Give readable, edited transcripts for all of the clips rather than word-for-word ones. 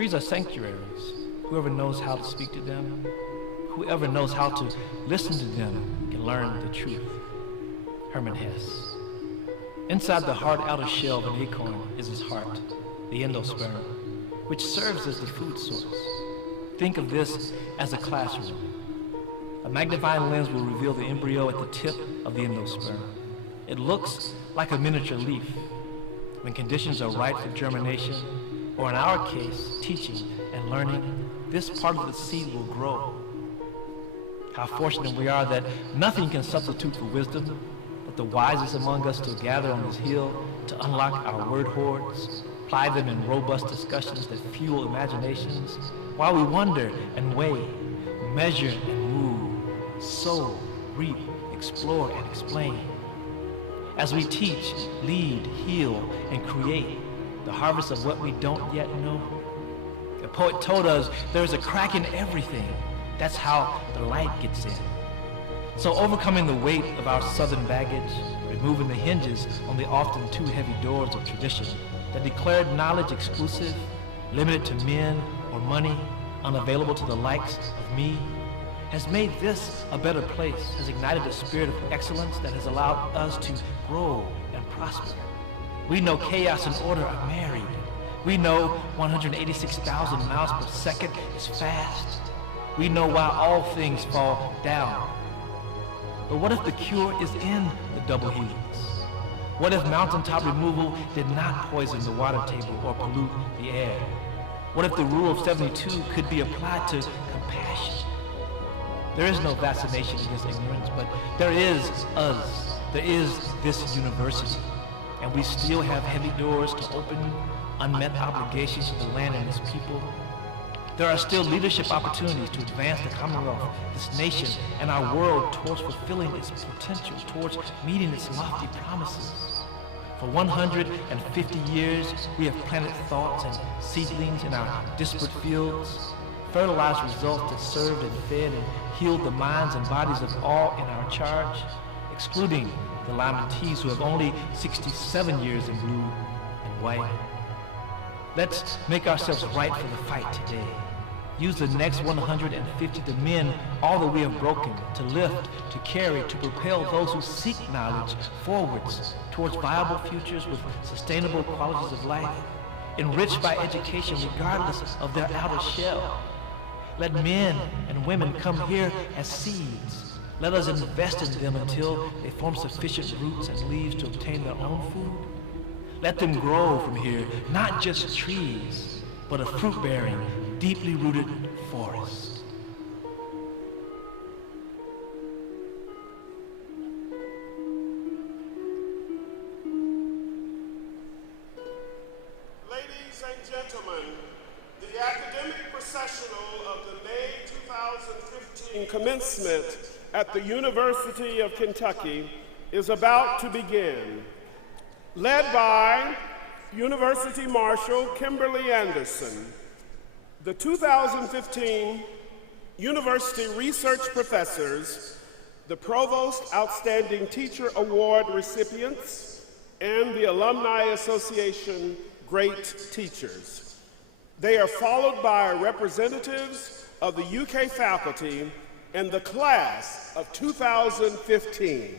Trees are sanctuaries. Whoever knows how to speak to them, whoever knows how to listen to them can learn the truth. Herman Hesse. Inside the hard outer shell of an acorn is its heart, the endosperm, which serves as the food source. Think of this as a classroom. A magnifying lens will reveal the embryo at the tip of the endosperm. It looks like a miniature leaf. When conditions are right for germination, or in our case, teaching and learning, this part of the seed will grow. How fortunate we are that nothing can substitute for wisdom, but the wisest among us still gather on this hill to unlock our word hoards, ply them in robust discussions that fuel imaginations, while we wonder and weigh, measure and woo, sow, reap, explore and explain. As we teach, lead, heal, and create the harvest of what we don't yet know. The poet told us there's a crack in everything. That's how the light gets in. So overcoming the weight of our southern baggage, removing the hinges on the often too heavy doors of tradition that declared knowledge exclusive, limited to men or money, unavailable to the likes of me, has made this a better place, has ignited a spirit of excellence that has allowed us to grow and prosper. We know chaos and order are married. We know 186,000 miles per second is fast. We know why all things fall down. But what if the cure is in the double helix? What if mountaintop removal did not poison the water table or pollute the air? What if the rule of 72 could be applied to compassion? There is no vaccination against ignorance, but there is us. There is this university. And we still have heavy doors to open, unmet obligations to the land and its people. There are still leadership opportunities to advance the Commonwealth, this nation, and our world towards fulfilling its potential, towards meeting its lofty promises. For 150 years, we have planted thoughts and seedlings in our disparate fields, fertilized results that served and fed and healed the minds and bodies of all in our charge, excluding the Lamentees who have only 67 years in blue and white. Let's make ourselves right for the fight today. Use the next 150 to mend all that we have broken, to lift, to carry, to propel those who seek knowledge forwards towards viable futures with sustainable qualities of life, enriched by education regardless of their outer shell. Let men and women come here as seeds. Let us invest in them until they form sufficient roots and leaves to obtain their own food. Let them grow from here, not just trees, but a fruit-bearing, deeply rooted forest. Ladies and gentlemen, the academic processional of the May 2015 commencement at the University of Kentucky is about to begin. Led by University Marshal Kimberly Anderson, the 2015 University Research Professors, the Provost Outstanding Teacher Award recipients, and the Alumni Association Great Teachers. They are followed by representatives of the UK faculty and the class of 2015.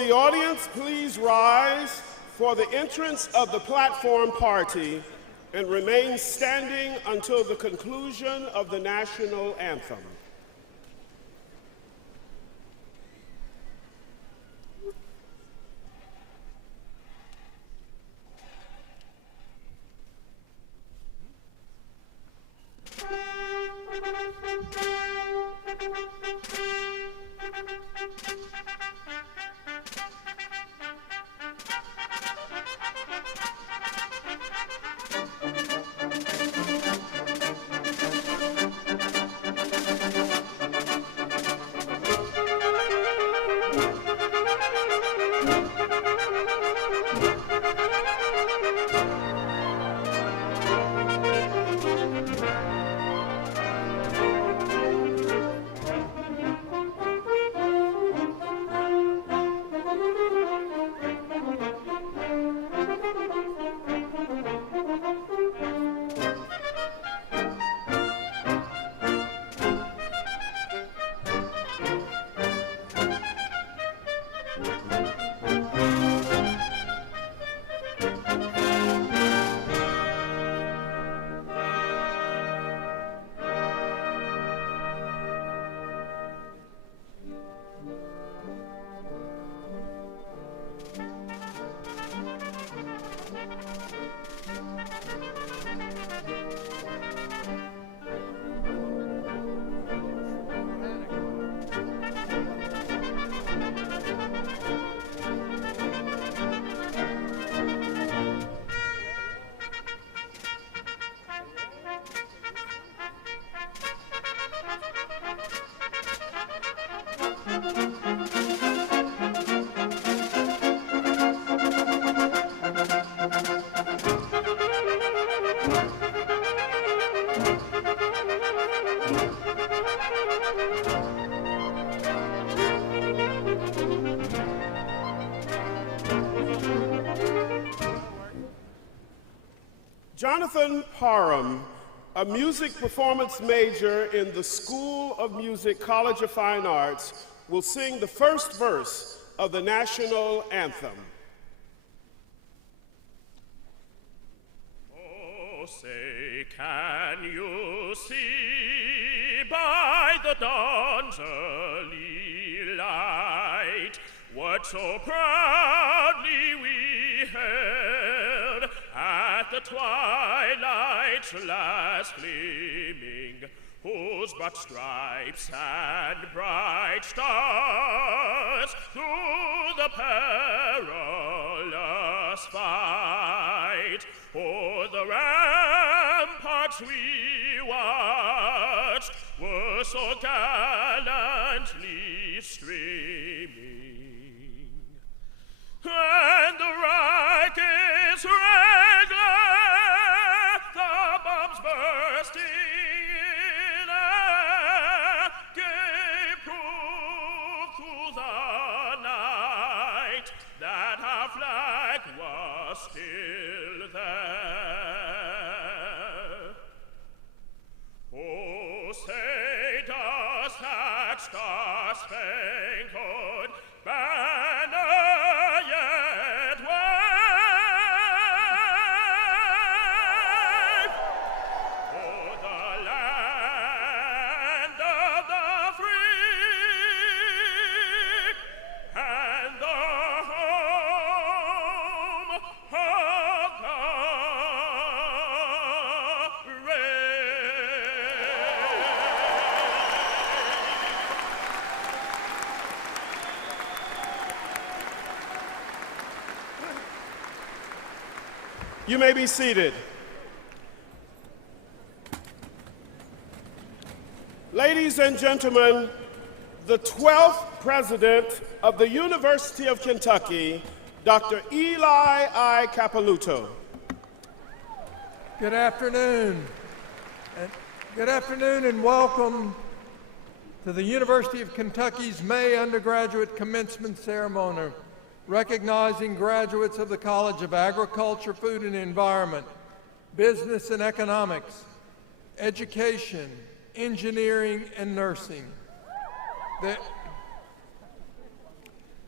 the audience please rise for the entrance of the platform party and remain standing until the conclusion of the national anthem. Jonathan Parham, a music performance major in the School of Music, College of Fine Arts, will sing the first verse of the national anthem. Oh, say, can you see by the dawn's early light what so proudly we held at the twilight's last gleaming, whose but stripes and bright stars through the perilous fight o'er the ramparts we watched were so gallantly streaming. And the rackets regular, the bombs bursting in air, gave proof through the night that our flag was still there. Oh, say, does that star-spangled banner yet wave o'er the land of the free and the home of the brave? You may be seated. Ladies and gentlemen, the 12th president of the University of Kentucky, Dr. Eli I. Capilouto. Good afternoon. Good afternoon and welcome to the University of Kentucky's May Undergraduate Commencement Ceremony, recognizing graduates of the College of Agriculture, Food and Environment, Business and Economics, Education, Engineering, and Nursing.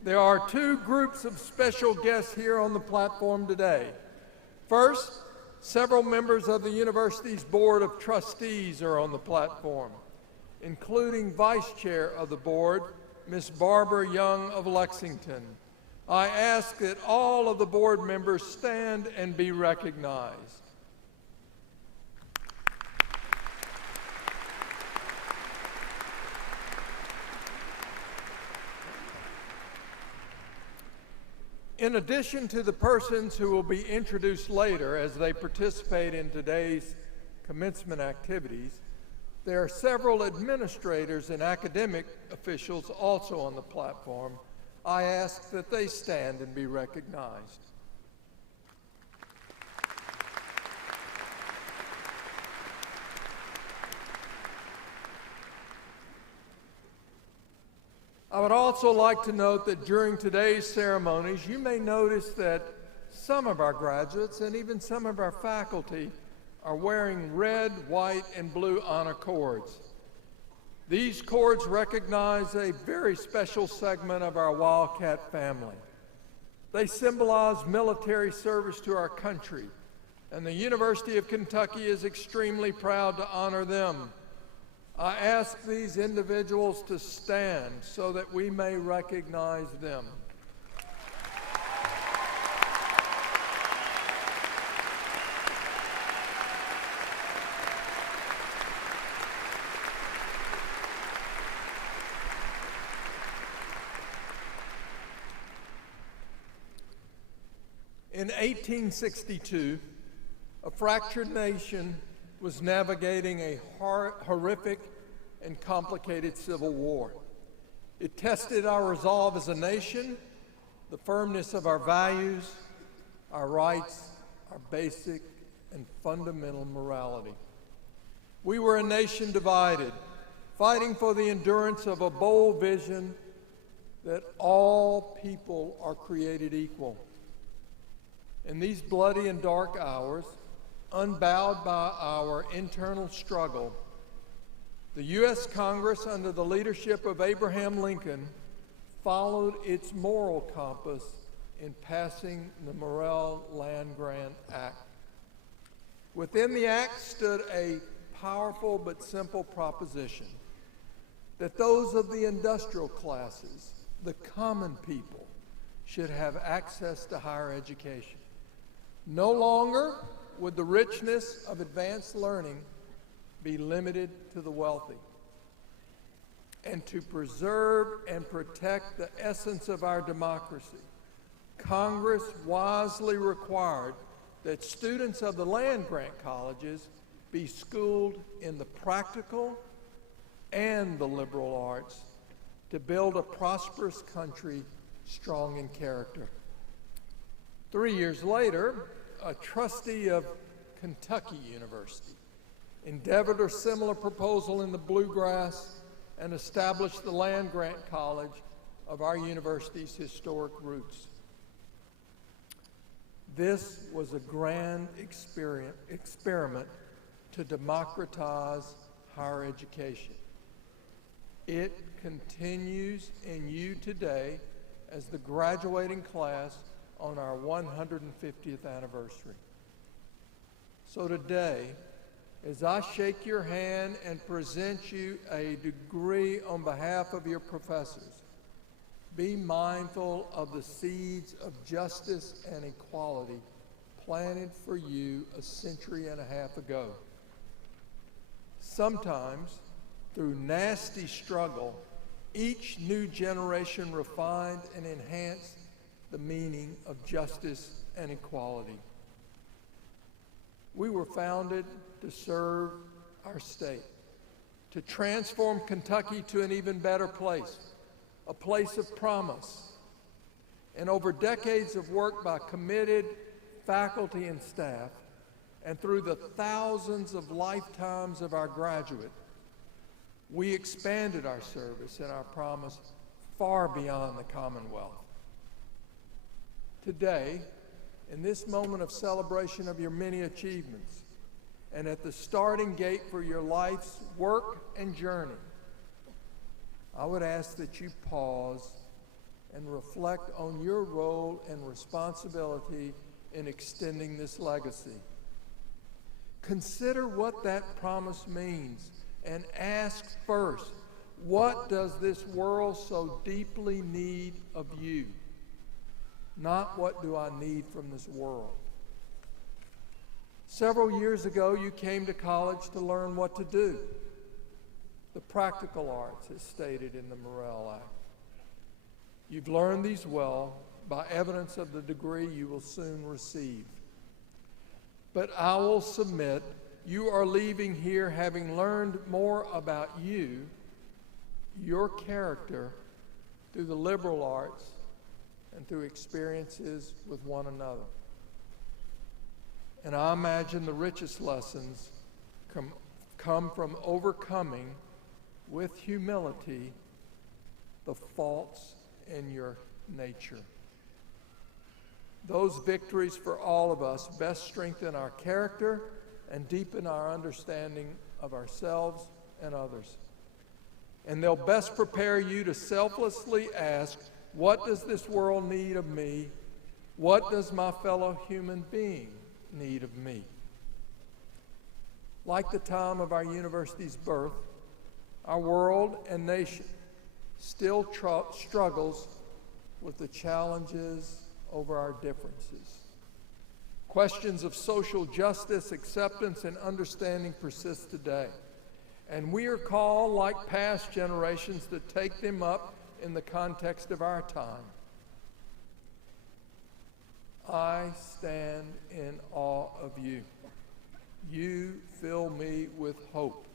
There are two groups of special guests here on the platform today. First, several members of the university's Board of Trustees are on the platform, including Vice Chair of the Board, Ms. Barbara Young of Lexington. I ask that all of the board members stand and be recognized. In addition to the persons who will be introduced later as they participate in today's commencement activities, there are several administrators and academic officials also on the platform. I ask that they stand and be recognized. I would also like to note that during today's ceremonies, you may notice that some of our graduates and even some of our faculty are wearing red, white, and blue honor cords. These cords recognize a very special segment of our Wildcat family. They symbolize military service to our country, and the University of Kentucky is extremely proud to honor them. I ask these individuals to stand so that we may recognize them. In 1862, a fractured nation was navigating a horrific and complicated civil war. It tested our resolve as a nation, the firmness of our values, our rights, our basic and fundamental morality. We were a nation divided, fighting for the endurance of a bold vision that all people are created equal. In these bloody and dark hours, unbowed by our internal struggle, the U.S. Congress, under the leadership of Abraham Lincoln, followed its moral compass in passing the Morrill Land Grant Act. Within the act stood a powerful but simple proposition that those of the industrial classes, the common people, should have access to higher education. No longer would the richness of advanced learning be limited to the wealthy. And to preserve and protect the essence of our democracy, Congress wisely required that students of the land-grant colleges be schooled in the practical and the liberal arts to build a prosperous country strong in character. 3 years later, a trustee of Kentucky University endeavored a similar proposal in the Bluegrass and established the land-grant college of our university's historic roots. This was a grand experiment to democratize higher education. It continues in you today as the graduating class on our 150th anniversary. So today, as I shake your hand and present you a degree on behalf of your professors, be mindful of the seeds of justice and equality planted for you a century and a half ago. Sometimes, through nasty struggle, each new generation refined and enhanced the meaning of justice and equality. We were founded to serve our state, to transform Kentucky to an even better place, a place of promise. And over decades of work by committed faculty and staff, and through the thousands of lifetimes of our graduates, we expanded our service and our promise far beyond the Commonwealth. Today, in this moment of celebration of your many achievements, and at the starting gate for your life's work and journey, I would ask that you pause and reflect on your role and responsibility in extending this legacy. Consider what that promise means and ask first, what does this world so deeply need of you? Not what do I need from this world? Several years ago, you came to college to learn what to do. The practical arts, as stated in the Morrill Act. You've learned these well by evidence of the degree you will soon receive. But I will submit you are leaving here having learned more about you, your character, through the liberal arts and through experiences with one another. And I imagine the richest lessons come from overcoming with humility the faults in your nature. Those victories for all of us best strengthen our character and deepen our understanding of ourselves and others. And they'll best prepare you to selflessly ask, what does this world need of me? What does my fellow human being need of me? Like the time of our university's birth, our world and nation still struggles with the challenges over our differences. Questions of social justice, acceptance, and understanding persist today. And we are called, like past generations, to take them up in the context of our time. I stand in awe of you. You fill me with hope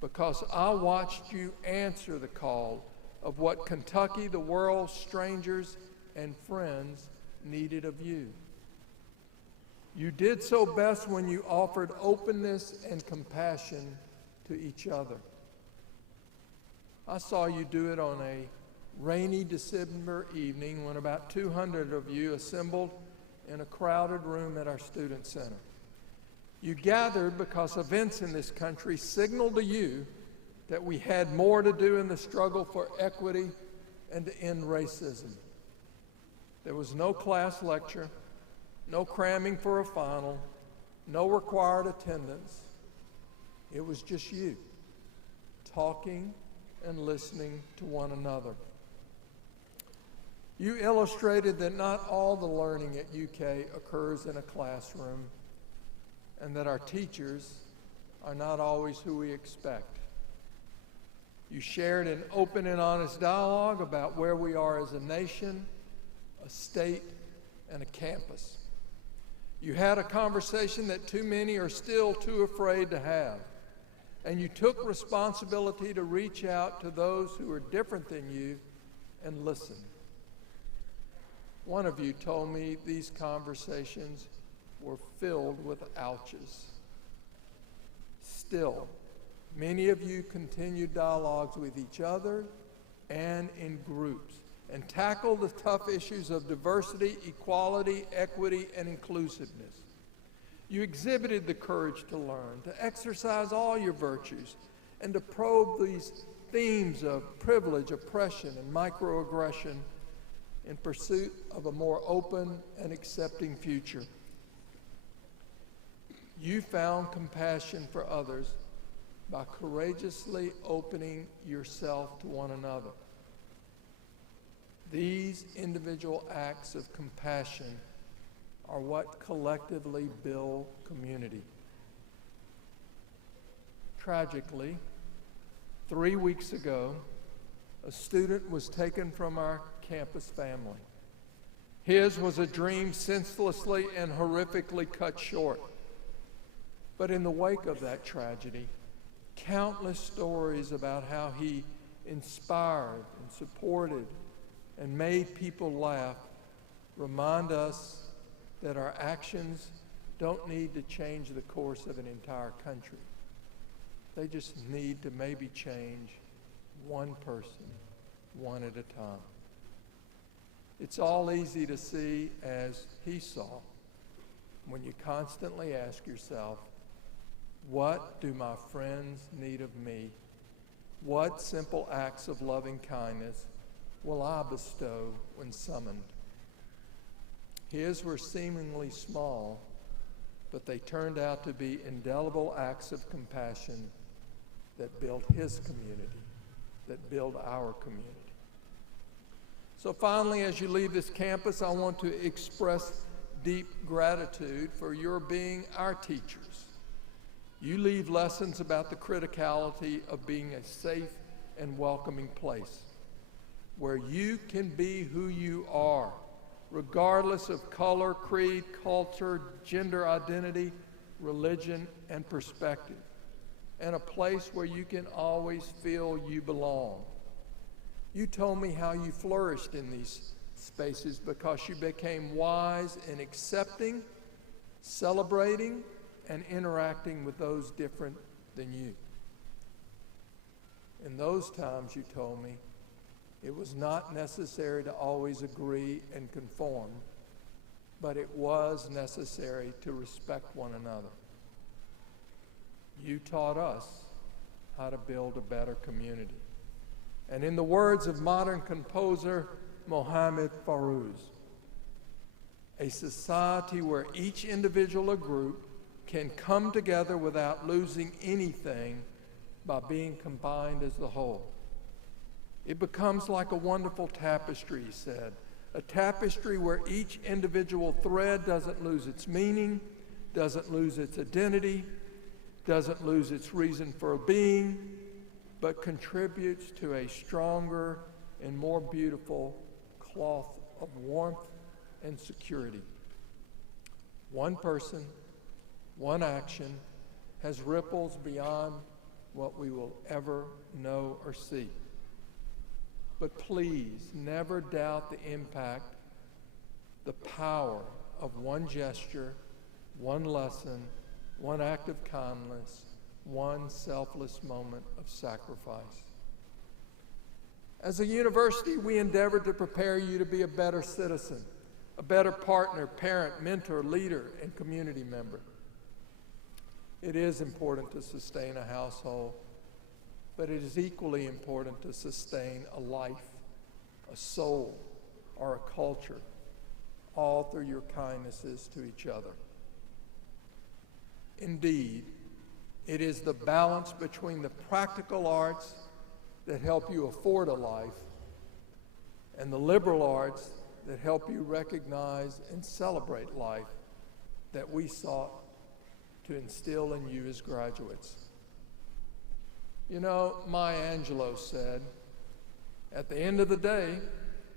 because I watched you answer the call of what Kentucky, the world, strangers, and friends needed of you. You did so best when you offered openness and compassion to each other. I saw you do it on a rainy December evening when about 200 of you assembled in a crowded room at our Student Center. You gathered because events in this country signaled to you that we had more to do in the struggle for equity and to end racism. There was no class lecture, no cramming for a final, no required attendance. It was just you, talking and listening to one another. You illustrated that not all the learning at UK occurs in a classroom, and that our teachers are not always who we expect. You shared an open and honest dialogue about where we are as a nation, a state, and a campus. You had a conversation that too many are still too afraid to have, and you took responsibility to reach out to those who are different than you and listen. One of you told me these conversations were filled with ouches. Still, many of you continued dialogues with each other and in groups and tackled the tough issues of diversity, equality, equity, and inclusiveness. You exhibited the courage to learn, to exercise all your virtues, and to probe these themes of privilege, oppression, and microaggression in pursuit of a more open and accepting future. You found compassion for others by courageously opening yourself to one another. These individual acts of compassion are what collectively build community. Tragically, 3 weeks ago, a student was taken from our campus family. His was a dream senselessly and horrifically cut short. But in the wake of that tragedy, countless stories about how he inspired and supported and made people laugh remind us that our actions don't need to change the course of an entire country. They just need to maybe change one person, one at a time. It's all easy to see as he saw when you constantly ask yourself, what do my friends need of me? What simple acts of loving kindness will I bestow when summoned. His were seemingly small, but they turned out to be indelible acts of compassion that built his community, that built our community. So finally, as you leave this campus, I want to express deep gratitude for your being our teachers. You leave lessons about the criticality of being a safe and welcoming place where you can be who you are, regardless of color, creed, culture, gender identity, religion, and perspective, and a place where you can always feel you belong. You told me how you flourished in these spaces because you became wise in accepting, celebrating, and interacting with those different than you. In those times, you told me, it was not necessary to always agree and conform, but it was necessary to respect one another. You taught us how to build a better community. And in the words of modern composer Mohammed Farouz, a society where each individual or group can come together without losing anything by being combined as the whole. It becomes like a wonderful tapestry, he said, a tapestry where each individual thread doesn't lose its meaning, doesn't lose its identity, doesn't lose its reason for being, but contributes to a stronger and more beautiful cloth of warmth and security. One person, one action has ripples beyond what we will ever know or see. But please never doubt the impact, the power of one gesture, one lesson, one act of kindness, one selfless moment of sacrifice. As a university, we endeavor to prepare you to be a better citizen, a better partner, parent, mentor, leader, and community member. It is important to sustain a household, but it is equally important to sustain a life, a soul, or a culture, all through your kindnesses to each other. Indeed, it is the balance between the practical arts that help you afford a life and the liberal arts that help you recognize and celebrate life that we sought to instill in you as graduates. You know, Maya Angelou said, at the end of the day,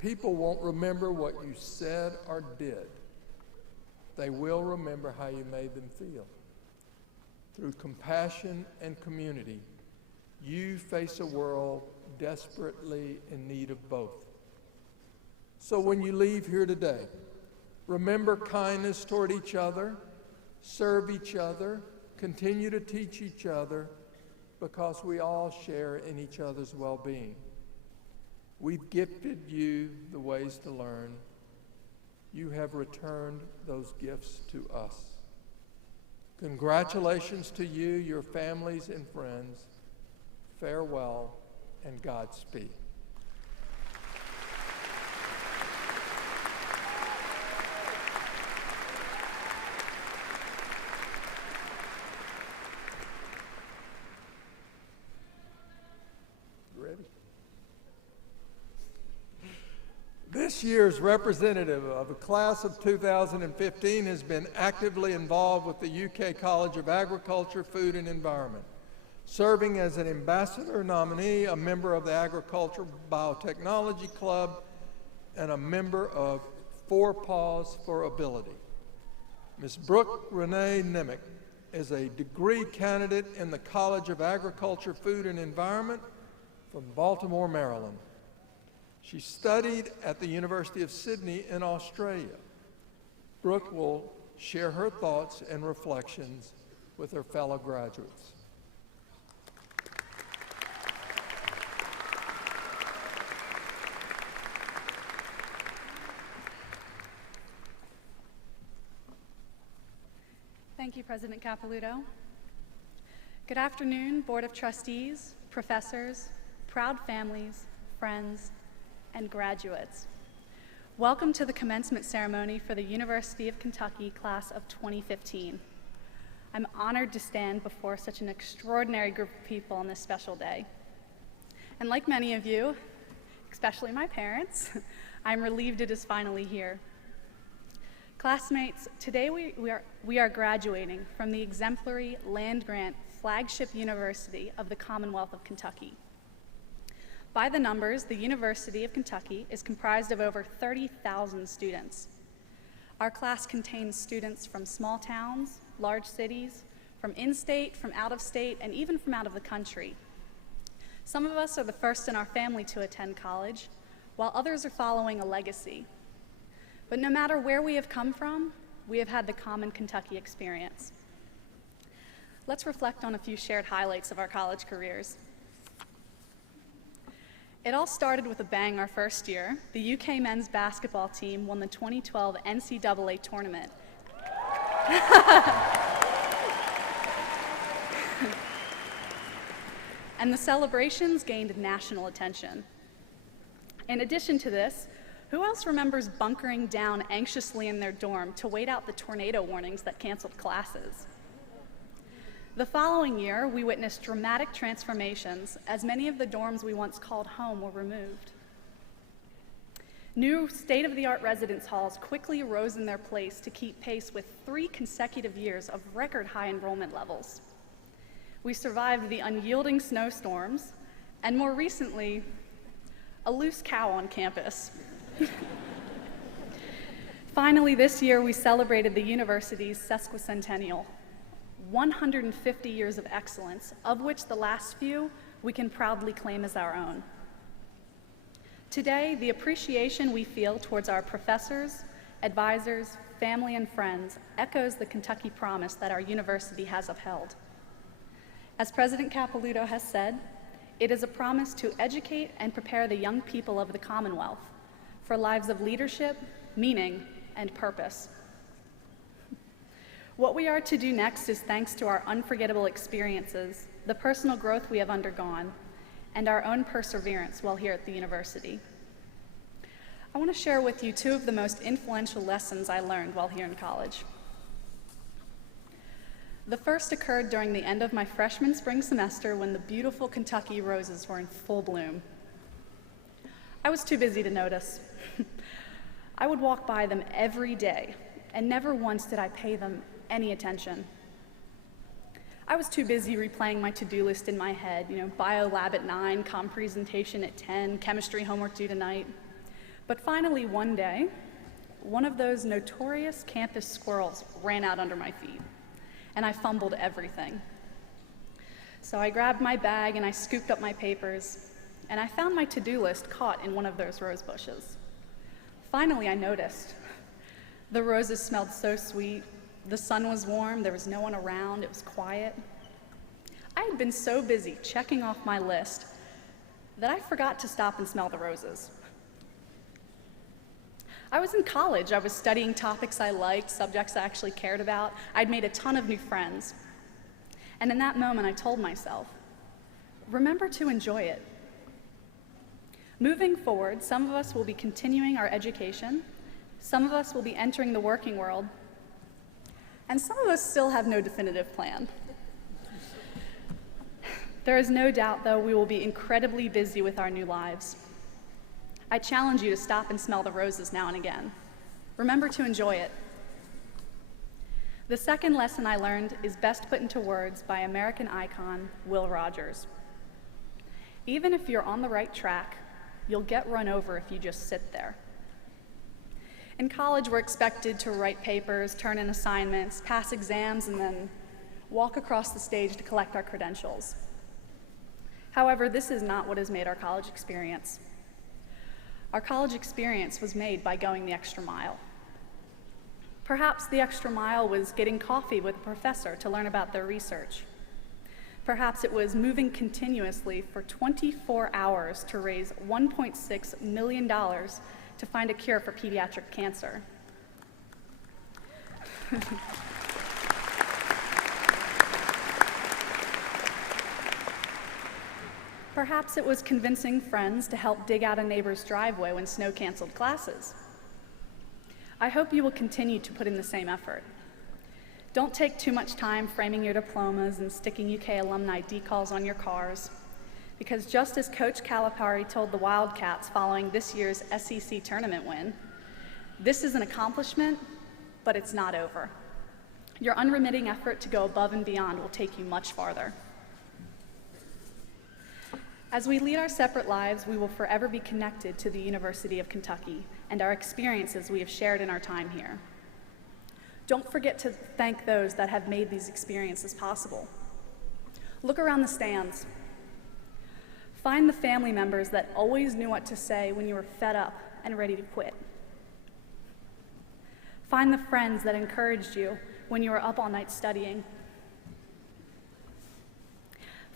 people won't remember what you said or did. They will remember how you made them feel. Through compassion and community, you face a world desperately in need of both. So when you leave here today, remember kindness toward each other, serve each other, continue to teach each other, because we all share in each other's well-being. We've gifted you the ways to learn. You have returned those gifts to us. Congratulations to you, your families and friends. Farewell and Godspeed. This year's representative of the class of 2015 has been actively involved with the UK College of Agriculture, Food and Environment, serving as an ambassador nominee, a member of the Agricultural Biotechnology Club, and a member of Four Paws for Ability. Ms. Brooke Renee Nimick is a degree candidate in the College of Agriculture, Food and Environment from Baltimore, Maryland. She studied at the University of Sydney in Australia. Brooke will share her thoughts and reflections with her fellow graduates. Thank you, President Capilouto. Good afternoon, Board of Trustees, professors, proud families, friends, and graduates. Welcome to the commencement ceremony for the University of Kentucky class of 2015. I'm honored to stand before such an extraordinary group of people on this special day. And like many of you, especially my parents, I'm relieved it is finally here. Classmates, today we are graduating from the exemplary land-grant flagship university of the Commonwealth of Kentucky. By the numbers, the University of Kentucky is comprised of over 30,000 students. Our class contains students from small towns, large cities, from in-state, from out of state, and even from out of the country. Some of us are the first in our family to attend college, while others are following a legacy. But no matter where we have come from, we have had the common Kentucky experience. Let's reflect on a few shared highlights of our college careers. It all started with a bang our first year. The UK men's basketball team won the 2012 NCAA tournament. And the celebrations gained national attention. In addition to this, who else remembers bunkering down anxiously in their dorm to wait out the tornado warnings that canceled classes? The following year, we witnessed dramatic transformations as many of the dorms we once called home were removed. New state-of-the-art residence halls quickly rose in their place to keep pace with 3 consecutive years of record-high enrollment levels. We survived the unyielding snowstorms, and more recently, a loose cow on campus. Finally, this year, we celebrated the university's sesquicentennial. 150 years of excellence, of which the last few we can proudly claim as our own. Today, the appreciation we feel towards our professors, advisors, family, and friends echoes the Kentucky promise that our university has upheld. As President Capelouto has said, it is a promise to educate and prepare the young people of the Commonwealth for lives of leadership, meaning, and purpose. What we are to do next is thanks to our unforgettable experiences, the personal growth we have undergone, and our own perseverance while here at the university. I want to share with you 2 of the most influential lessons I learned while here in college. The first occurred during the end of my freshman spring semester when the beautiful Kentucky roses were in full bloom. I was too busy to notice. I would walk by them every day, and never once did I pay them any attention. I was too busy replaying my to-do list in my head, bio lab at 9, comm presentation at 10, chemistry homework due tonight. But finally one day, one of those notorious campus squirrels ran out under my feet, and I fumbled everything. So I grabbed my bag and I scooped up my papers, and I found my to-do list caught in one of those rose bushes. Finally, I noticed. The roses smelled so sweet. The sun was warm, there was no one around, it was quiet. I had been so busy checking off my list that I forgot to stop and smell the roses. I was in college, I was studying topics I liked, subjects I actually cared about. I'd made a ton of new friends. And in that moment, I told myself, remember to enjoy it. Moving forward, some of us will be continuing our education, some of us will be entering the working world, and some of us still have no definitive plan. There is no doubt, though, we will be incredibly busy with our new lives. I challenge you to stop and smell the roses now and again. Remember to enjoy it. The second lesson I learned is best put into words by American icon Will Rogers. Even if you're on the right track, you'll get run over if you just sit there. In college, we're expected to write papers, turn in assignments, pass exams, and then walk across the stage to collect our credentials. However, this is not what has made our college experience. Our college experience was made by going the extra mile. Perhaps the extra mile was getting coffee with a professor to learn about their research. Perhaps it was moving continuously for 24 hours to raise $1.6 million to find a cure for pediatric cancer. Perhaps it was convincing friends to help dig out a neighbor's driveway when snow canceled classes. I hope you will continue to put in the same effort. Don't take too much time framing your diplomas and sticking UK alumni decals on your cars, because just as Coach Calipari told the Wildcats following this year's SEC tournament win, this is an accomplishment, but it's not over. Your unremitting effort to go above and beyond will take you much farther. As we lead our separate lives, we will forever be connected to the University of Kentucky and our experiences we have shared in our time here. Don't forget to thank those that have made these experiences possible. Look around the stands. Find the family members that always knew what to say when you were fed up and ready to quit. Find the friends that encouraged you when you were up all night studying.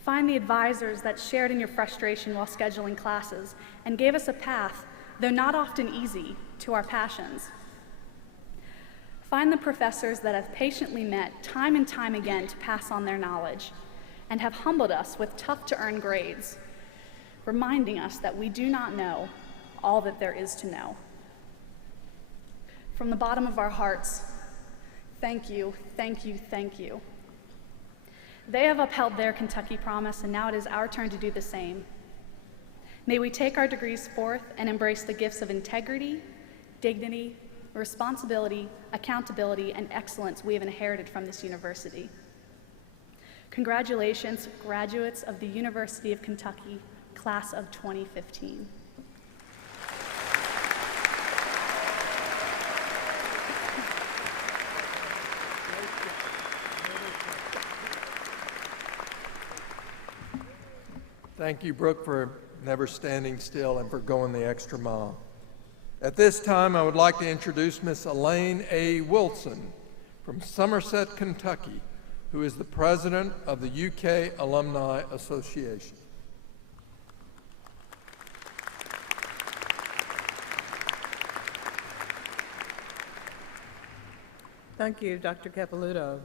Find the advisors that shared in your frustration while scheduling classes and gave us a path, though not often easy, to our passions. Find the professors that have patiently met time and time again to pass on their knowledge and have humbled us with tough-to-earn grades, reminding us that we do not know all that there is to know. From the bottom of our hearts, thank you, thank you, thank you. They have upheld their Kentucky promise, and now it is our turn to do the same. May we take our degrees forth and embrace the gifts of integrity, dignity, responsibility, accountability, and excellence we have inherited from this university. Congratulations, graduates of the University of Kentucky, class of 2015. Thank you, Brooke, for never standing still and for going the extra mile. At this time, I would like to introduce Miss Elaine A. Wilson from Somerset, Kentucky, who is the president of the UK Alumni Association. Thank you, Dr. Capilouto.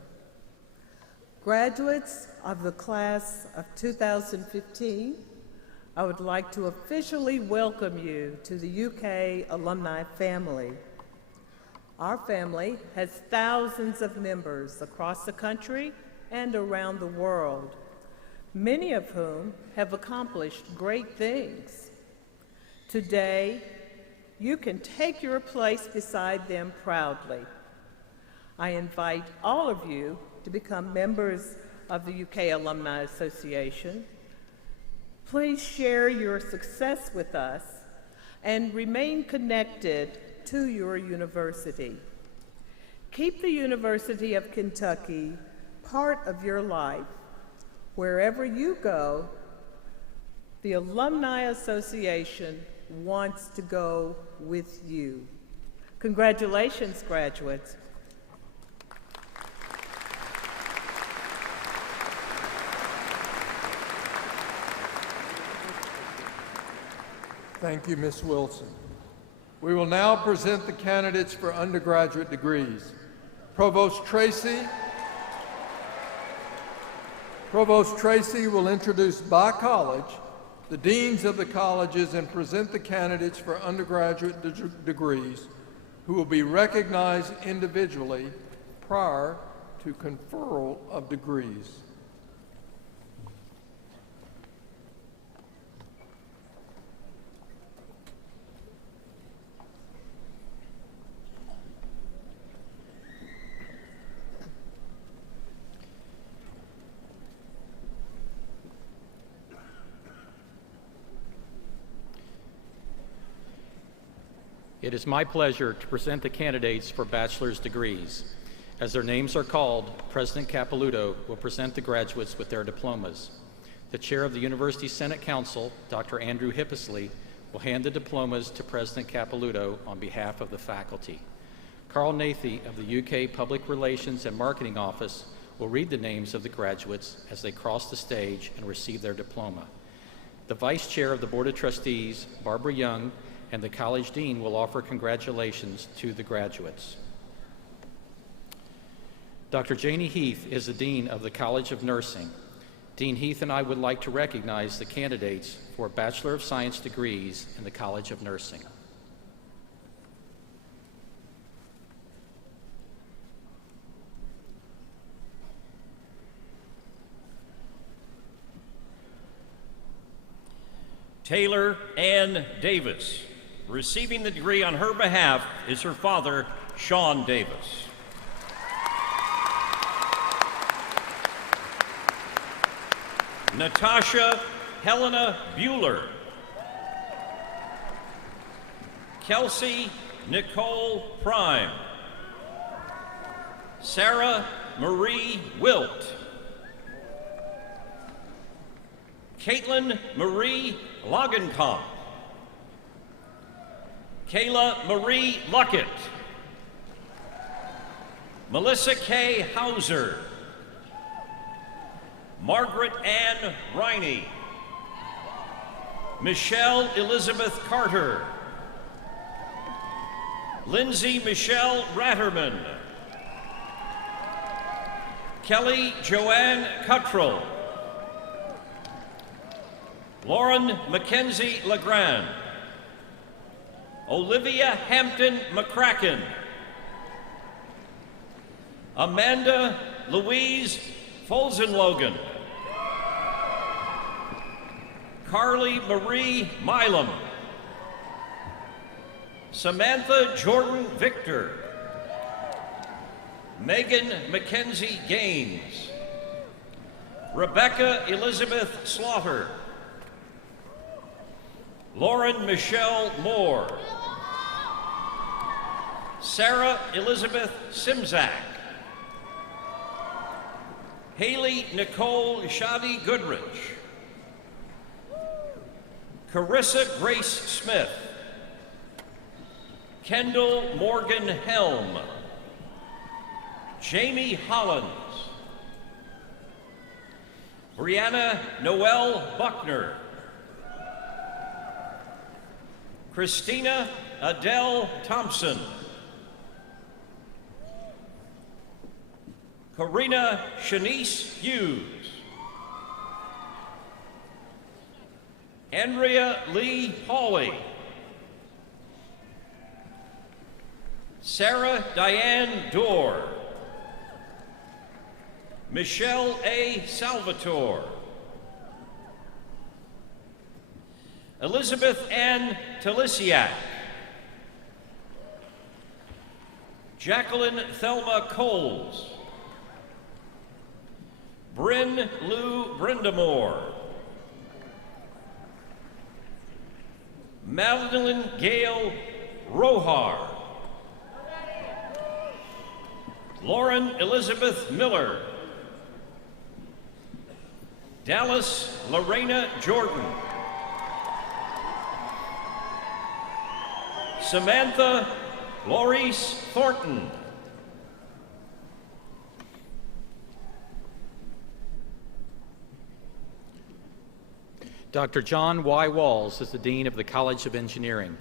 Graduates of the class of 2015, I would like to officially welcome you to the UK alumni family. Our family has thousands of members across the country and around the world, many of whom have accomplished great things. Today, you can take your place beside them proudly. I invite all of you to become members of the UK Alumni Association. Please share your success with us and remain connected to your university. Keep the University of Kentucky part of your life. Wherever you go, the Alumni Association wants to go with you. Congratulations, graduates. Thank you, Ms. Wilson. We will now present the candidates for undergraduate degrees. Provost Tracy will introduce by college the deans of the colleges and present the candidates for undergraduate degrees, who will be recognized individually prior to conferral of degrees. It is my pleasure to present the candidates for bachelor's degrees. As their names are called, President Capilouto will present the graduates with their diplomas. The chair of the University Senate Council, Dr. Andrew Hippisley, will hand the diplomas to President Capilouto on behalf of the faculty. Carl Nathy of the UK Public Relations and Marketing Office will read the names of the graduates as they cross the stage and receive their diploma. The Vice Chair of the Board of Trustees, Barbara Young, and the College Dean will offer congratulations to the graduates. Dr. Janie Heath is the Dean of the College of Nursing. Dean Heath and I would like to recognize the candidates for Bachelor of Science degrees in the College of Nursing. Taylor Ann Davis. Receiving the degree on her behalf is her father, Sean Davis. Natasha Helena Bueller. Kelsey Nicole Prime. Sarah Marie Wilt. Caitlin Marie Lagenkamp. Kayla Marie Luckett. Melissa K. Hauser. Margaret Ann Riney. Michelle Elizabeth Carter. Lindsay Michelle Ratterman. Kelly Joanne Cuttrell. Lauren Mackenzie Legrand. Olivia Hampton McCracken. Amanda Louise Folsenlogan. Carly Marie Milam. Samantha Jordan Victor. Megan Mackenzie Gaines. Rebecca Elizabeth Slaughter. Lauren Michelle Moore. Sarah Elizabeth Simzak. Haley Nicole Shadi Goodrich. Carissa Grace Smith. Kendall Morgan Helm. Jamie Hollins. Brianna Noel Buckner. Christina Adele Thompson. Karina Shanice Hughes. Andrea Lee Hawley. Sarah Diane Dorr. Michelle A. Salvatore. Elizabeth Ann Talisiak. Jacqueline Thelma Coles. Bryn Lou Brindamore. Madeline Gail Rohar. Lauren Elizabeth Miller. Dallas Lorena Jordan. Samantha Laurice Thornton. Dr. John Y. Walls is the Dean of the College of Engineering.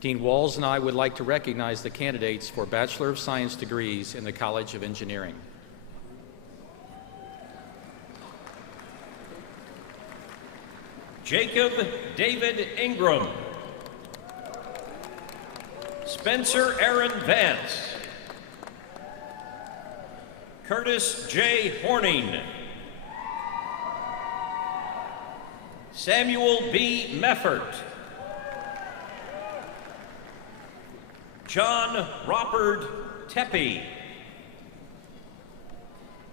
Dean Walls and I would like to recognize the candidates for Bachelor of Science degrees in the College of Engineering. Jacob David Ingram. Spencer Aaron Vance. Curtis J. Horning. Samuel B. Meffert. John Roppard Tepe.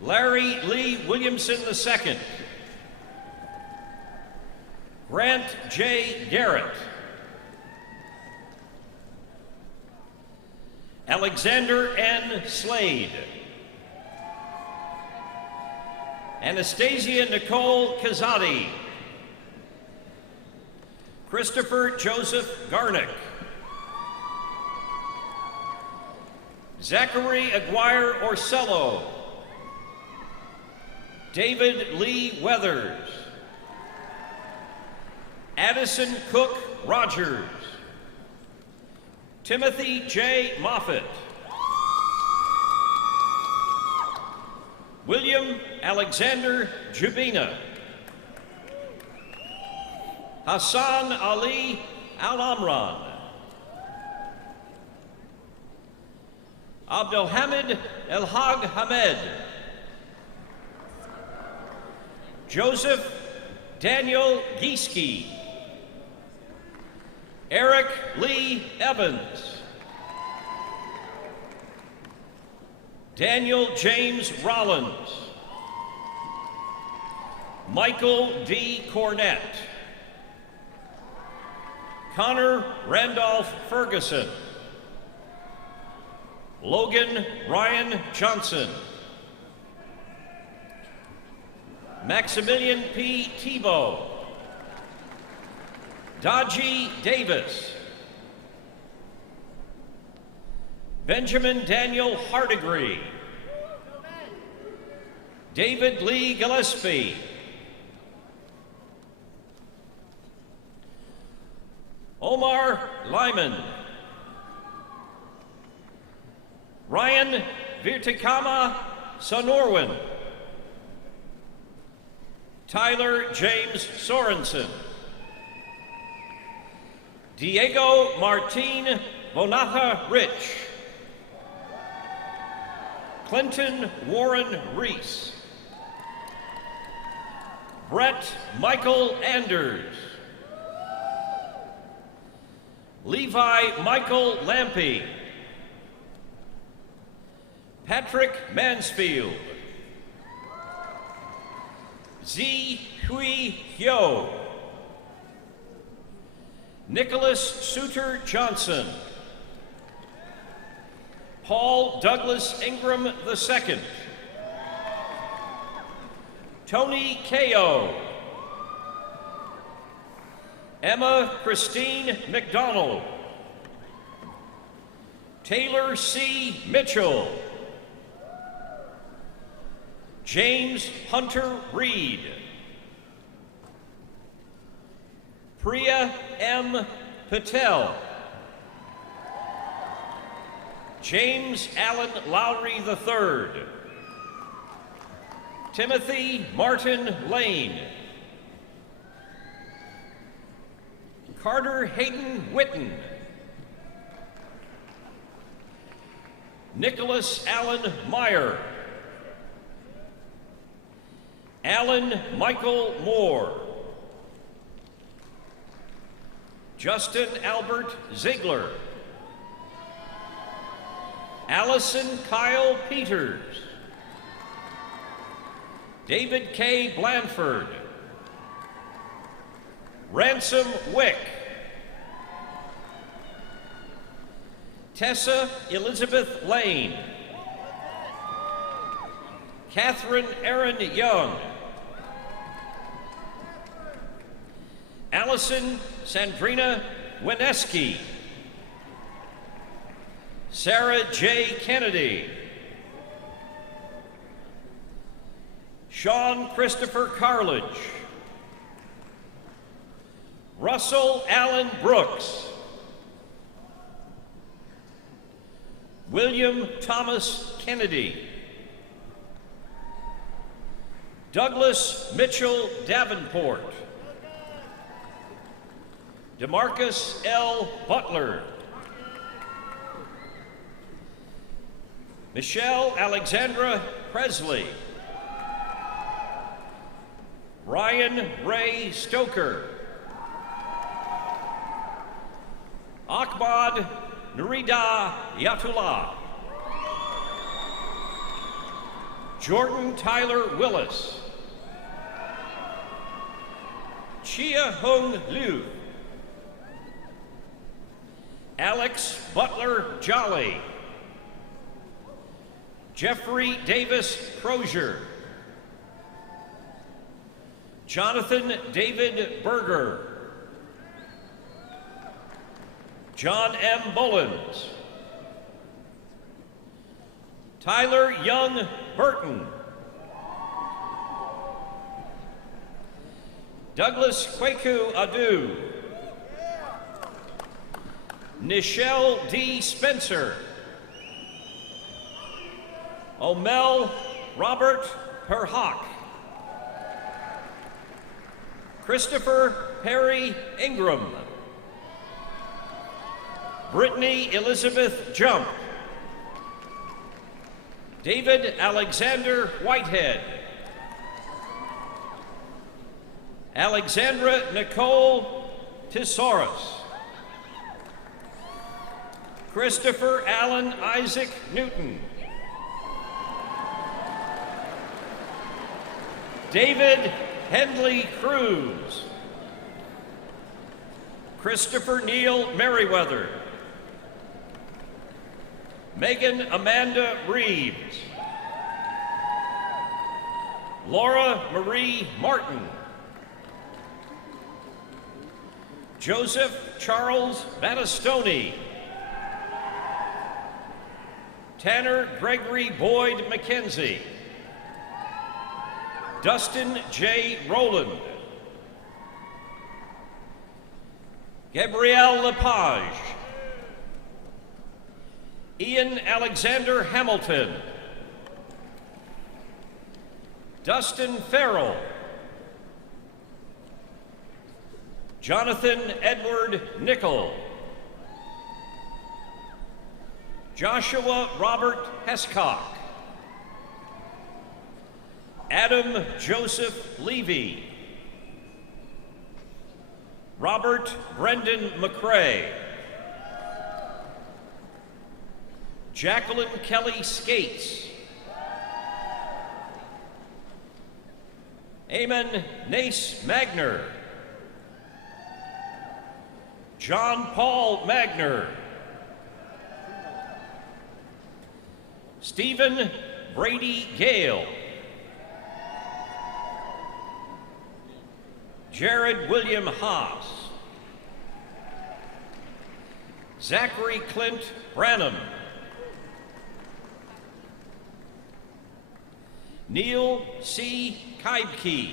Larry Lee Williamson II. Grant J. Garrett. Alexander N. Slade. Anastasia Nicole Kazadi. Christopher Joseph Garnick. Zachary Aguirre Orsello. David Lee Weathers. Addison Cook Rogers. Timothy J. Moffitt. William Alexander Jubina. Hassan Ali Al-Amran. Abdelhamid El-Hag Hamed. Joseph Daniel Gieske. Eric Lee Evans. Daniel James Rollins. Michael D. Cornett. Connor Randolph Ferguson. Logan Ryan Johnson. Maximilian P. Tebow. Daji Davis. Benjamin Daniel Hardigree. David Lee Gillespie. Omar Lyman. Ryan Virtikama Sonorwin. Tyler James Sorensen. Diego Martin Bonatha Rich. Clinton Warren Reese. Brett Michael Anders. Levi Michael Lampy. Patrick Mansfield. Zi Hui Hyo. Nicholas Suter Johnson. Paul Douglas Ingram II. Tony Ko. Emma Christine McDonald. Taylor C. Mitchell. James Hunter Reed. Priya M. Patel. James Allen Lowry III. Timothy Martin Lane. Carter Hayden Witten. Nicholas Allen Meyer. Alan Michael Moore. Justin Albert Ziegler. Allison Kyle Peters. David K. Blanford. Ransom Wick. Tessa Elizabeth Lane. Catherine Erin Young. Allison Sandrina Wineski. Sarah J. Kennedy. Sean Christopher Carledge. Russell Allen Brooks. William Thomas Kennedy. Douglas Mitchell Davenport. DeMarcus L. Butler. Michelle Alexandra Presley. Ryan Ray Stoker. Ahmad Nurida Yatullah. Jordan Tyler Willis. Chia Hung Liu. Alex Butler Jolly. Jeffrey Davis Crozier. Jonathan David Berger. John M. Bullins. Tyler Young Burton. Douglas Kwaku Adu. Nichelle D. Spencer. Omel Robert Perhawk. Christopher Perry Ingram. Brittany Elizabeth Jump. David Alexander Whitehead. Alexandra Nicole Tesaurus. Christopher Allen Isaac Newton. David Hendley Cruz. Christopher Neil Merriweather. Megan Amanda Reeves. Laura Marie Martin. Joseph Charles Battistoni. Tanner Gregory Boyd McKenzie. Dustin J. Rowland. Gabrielle Lepage. Ian Alexander Hamilton. Dustin Farrell. Jonathan Edward Nickel. Joshua Robert Hescock. Adam Joseph Levy. Robert Brendan McCrae. Jacqueline Kelly Skates. Eamon Nace Magner. John Paul Magner. Stephen Brady Gale. Jared William Haas. Zachary Clint Branham. Neil C. Kaibke.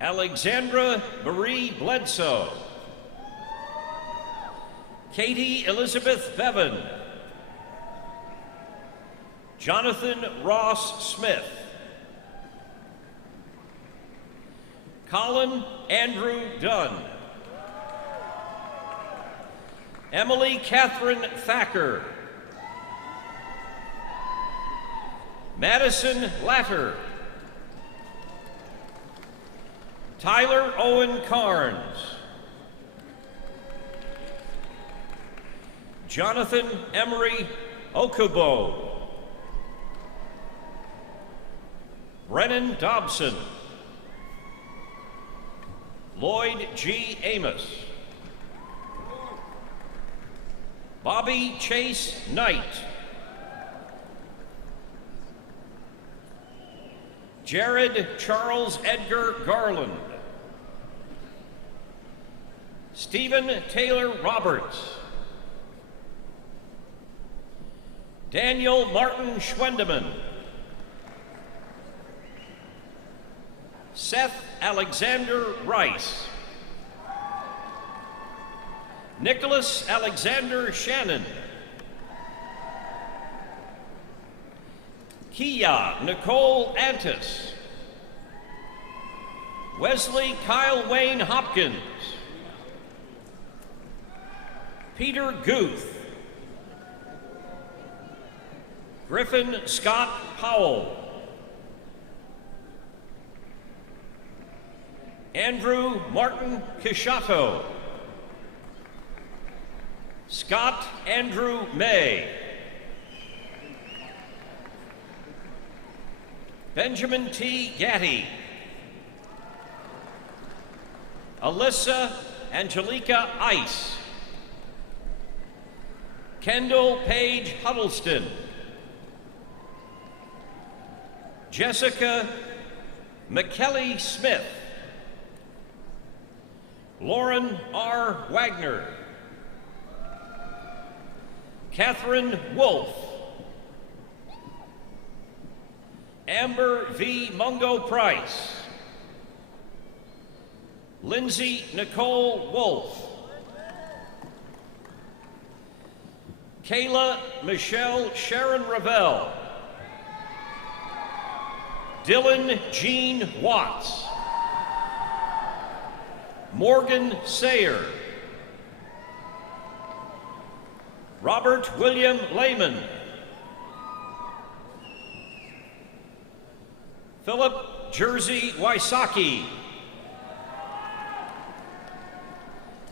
Alexandra Marie Bledsoe. Katie Elizabeth Bevan. Jonathan Ross Smith. Colin Andrew Dunn. Emily Catherine Thacker. Madison Latter. Tyler Owen Carnes. Jonathan Emery Okubo. Brennan Dobson. Lloyd G. Amos. Bobby Chase Knight. Jared Charles Edgar Garland. Stephen Taylor Roberts. Daniel Martin Schwendeman. Seth Alexander Rice. Nicholas Alexander Shannon. Kia Nicole Antis. Wesley Kyle Wayne Hopkins. Peter Guth. Griffin Scott Powell. Andrew Martin Kishato. Scott Andrew May. Benjamin T. Gatty. Alyssa Angelica Ice. Kendall Page Huddleston. Jessica McKelly Smith. Lauren R. Wagner. Catherine Wolf. Amber V. Mungo Price. Lindsay Nicole Wolf. Kayla Michelle Sharon Ravel. Dylan Jean Watts. Morgan Sayer. Robert William Lehman. Philip Jersey Wysocki.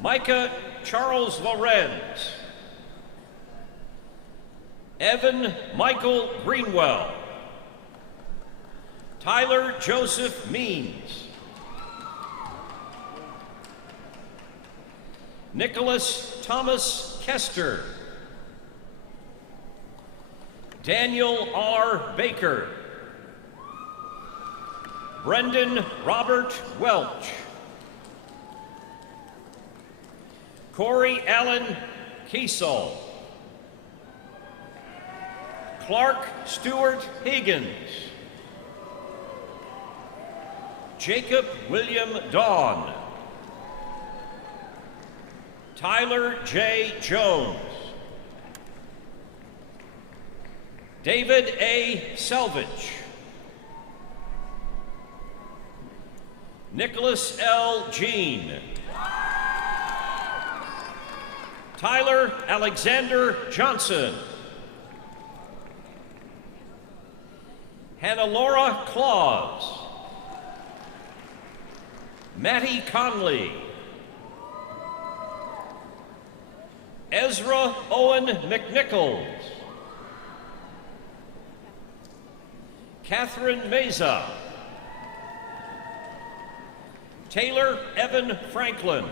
Micah Charles Lorenz. Evan Michael Greenwell. Tyler Joseph Means. Nicholas Thomas Kester. Daniel R. Baker. Brendan Robert Welch. Corey Allen Kiesel. Clark Stewart Higgins. Jacob William Dawn. Tyler J. Jones. David A. Selvage. Nicholas L. Jean. Tyler Alexander Johnson. Hannah Laura Claus. Matty Conley. Ezra Owen McNichols. Catherine Meza. Taylor Evan Franklin.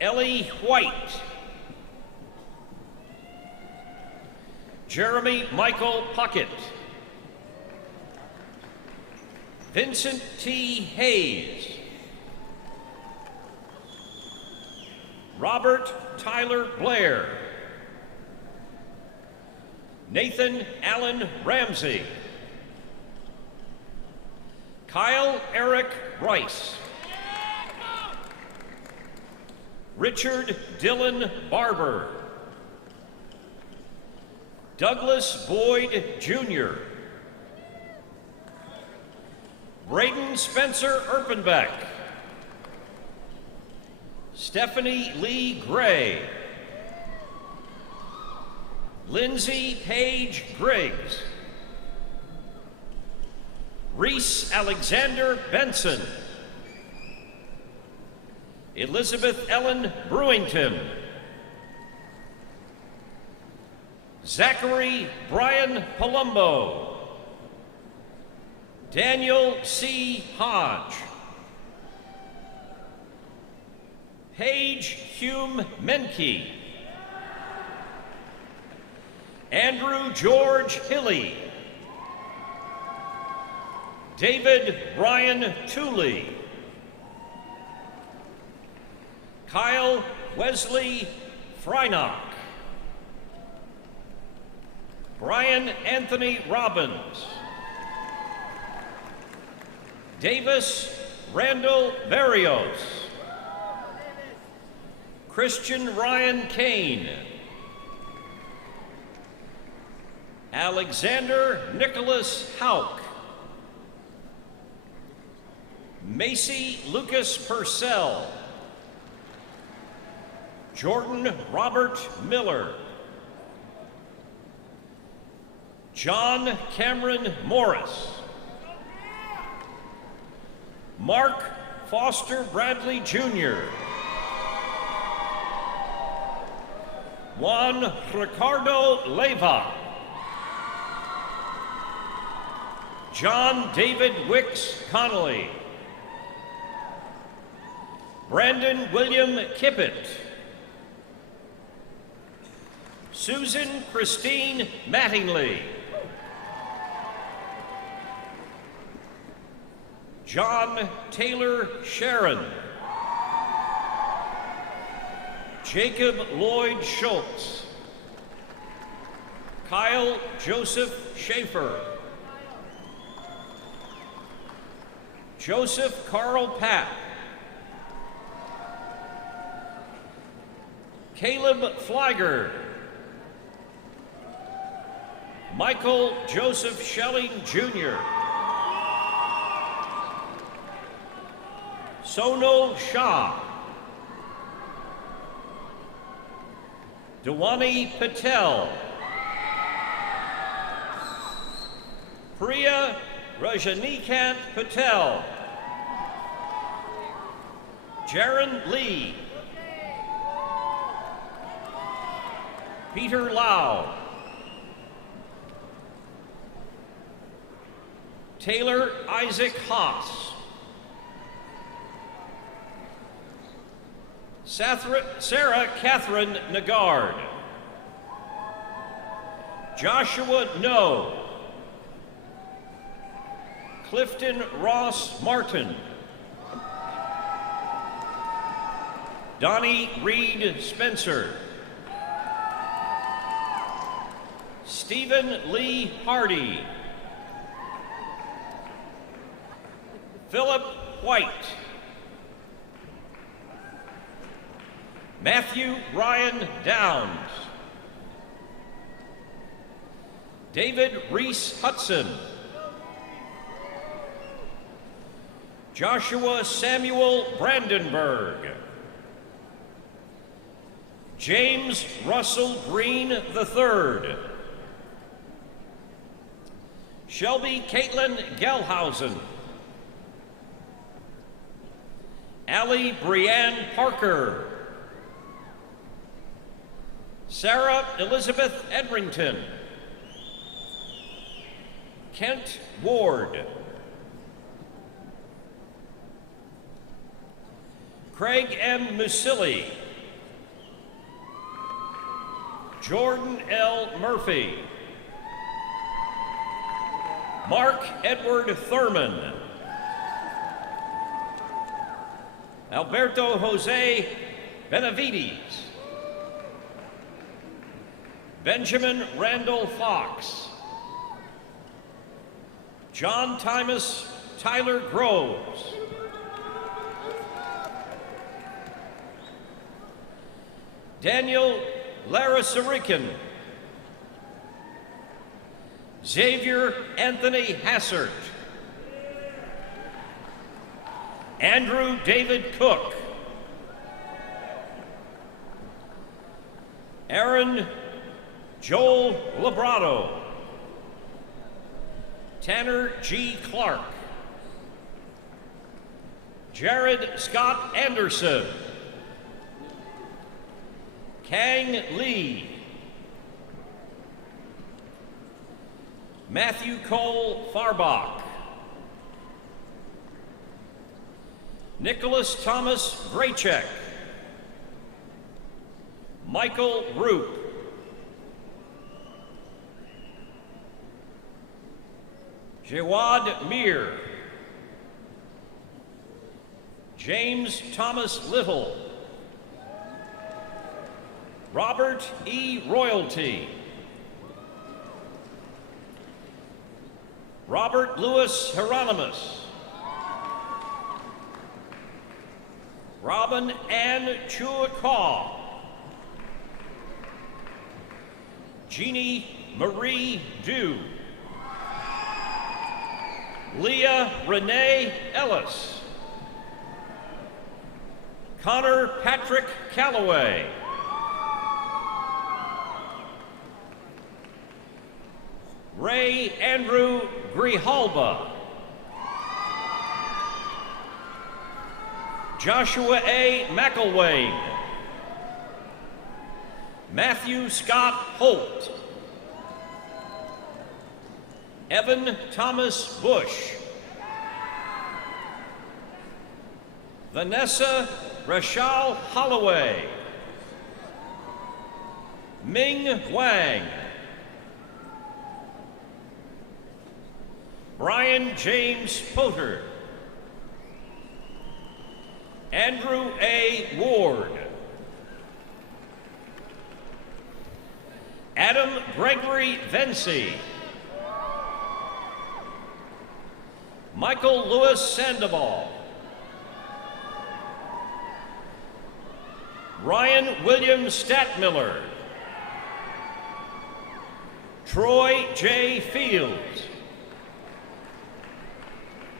Ellie White. Jeremy Michael Puckett. Vincent T. Hayes. Robert Tyler Blair. Nathan Allen Ramsey. Kyle Eric Rice. Richard Dillon Barber. Douglas Boyd Jr. Braden Spencer Erpenbeck. Stephanie Lee Gray. Lindsay Paige Griggs. Reese Alexander Benson. Elizabeth Ellen Brewington. Zachary Brian Palumbo. Daniel C. Hodge. Paige Hume Menke. Andrew George Hilly. David Brian Tooley. Kyle Wesley Freinock. Brian Anthony Robbins. Davis Randall Barrios. Christian Ryan Kane. Alexander Nicholas Hauk. Macy Lucas Purcell. Jordan Robert Miller. John Cameron Morris. Mark Foster Bradley Jr. Juan Ricardo Leyva. John David Wicks Connolly. Brandon William Kippett. Susan Christine Mattingly. John Taylor Sharon. Jacob Lloyd Schultz. Kyle Joseph Schaefer. Joseph Carl Papp. Caleb Flygerd. Michael Joseph Schelling, Jr. Sonal Shah. Dewani Patel. Priya Rajanikant Patel. Jaron Lee. Peter Lau. Taylor Isaac Haas. Sarah Catherine Nagard. Joshua No. Clifton Ross Martin. Donnie Reed Spencer. Stephen Lee Hardy. Philip White. Matthew Ryan Downs. David Reese Hudson. Joshua Samuel Brandenburg. James Russell Green III. Shelby Caitlin Gelhausen. Allie Brianne Parker. Sarah Elizabeth Edrington. Kent Ward. Craig M. Musilli. Jordan L. Murphy. Mark Edward Thurman. Alberto Jose Benavides. Benjamin Randall Fox. John Tymus Tyler Groves. Daniel Larasarikin. Xavier Anthony Hassert. Andrew David Cook. Aaron Joel Labrado. Tanner G. Clark. Jared Scott Anderson. Kang Lee. Matthew Cole Farbach. Nicholas Thomas Graycheck. Michael Roop. Jawad Mir. James Thomas Little. Robert E. Royalty. Robert Louis Hieronymus. Robin Ann Chuakaw. Jeannie Marie Dew. Leah Renee Ellis. Connor Patrick Calloway. Ray Andrew Grijalba. Joshua A. McElwain. Matthew Scott Holt. Evan Thomas Bush. Vanessa Rachel Holloway. Ming Wang. Brian James Potter. Andrew A. Ward. Adam Gregory Vency. Michael Lewis Sandoval. Ryan William Statmiller. Troy J. Fields.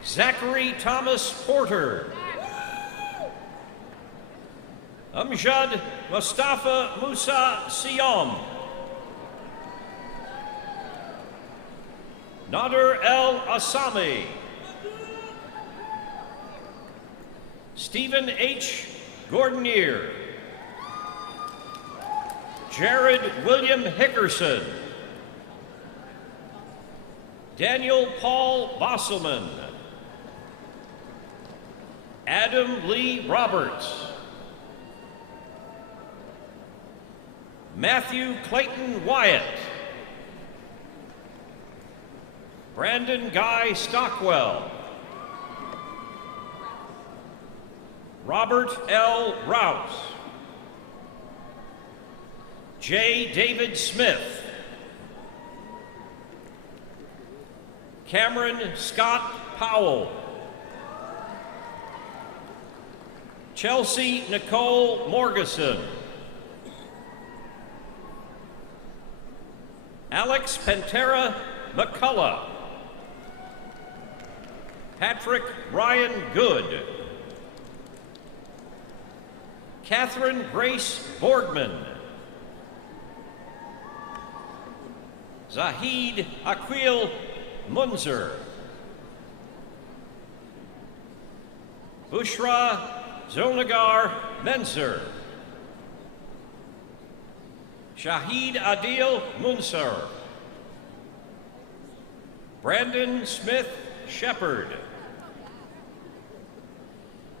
Zachary Thomas Porter. Amjad Mustafa Musa Siyam. Nader El Asami. Stephen H. Gordonier. Jared William Hickerson. Daniel Paul Bosselman. Adam Lee Roberts. Matthew Clayton Wyatt. Brandon Guy Stockwell. Robert L. Rouse. J. David Smith. Cameron Scott Powell. Chelsea Nicole Morgeson. Alex Pantera McCullough. Patrick Ryan Good. Catherine Grace Borgman. Zahid Aqil Munzer. Bushra Zulnagar Menzer. Shahid Adil Munsar. Brandon Smith Shepard.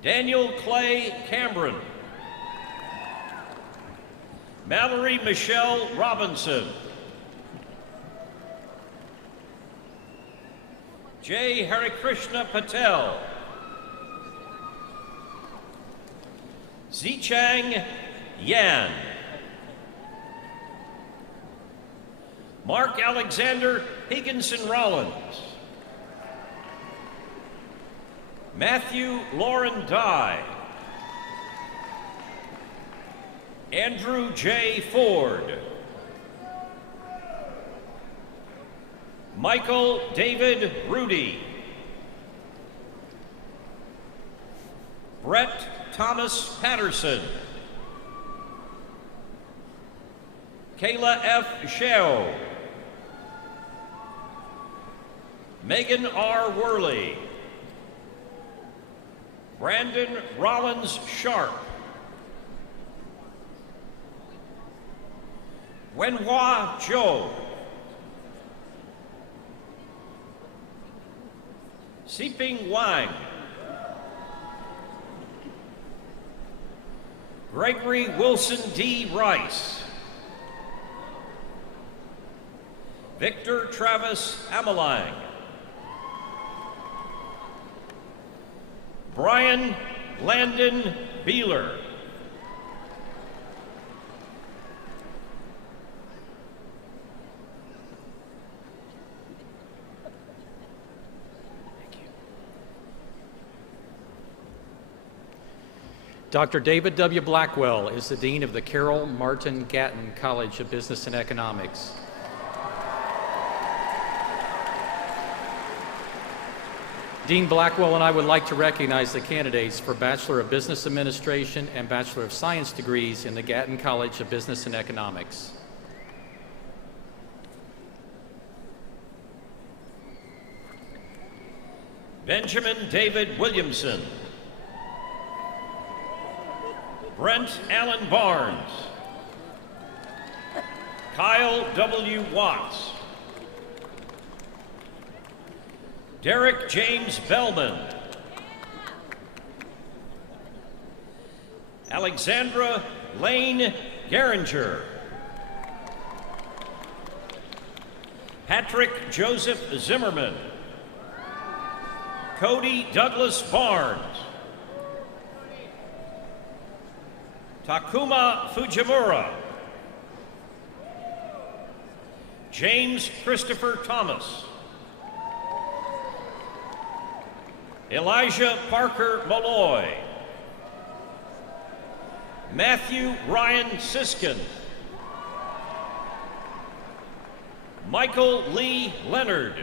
Daniel Clay Cameron. Mallory Michelle Robinson. J. Harikrishna Patel. Zichang Yan. Mark Alexander Higginson Rollins. Matthew Lauren Dye. Andrew J. Ford. Michael David Rudy. Brett Thomas Patterson. Kayla F. Sheo. Megan R. Worley. Brandon Rollins Sharp. Wenhua Zhou. Siping Wang. Gregory Wilson D. Rice. Victor Travis Amalang. Brian Landon Beeler. Dr. David W. Blackwell is the Dean of the Carroll Martin Gatton College of Business and Economics. Dean Blackwell and I would like to recognize the candidates for Bachelor of Business Administration and Bachelor of Science degrees in the Gatton College of Business and Economics. Benjamin David Williamson. Brent Allen Barnes. Kyle W. Watts. Derek James Bellman. Alexandra Lane Geringer. Patrick Joseph Zimmerman. Cody Douglas Barnes. Takuma Fujimura. James Christopher Thomas. Elijah Parker Malloy. Matthew Ryan Siskin. Michael Lee Leonard.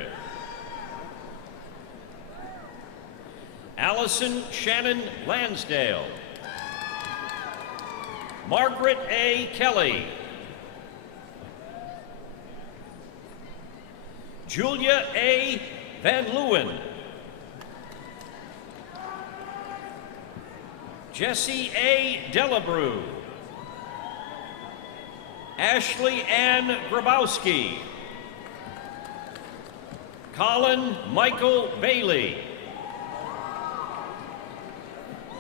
Allison Shannon Lansdale. Margaret A. Kelly. Julia A. Van Leeuwen. Jessie A. Delabrew. Ashley Ann Grabowski. Colin Michael Bailey.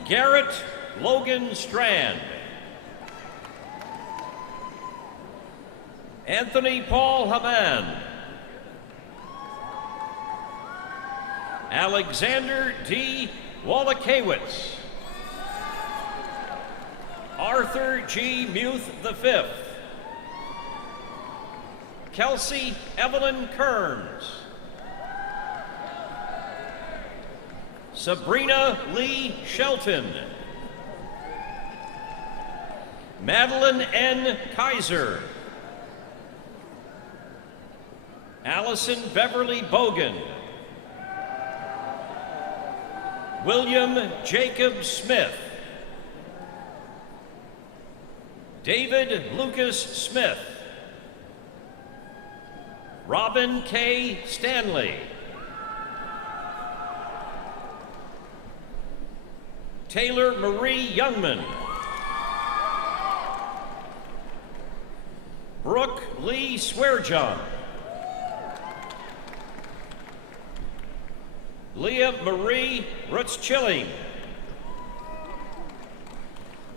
Garrett Logan Strand. Anthony Paul Haman. Alexander D. Wallakewicz. Arthur G. Muth V. Kelsey Evelyn Kearns. Sabrina Lee Shelton. Madeline N. Kaiser. Allison Beverly Bogan. William Jacob Smith. David Lucas Smith. Robin K. Stanley. Taylor Marie Youngman. Brooke Lee Swearjohn. Leah Marie Rutzchilling.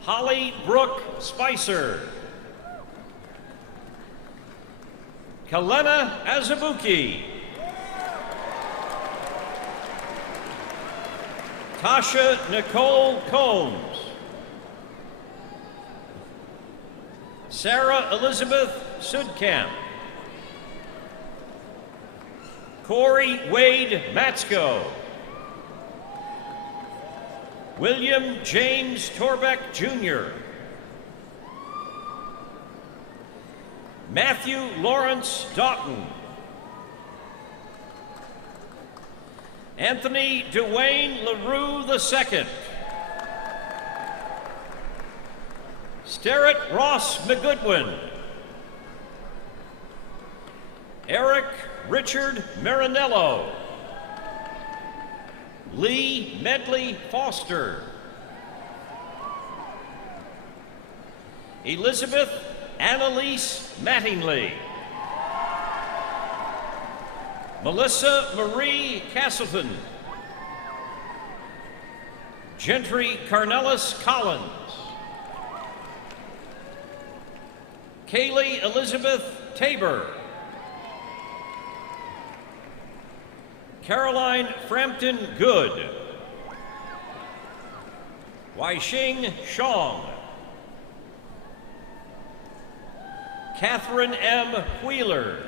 Holly Brooke Spicer. Kalena Azabuki. Tasha Nicole Combs. Sarah Elizabeth Sudkamp. Corey Wade Matsko. William James Torbeck Jr. Matthew Lawrence Doughton. Anthony Dwayne LaRue II. Sterrett Ross McGoodwin. Eric Richard Marinello. Lee Medley Foster. Elizabeth Annalise Mattingly. Melissa Marie Castleton. Gentry Carnelis Collins. Kaylee Elizabeth Tabor. Caroline Frampton Good. Weishing Shong. Catherine M. Wheeler.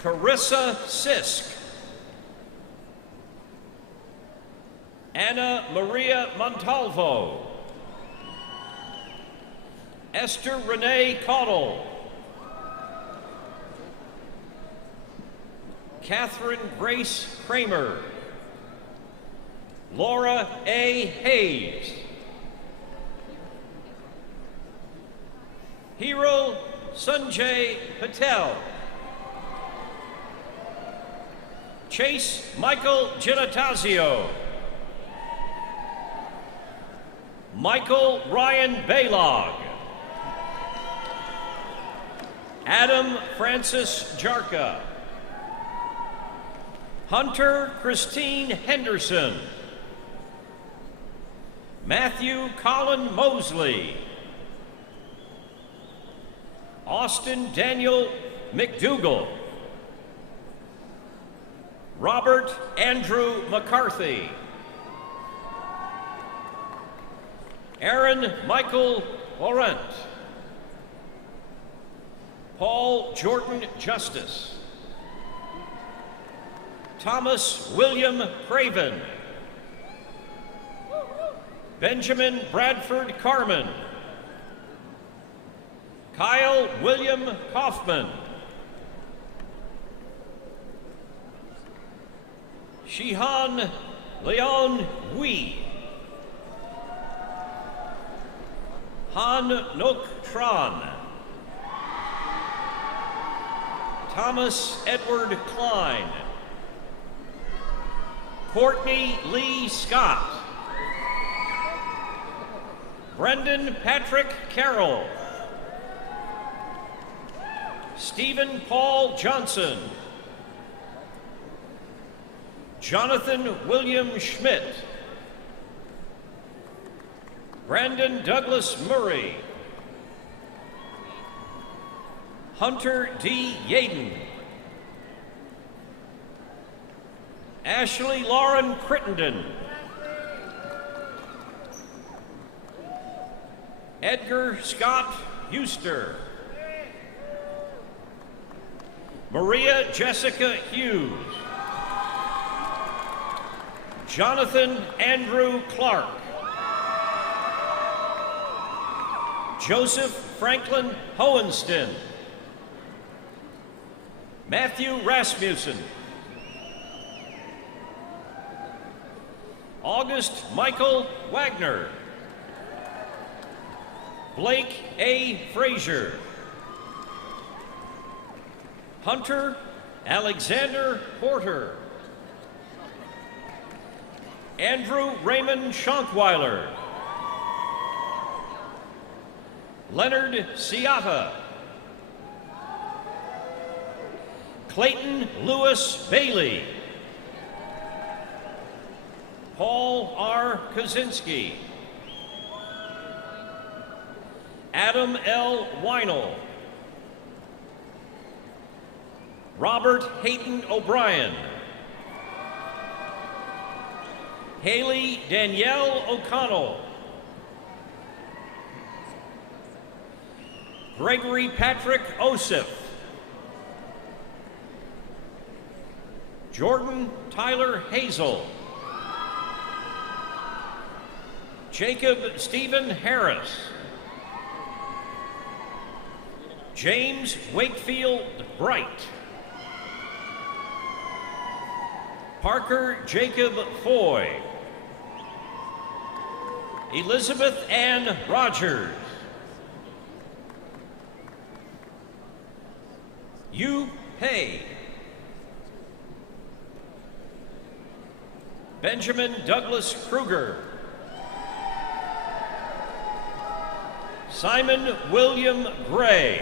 Carissa Sisk. Anna Maria Montalvo. Esther Renee Caudle. Catherine Grace Kramer. Laura A. Hayes. Hero Sanjay Patel. Chase Michael Ginatazio. Michael Ryan Baylog. Adam Francis Jarka. Hunter Christine Henderson. Matthew Colin Mosley. Austin Daniel McDougall. Robert Andrew McCarthy. Aaron Michael Laurent. Paul Jordan Justice. Thomas William Craven. Benjamin Bradford Carmen. Kyle William Kaufman. Shihan Leon Wee. Han Nok Tran. Thomas Edward Klein. Courtney Lee Scott. Brendan Patrick Carroll. Stephen Paul Johnson. Jonathan William Schmidt. Brandon Douglas Murray. Hunter D. Yaden. Ashley Lauren Crittenden. Edgar Scott Huster. Maria Jessica Hughes. Jonathan Andrew Clark. Joseph Franklin Hohenstein. Matthew Rasmussen. August Michael Wagner. Blake A. Frazier. Hunter Alexander Porter. Andrew Raymond Schonkweiler. Leonard Ciata. Clayton Lewis Bailey. Paul R. Kaczynski. Adam L. Weinel. Robert Hayden O'Brien. Haley Danielle O'Connell. Gregory Patrick Osip. Jordan Tyler Hazel. Jacob Stephen Harris. James Wakefield Bright. Parker Jacob Foy. Elizabeth Ann Rogers. Yu Pei. Benjamin Douglas Kruger. Simon William Gray.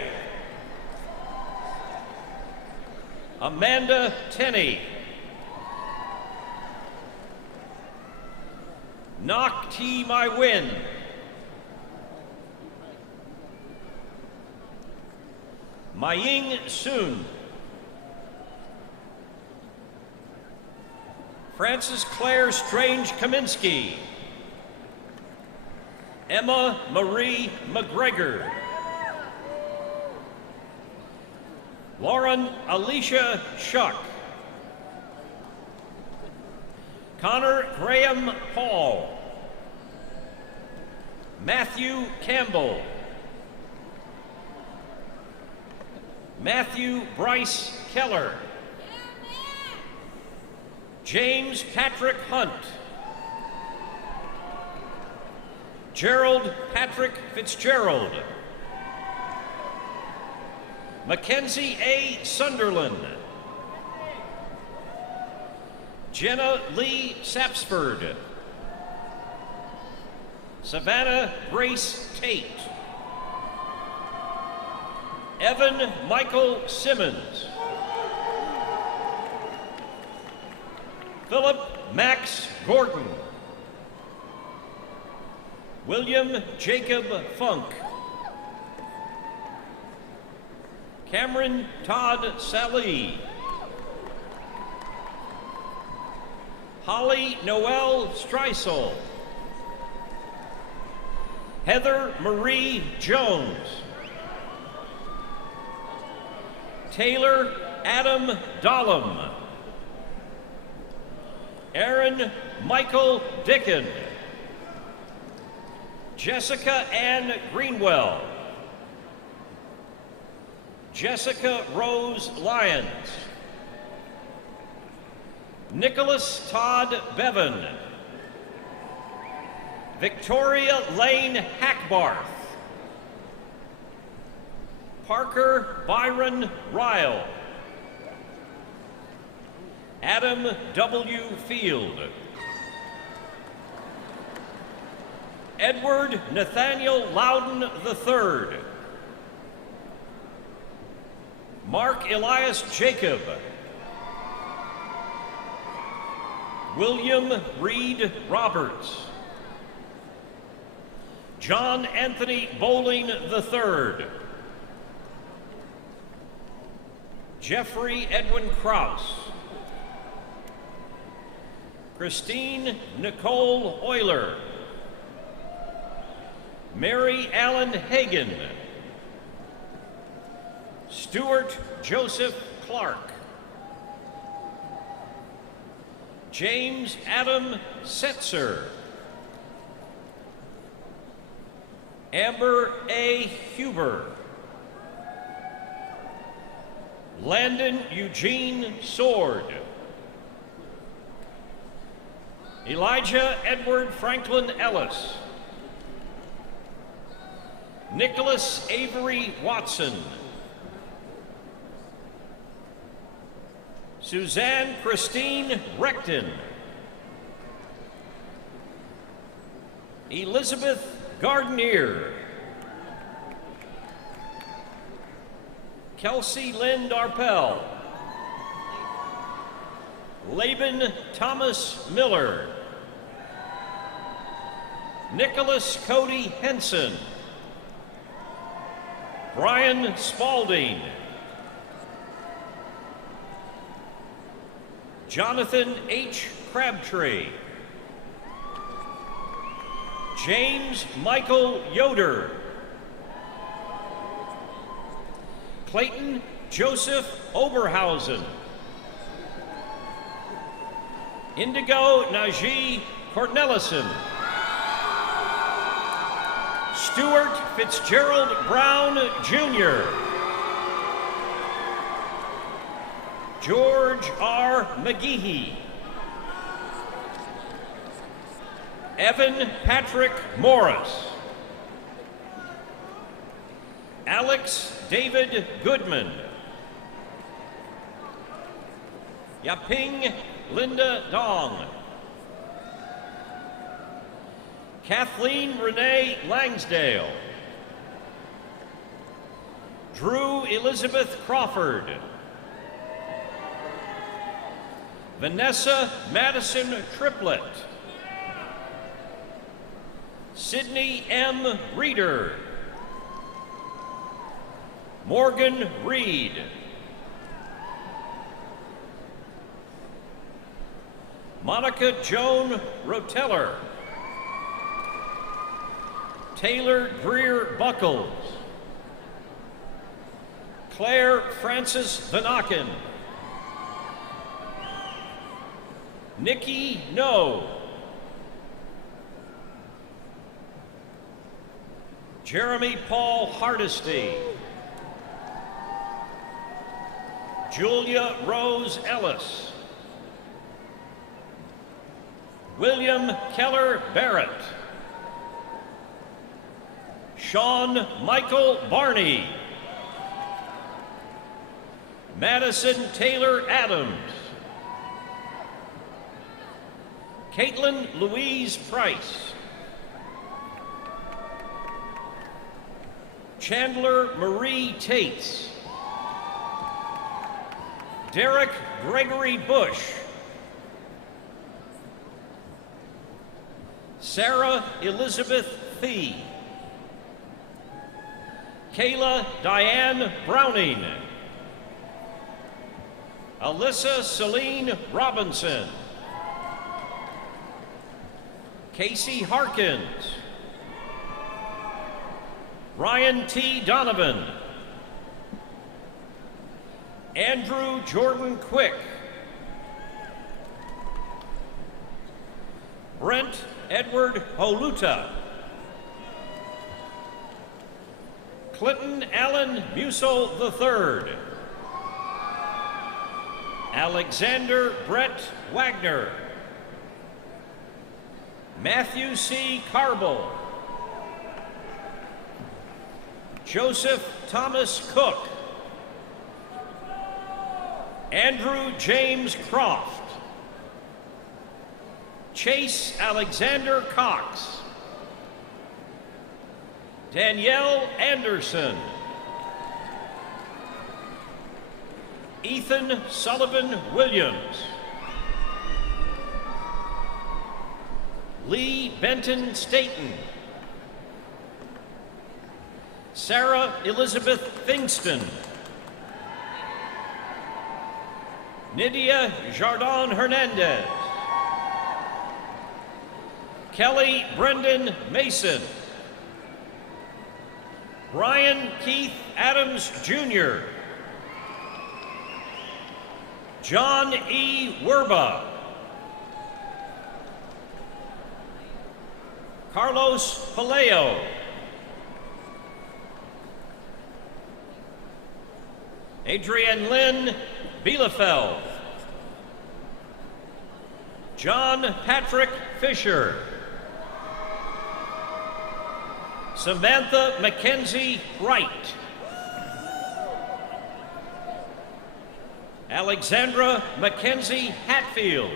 Amanda Tenney. Nok T. My Win. Maying Soon. Frances Claire Strange Kaminsky. Emma Marie McGregor. Lauren Alicia Shuck. Connor Graham Paul. Matthew Campbell. Matthew Bryce Keller. James Patrick Hunt. Gerald Patrick Fitzgerald. Mackenzie A. Sunderland. Jenna Lee Sapsford. Savannah Grace Tate. Evan Michael Simmons. Philip Max Gordon. William Jacob Funk. Cameron Todd Sallee. Holly Noel Streisel. Heather Marie Jones. Taylor Adam Dollum. Aaron Michael Dickon. Jessica Ann Greenwell. Jessica Rose Lyons, Nicholas Todd Bevan, Victoria Lane Hackbarth, Parker Byron Ryle, Adam W. Field, Edward Nathaniel Loudon III, Mark Elias Jacob, William Reed Roberts, John Anthony Bowling III, Jeffrey Edwin Krause, Christine Nicole Euler, Mary Allen Hagan, Stuart Joseph Clark, James Adam Setzer, Amber A. Huber, Landon Eugene Sword, Elijah Edward Franklin Ellis, Nicholas Avery Watson, Suzanne Christine Recton, Elizabeth Gardenier, Kelsey Lynn Darpel, Laban Thomas Miller, Nicholas Cody Henson, Brian Spalding, Jonathan H. Crabtree, James Michael Yoder, Clayton Joseph Oberhausen, Indigo Najee Cornelison, Stuart Fitzgerald Brown, Jr., George R. McGehee, Evan Patrick Morris, Alex David Goodman, Yaping Linda Dong, Kathleen Renee Langsdale, Drew Elizabeth Crawford, Vanessa Madison Triplett, Sydney M. Reeder, Morgan Reed, Monica Joan Roteller, Taylor Greer Buckles, Claire Frances Vanaken, Nikki No, Jeremy Paul Hardesty, Julia Rose Ellis, William Keller Barrett, Sean Michael Barney, Madison Taylor Adams, Caitlin Louise Price, Chandler Marie Tates, Derek Gregory Bush, Sarah Elizabeth Thee, Kayla Diane Browning, Alyssa Celine Robinson, Casey Harkins, Ryan T. Donovan, Andrew Jordan Quick, Brent Edward Holuta, Clinton Allen Musel III. Alexander Brett Wagner. Matthew C. Carble. Joseph Thomas Cook. Andrew James Croft. Chase Alexander Cox. Danielle Anderson. Ethan Sullivan Williams. Lee Benton Staten. Sarah Elizabeth Fingston. Nydia Jardon Hernandez. Kelly Brendan Mason. Brian Keith Adams Jr. John E. Werba. Carlos Paleo. Adrienne Lynn Bielefeld. John Patrick Fisher. Samantha Mackenzie Wright. Alexandra Mackenzie Hatfield.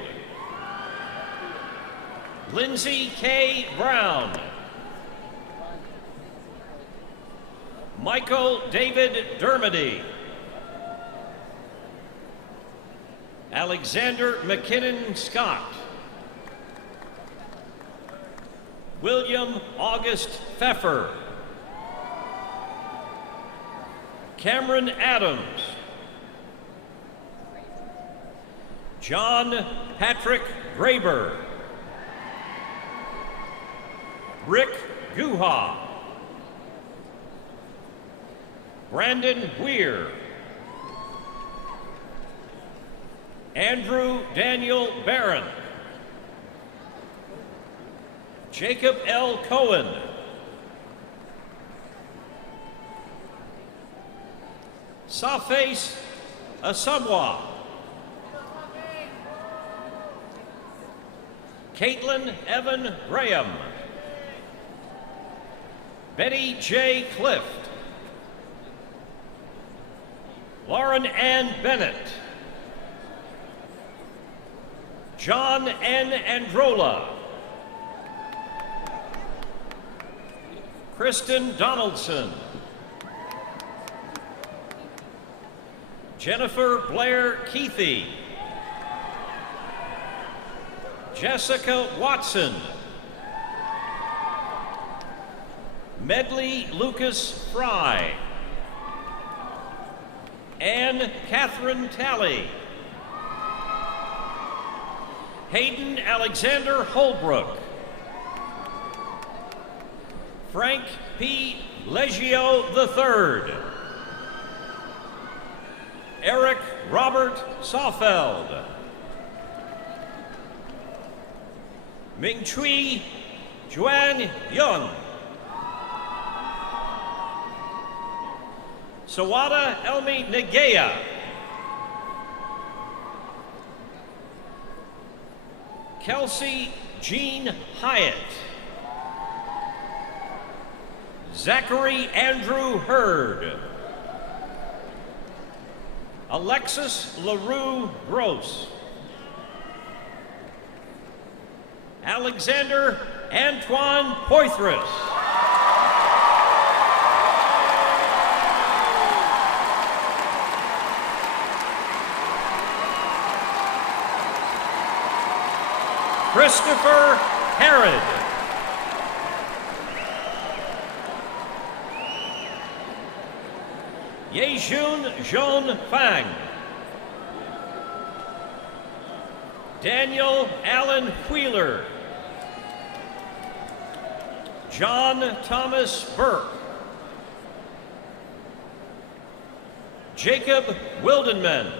Lindsay K. Brown. Michael David Dermody. Alexander McKinnon Scott. William August Pfeffer. Cameron Adams. John Patrick Graber. Rick Guha. Brandon Weir. Andrew Daniel Barron. Jacob L. Cohen. Saface Asamoah. Caitlin Evan Graham. Betty J. Clift. Lauren Ann Bennett. John N. Androla. Kristen Donaldson. Jennifer Blair Keithy. Jessica Watson. Medley Lucas Fry. Anne Catherine Talley. Hayden Alexander Holbrook. Frank P. Leggio III. Eric Robert Sawfeld. Ming Chui Juan Young. Sawada Elmi Negea. Kelsey Jean Hyatt. Zachary Andrew Hurd. Alexis LaRue Gross. Alexander Antoine Poitras. Christopher Herod. Yejun Zhong Fang. Daniel Allen Wheeler. John Thomas Burke. Jacob Wildenman.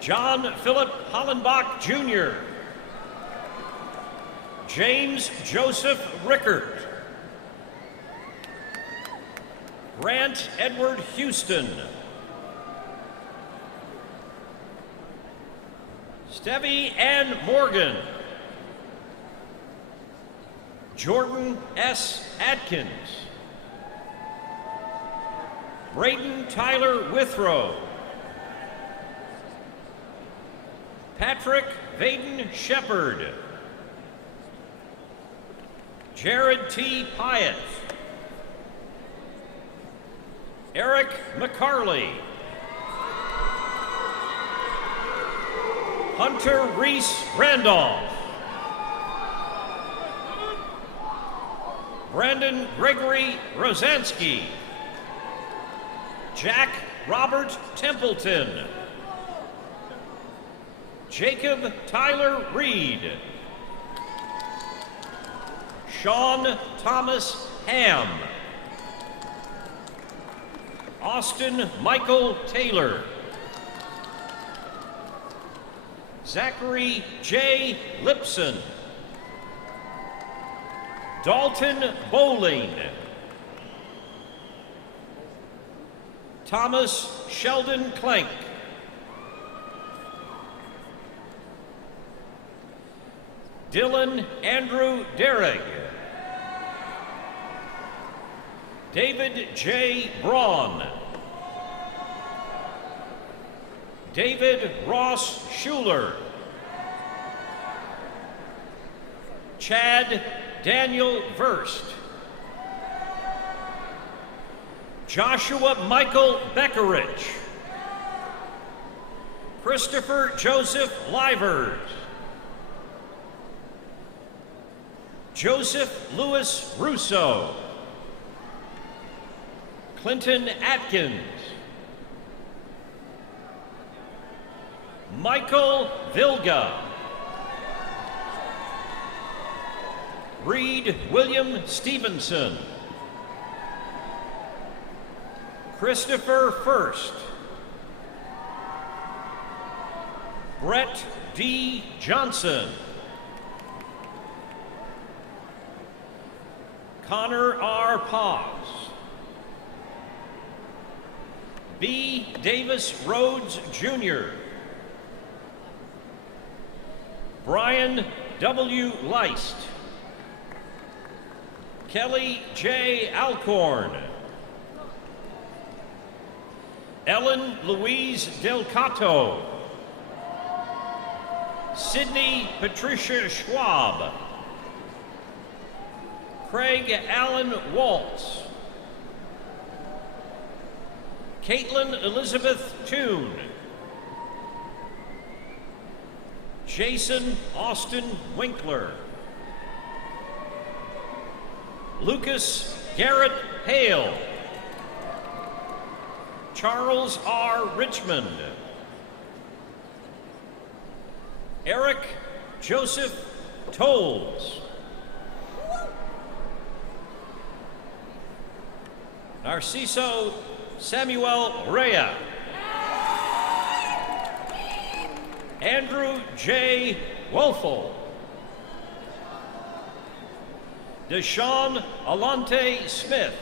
John Philip Hollenbach Jr. James Joseph Rickert. Grant Edward Houston. Stevie Ann Morgan. Jordan S. Atkins. Braden Tyler Withrow. Patrick Vaden Shepard. Jared T. Pyatt. Eric McCarley. Hunter Reese Randolph. Brandon Gregory Rosansky. Jack Robert Templeton. Jacob Tyler Reed. Sean Thomas Ham. Austin Michael Taylor. Zachary J. Lipson. Dalton Bowling. Thomas Sheldon Clank. Dylan Andrew Derrig. David J. Braun. David Ross Schuler. Chad Daniel Verst. Joshua Michael Beckerich. Christopher Joseph Livers. Joseph Louis Russo. Clinton Atkins. Michael Vilga. Reed William Stevenson. Christopher First. Brett D. Johnson. Connor R. Paz. B. Davis Rhodes, Jr. Brian W. Leist. Kelly J. Alcorn. Ellen Louise Delcato. Sydney Patricia Schwab. Craig Allen Waltz. Caitlin Elizabeth Toon. Jason Austin Winkler. Lucas Garrett Hale. Charles R. Richmond. Eric Joseph Tolles. Narciso Samuel Rea. Andrew J. Wolfel. Deshaun Alante Smith.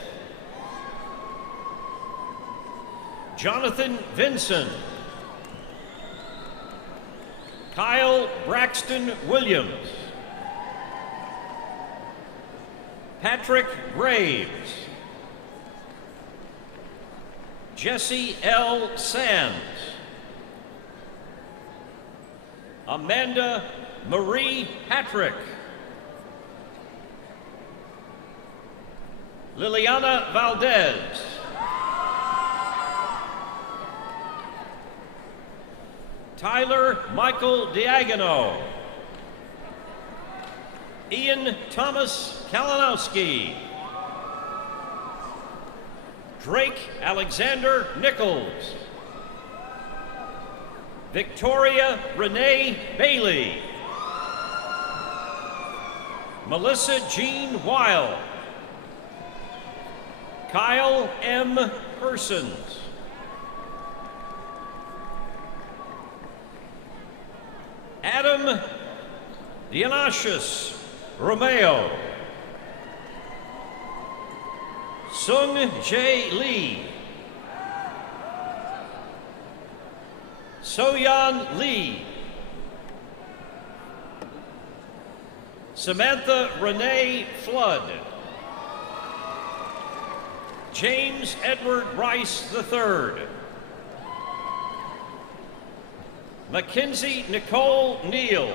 Jonathan Vinson. Kyle Braxton Williams. Patrick Graves. Jesse L. Sands. Amanda Marie Patrick. Liliana Valdez. Tyler Michael Diagono. Ian Thomas Kalinowski. Drake Alexander Nichols. Victoria Renee Bailey. Melissa Jean Weil. Kyle M. Persons. Adam Dionysius Romeo. Sung Jae Lee. Soyeon Lee. Samantha Renee Flood. James Edward Rice III. Mackenzie Nicole Neal.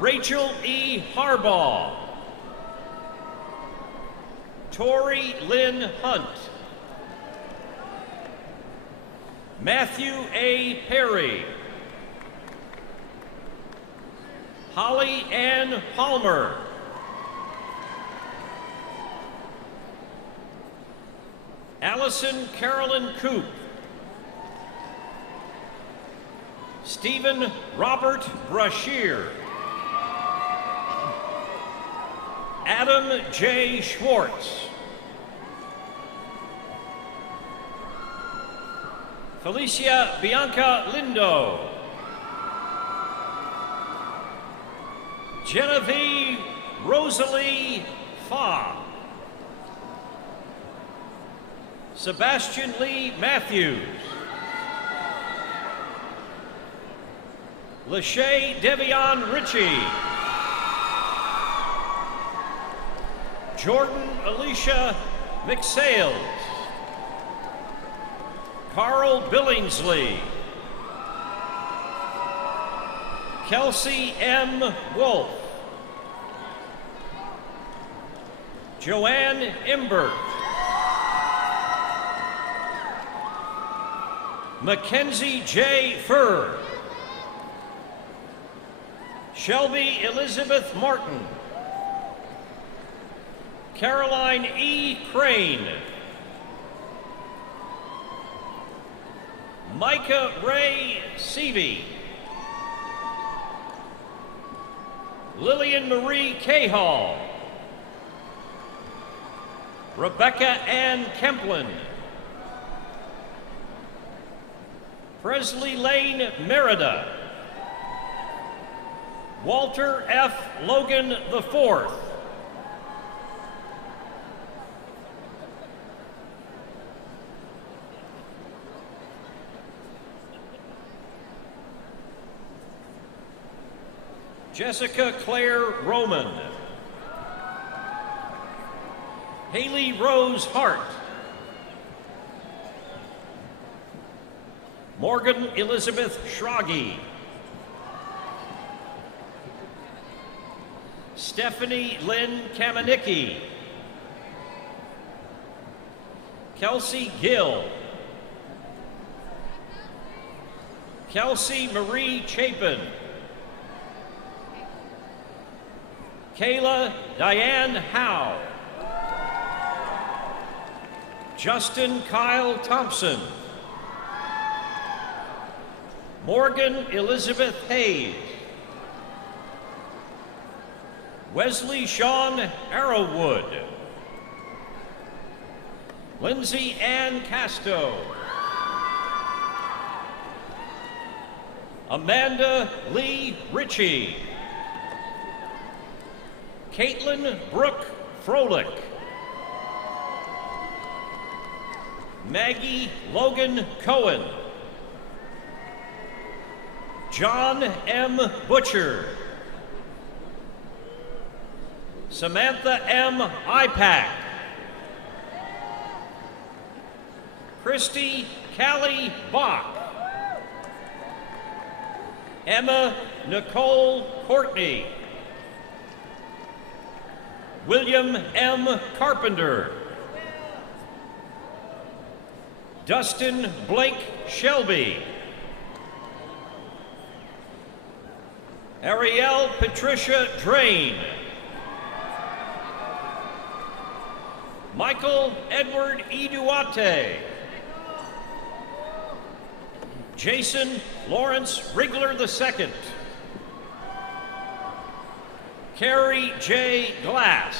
Rachel E. Harbaugh. Tori Lynn Hunt. Matthew A. Perry. Holly Ann Palmer. Allison Carolyn Coop. Stephen Robert Brashear. Adam J. Schwartz. Felicia Bianca Lindo. Genevieve Rosalie Fa. Sebastian Lee Matthews. Lachey Devion Ritchie. Jordan Alicia McSales. Carl Billingsley. Kelsey M. Wolf. Joanne Imbert. Mackenzie J. Furr. Shelby Elizabeth Martin. Caroline E. Crane. Micah Ray Seavey. Lillian Marie Cahall. Rebecca Ann Kemplin. Presley Lane Merida. Walter F. Logan IV. Jessica Claire Roman. Haley Rose Hart. Morgan Elizabeth Schrage. Stephanie Lynn Kamenicki. Kelsey Gill. Kelsey Marie Chapin. Kayla Diane Howe. Justin Kyle Thompson. Morgan Elizabeth Hayes. Wesley Sean Arrowwood. Lindsay Ann Casto. Amanda Lee Ritchie. Caitlin Brooke Froelich. Maggie Logan Cohen. John M. Butcher. Samantha M. Ipak. Christy Callie Bach. Emma Nicole Courtney. William M. Carpenter. Dustin Blake Shelby. Ariel Patricia Drain. Michael Edward E. Duarte. Jason Lawrence Rigler II. Carrie J. Glass.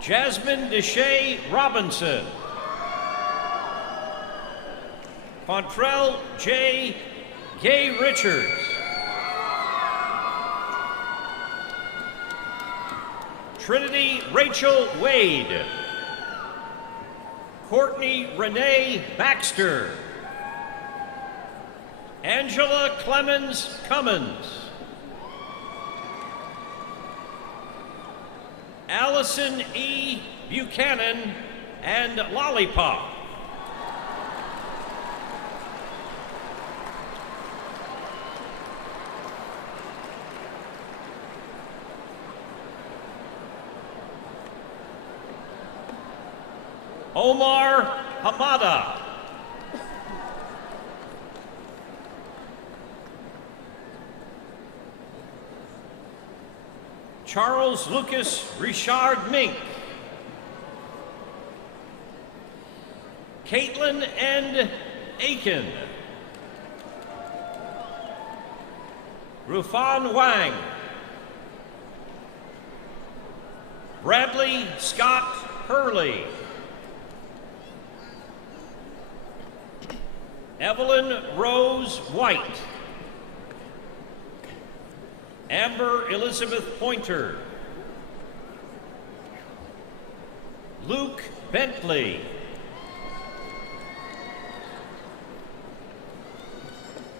Jasmine Deshay Robinson. Fontrell J. Gay Richards. Trinity Rachel Wade. Courtney Renee Baxter. Angela Clemens Cummins. Allison E. Buchanan and Lollipop. Omar Hamada. Charles Lucas Richard Mink. Caitlin N. Aiken. Rufan Wang. Bradley Scott Hurley. Evelyn Rose White. Amber Elizabeth Pointer. Luke Bentley.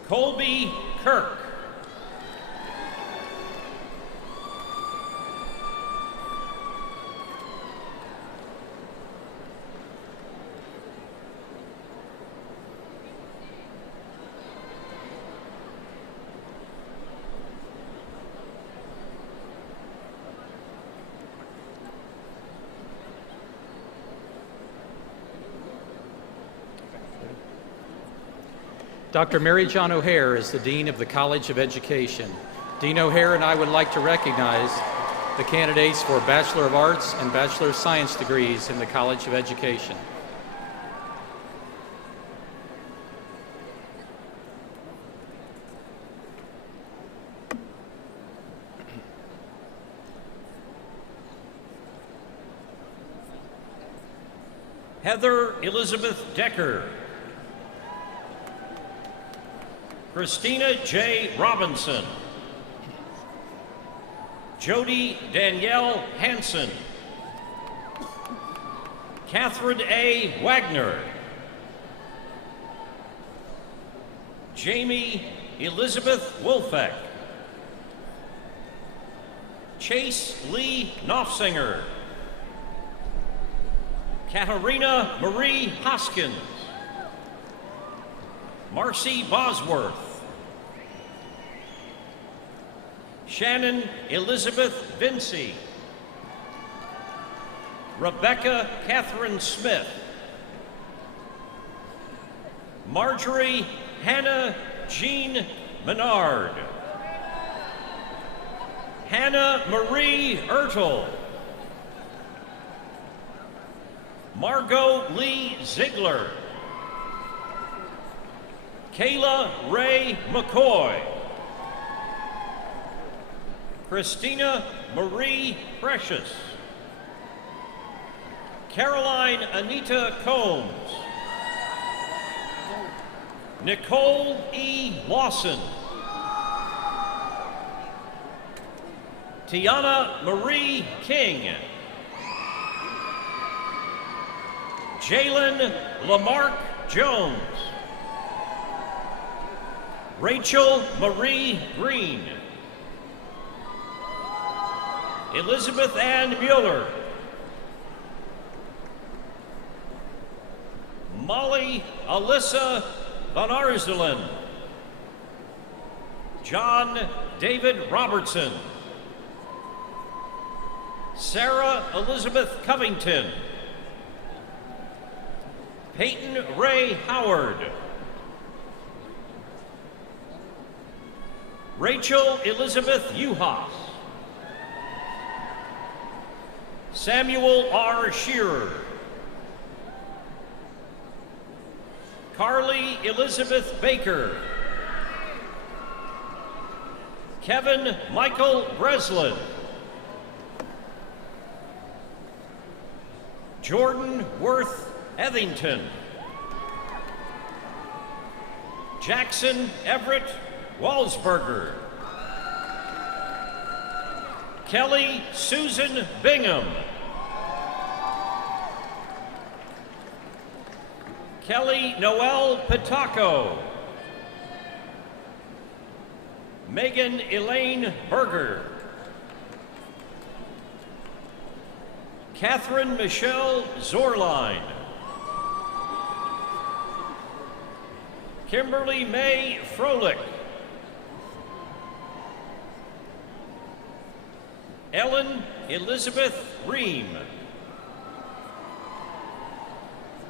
Colby Kirk. Dr. Mary John O'Hare is the Dean of the College of Education. Dean O'Hare and I would like to recognize the candidates for Bachelor of Arts and Bachelor of Science degrees in the College of Education. Heather Elizabeth Decker. Christina J. Robinson. Jody Danielle Hansen. Catherine A. Wagner. Jamie Elizabeth Wolfeck. Chase Lee Knopfsinger. Katarina Marie Hoskins. Marcy Bosworth. Shannon Elizabeth Vinci. Rebecca Catherine Smith. Marjorie Hannah Jean Menard. Hannah Marie Ertel. Margot Lee Ziegler. Kayla Ray McCoy. Christina Marie Precious. Caroline Anita Combs. Nicole E. Lawson. Tiana Marie King. Jalen Lamarck Jones. Rachel Marie Green. Elizabeth Ann Mueller. Molly Alyssa Van Arsdalen. John David Robertson. Sarah Elizabeth Covington. Peyton Ray Howard. Rachel Elizabeth Uhas. Samuel R. Shearer. Carly Elizabeth Baker. Kevin Michael Breslin. Jordan Worth Ethington. Jackson Everett Walsberger. Kelly Susan Bingham. Kelly Noel Pitaco. Megan Elaine Berger. Catherine Michelle Zorline. Kimberly May Froelich. Ellen Elizabeth Ream.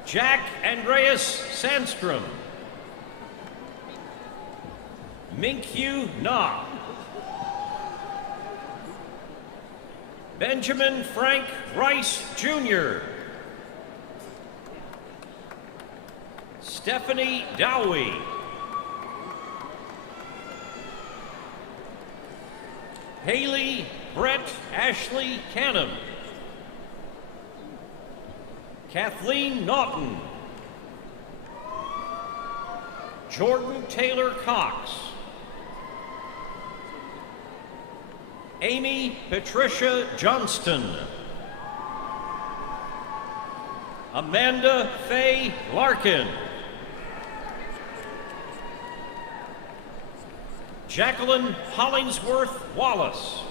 Jack Andreas Sandstrom. Minkyu Na. Benjamin Frank Rice Jr. Stephanie Dowie. Haley Brett Ashley Canham. Kathleen Naughton. Jordan Taylor Cox. Amy Patricia Johnston. Amanda Faye Larkin. Jacqueline Hollingsworth Wallace.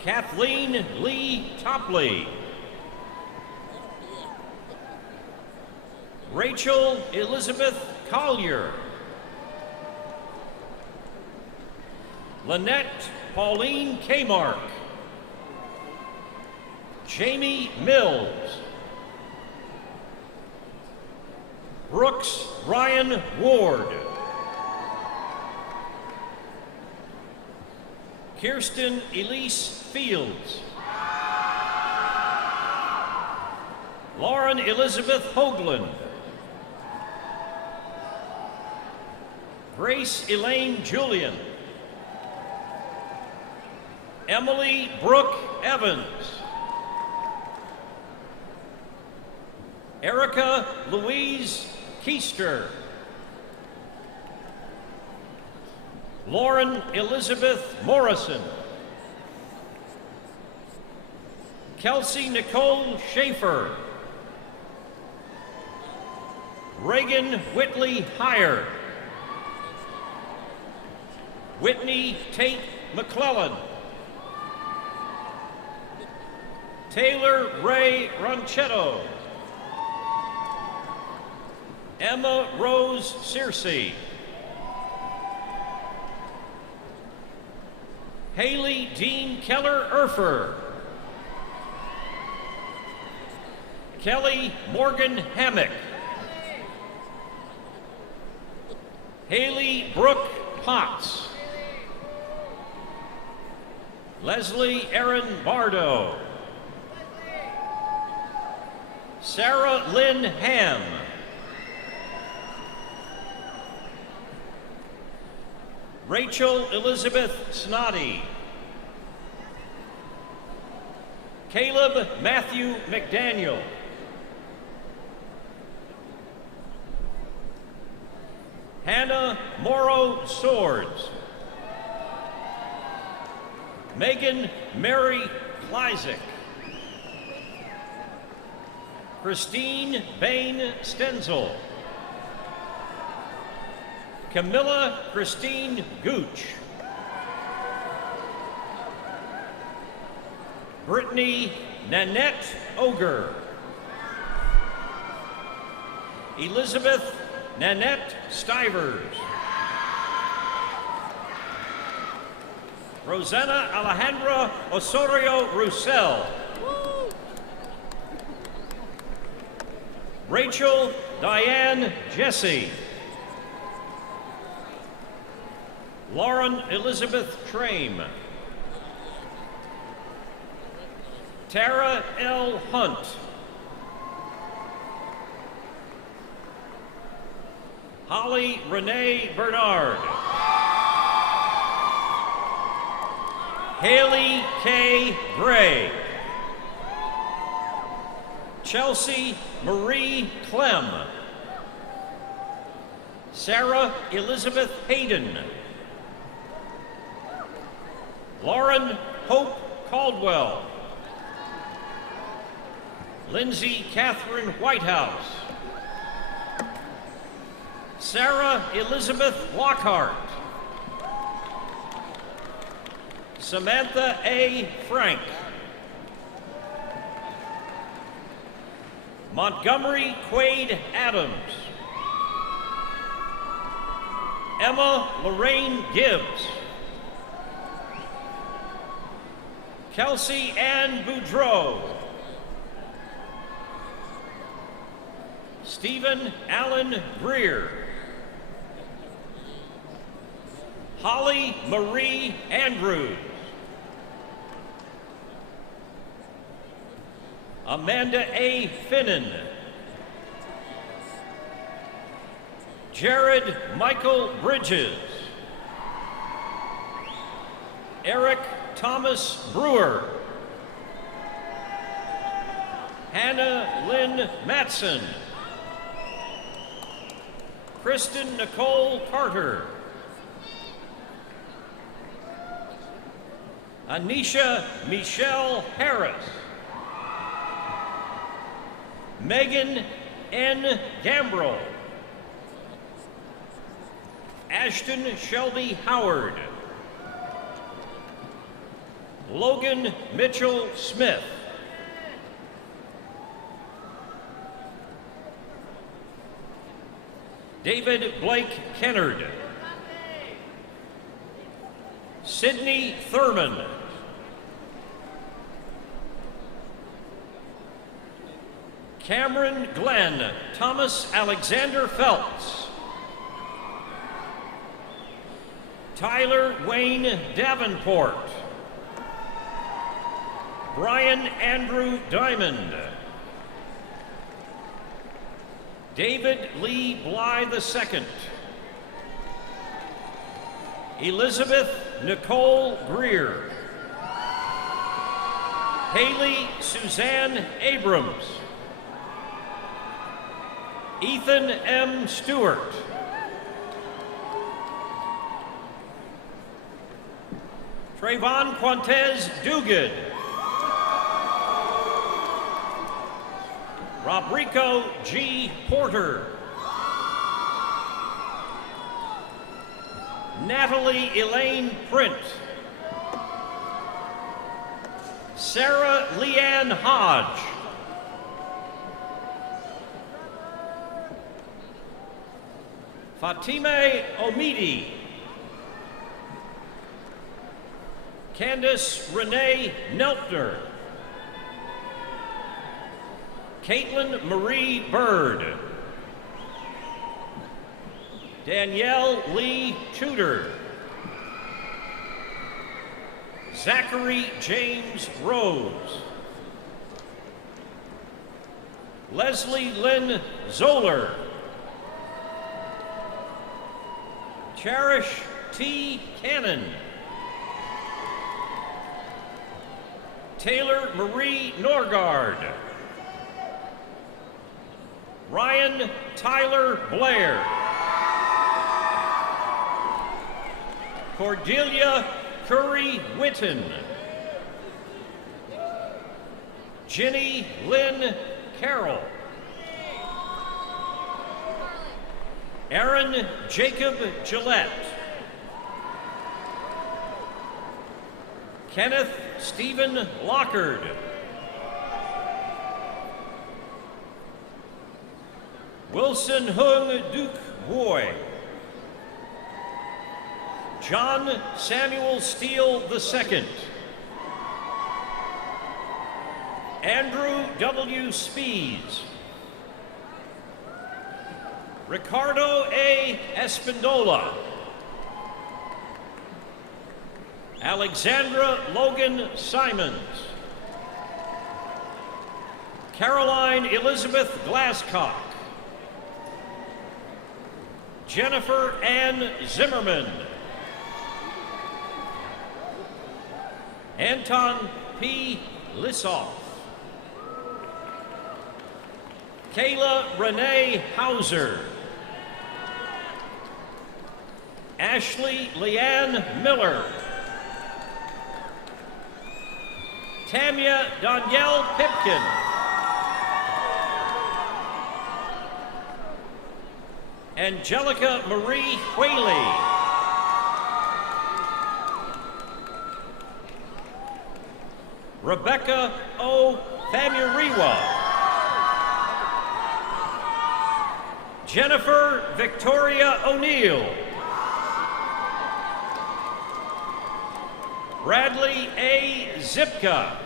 Kathleen Lee Topley. Rachel Elizabeth Collier. Lynette Pauline Kmark. Jamie Mills. Brooks Ryan Ward. Kirsten Elise Fields. Lauren Elizabeth Hoagland. Grace Elaine Julian. Emily Brooke Evans. Erica Louise Keister. Lauren Elizabeth Morrison. Kelsey Nicole Schaefer. Reagan Whitley Heyer. Whitney Tate McClellan. Taylor Ray Ronchetto. Emma Rose Searcy. Haley Dean Keller Erfer. Kelly Morgan Hammock. Haley Brooke Potts. Leslie Erin Bardo. Sarah Lynn Ham. Rachel Elizabeth Snoddy. Caleb Matthew McDaniel. Hannah Morrow Swords. Megan Mary Kleisik. Christine Bain Stenzel. Camilla Christine Gooch. Brittany Nanette Oger. Elizabeth Nanette Stivers. Rosanna Alejandra Osorio Roussel. Rachel Diane Jesse. Lauren Elizabeth Trame. Tara L. Hunt. Holly Renee Bernard. Haley K. Gray. Chelsea Marie Clem. Sarah Elizabeth Hayden. Lauren Hope Caldwell. Lindsay Catherine Whitehouse. Sarah Elizabeth Lockhart. Samantha A. Frank. Montgomery Quaid Adams. Emma Lorraine Gibbs. Kelsey Ann Boudreau. Stephen Allen Greer. Holly Marie Andrews. Amanda A. Finnan. Jared Michael Bridges. Eric Thomas Brewer. Hannah Lynn Matson. Kristen Nicole Carter. Anisha Michelle Harris. Megan N. Gambrell. Ashton Shelby Howard. Logan Mitchell Smith. David Blake Kennard. Sydney Thurman. Cameron Glenn Thomas Alexander Phelps. Tyler Wayne Davenport. Brian Andrew Diamond. David Lee Bly II. Elizabeth Nicole Greer. Haley Suzanne Abrams. Ethan M. Stewart. Trayvon Quantez Duguid. Robrico G. Porter. Natalie Elaine Print. Sarah Leanne Hodge. Fatime Omidi. Candace Renee Neltner. Caitlin Marie Bird. Danielle Lee Tudor. Zachary James Rose. Leslie Lynn Zoller. Cherish T. Cannon. Taylor Marie Norgard. Ryan Tyler Blair. Cordelia Curry Witten. Jenny Lynn Carroll. Aaron Jacob Gillette. Kenneth Stephen Lockard. Wilson Hung Duke Boy. John Samuel Steele II. Andrew W. Spees. Ricardo A. Espindola. Alexandra Logan Simons. Caroline Elizabeth Glasscock. Jennifer Ann Zimmerman. Anton P. Lissoff. Kayla Renee Hauser. Ashley Leanne Miller. Tamia Danielle Pipkin. Angelica Marie Whaley. Rebecca O. Famuriwa. Jennifer Victoria O'Neill. Bradley A. Zipka.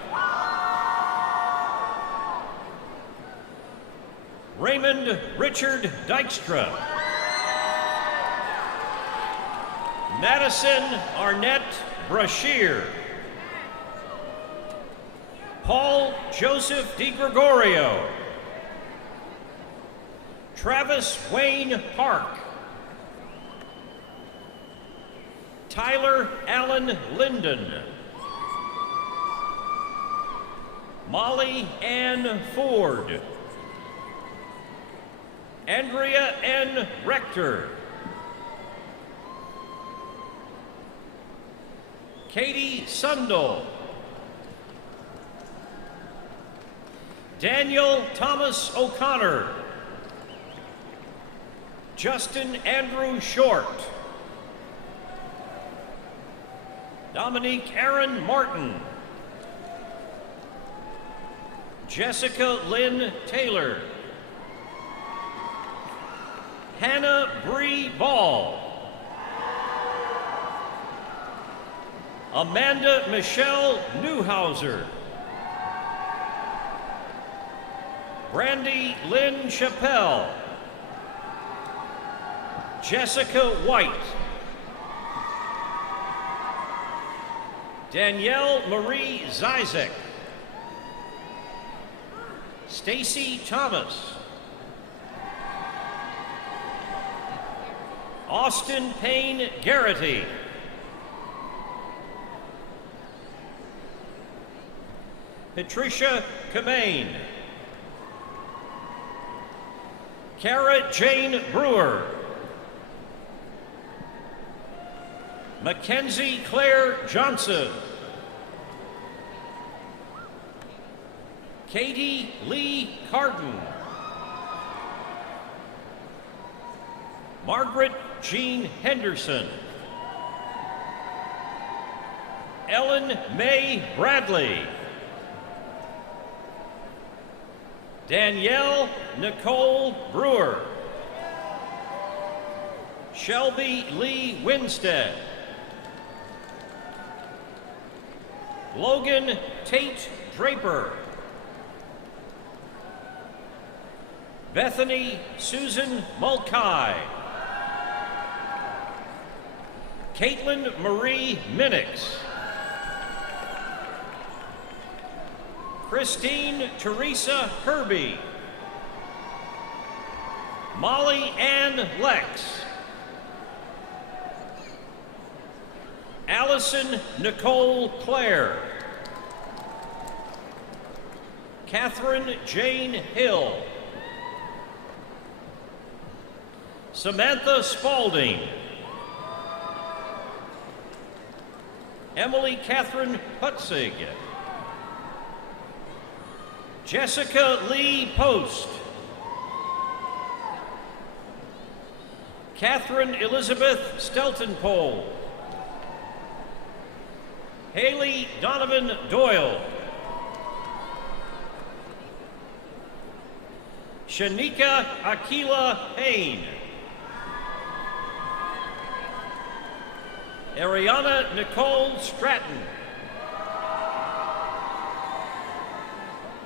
Raymond Richard Dykstra. Madison Arnett Brashear. Paul Joseph DiGregorio. Travis Wayne Park. Tyler Allen Linden. Molly Ann Ford. Andrea N. Rector. Katie Sundell. Daniel Thomas O'Connor. Justin Andrew Short. Dominique Aaron Martin. Jessica Lynn Taylor. Hannah Bree Ball. Amanda Michelle Newhauser. Brandy Lynn Chappelle. Jessica White. Danielle Marie Zizek. Stacy Thomas. Austin Payne Garrity. Patricia Kamain. Kara Jane Brewer. Mackenzie Claire Johnson. Katie Lee Carton. Margaret Jean Henderson. Ellen Mae Bradley. Danielle Nicole Brewer. Shelby Lee Winstead. Logan Tate Draper. Bethany Susan Mulcahy. Caitlin Marie Minix. Christine Teresa Kirby. Molly Ann Lex. Allison Nicole Clare. Catherine Jane Hill. Samantha Spalding. Emily Catherine Putzig. Jessica Lee Post. Catherine Elizabeth Steltenpole. Haley Donovan Doyle. Shanika Akila Payne. Ariana Nicole Stratton.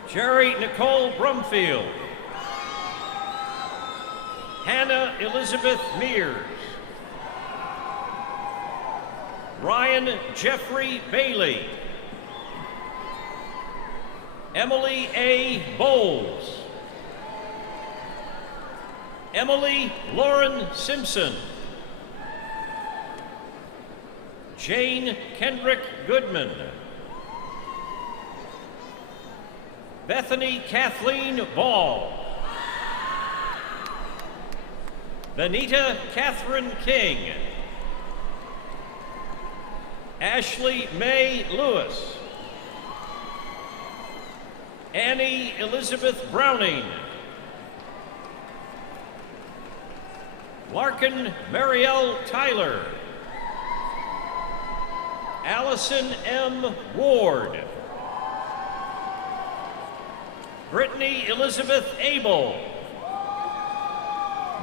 Jerry Nicole Brumfield. Hannah Elizabeth Mears. Ryan Jeffrey Bailey. Emily A. Bowles. Emily Lauren Simpson. Jane Kendrick Goodman. Bethany Kathleen Ball. Benita Catherine King. Ashley Mae Lewis. Annie Elizabeth Browning. Larkin Marielle Tyler. Allison M. Ward. Brittany Elizabeth Abel.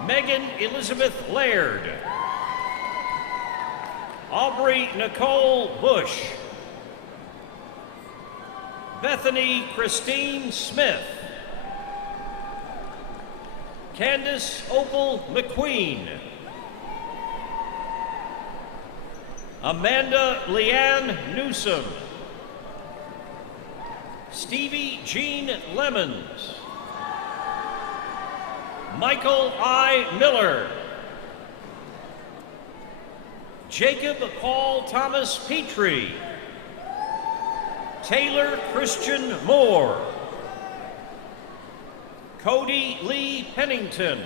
Megan Elizabeth Laird. Aubrey Nicole Bush. Bethany Christine Smith. Candace Opal McQueen. Amanda Leanne Newsom. Stevie Jean Lemons. Michael I. Miller. Jacob Paul Thomas Petrie. Taylor Christian Moore. Cody Lee Pennington.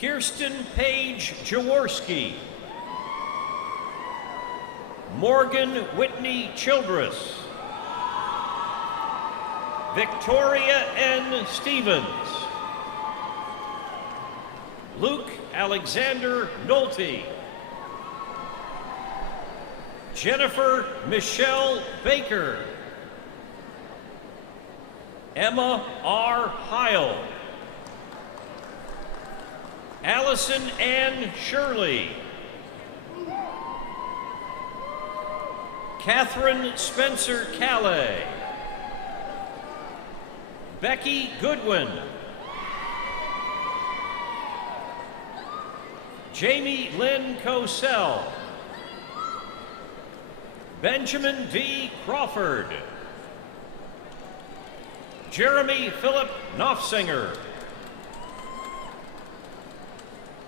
Kirsten Page Jaworski. Morgan Whitney Childress. Victoria N. Stevens. Luke Alexander Nolte. Jennifer Michelle Baker. Emma R. Heil. Allison Ann Shirley. Catherine Spencer Calais. Becky Goodwin. Jamie Lynn Cosell. Benjamin D. Crawford. Jeremy Philip Knopfsinger.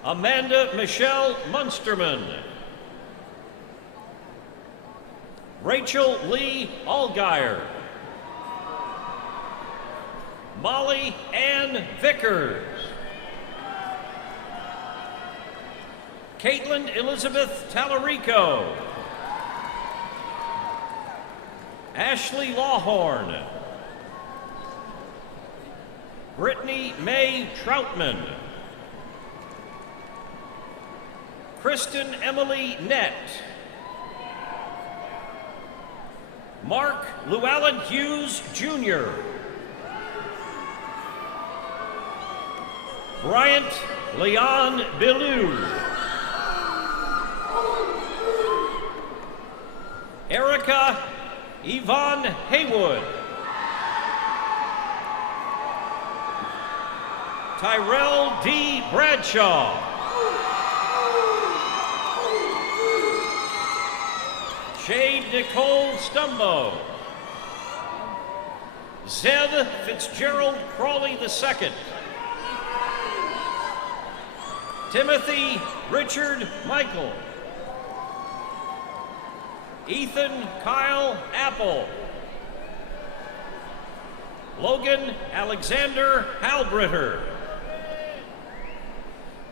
Amanda Michelle Munsterman. Rachel Lee Allgaier. Molly Ann Vickers. Caitlin Elizabeth Tallarico. Ashley Lawhorn. Brittany Mae Troutman. Kristen Emily Nett. Mark Llewellyn Hughes Jr. Bryant Leon Billou. Erica Yvonne Haywood. Tyrell D. Bradshaw. Jade Nicole Stumbo. Zeb Fitzgerald Crawley II. Timothy Richard Michael. Ethan Kyle Apple. Logan Alexander Halbritter.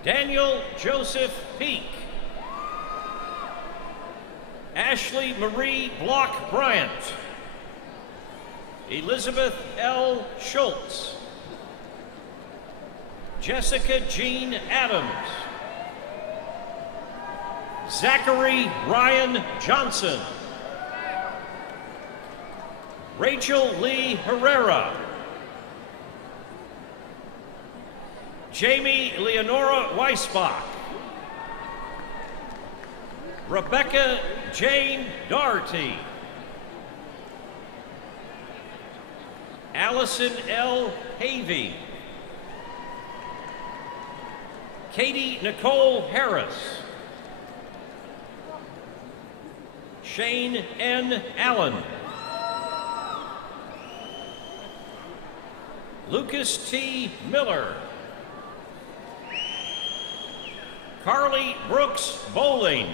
Daniel Joseph Peak. Ashley Marie Block Bryant. Elizabeth L. Schultz. Jessica Jean Adams. Zachary Ryan Johnson. Rachel Lee Herrera. Jamie Leonora Weisbach. Rebecca Jane Doherty. Allison L. Havey. Katie Nicole Harris. Shane N. Allen. Lucas T. Miller. Carly Brooks Bowling.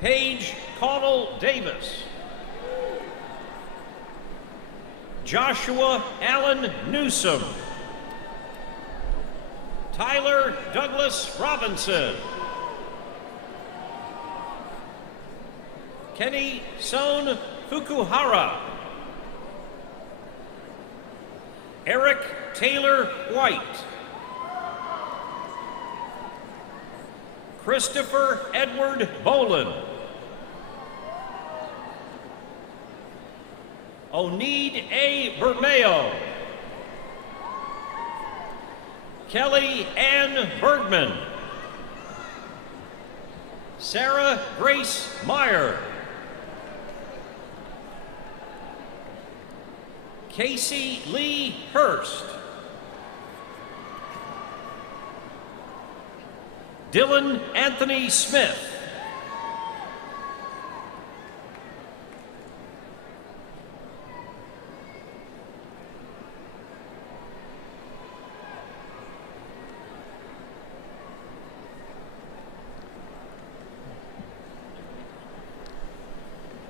Paige Caudle Davis. Joshua Allen Newsom. Tyler Douglas Robinson. Kenny Son Fukuhara. Eric Taylor White. Christopher Edward Bolin. Oneid A. Bermeo. Kelly Ann Bergman. Sarah Grace Meyer. Casey Lee Hurst. Dylan Anthony Smith.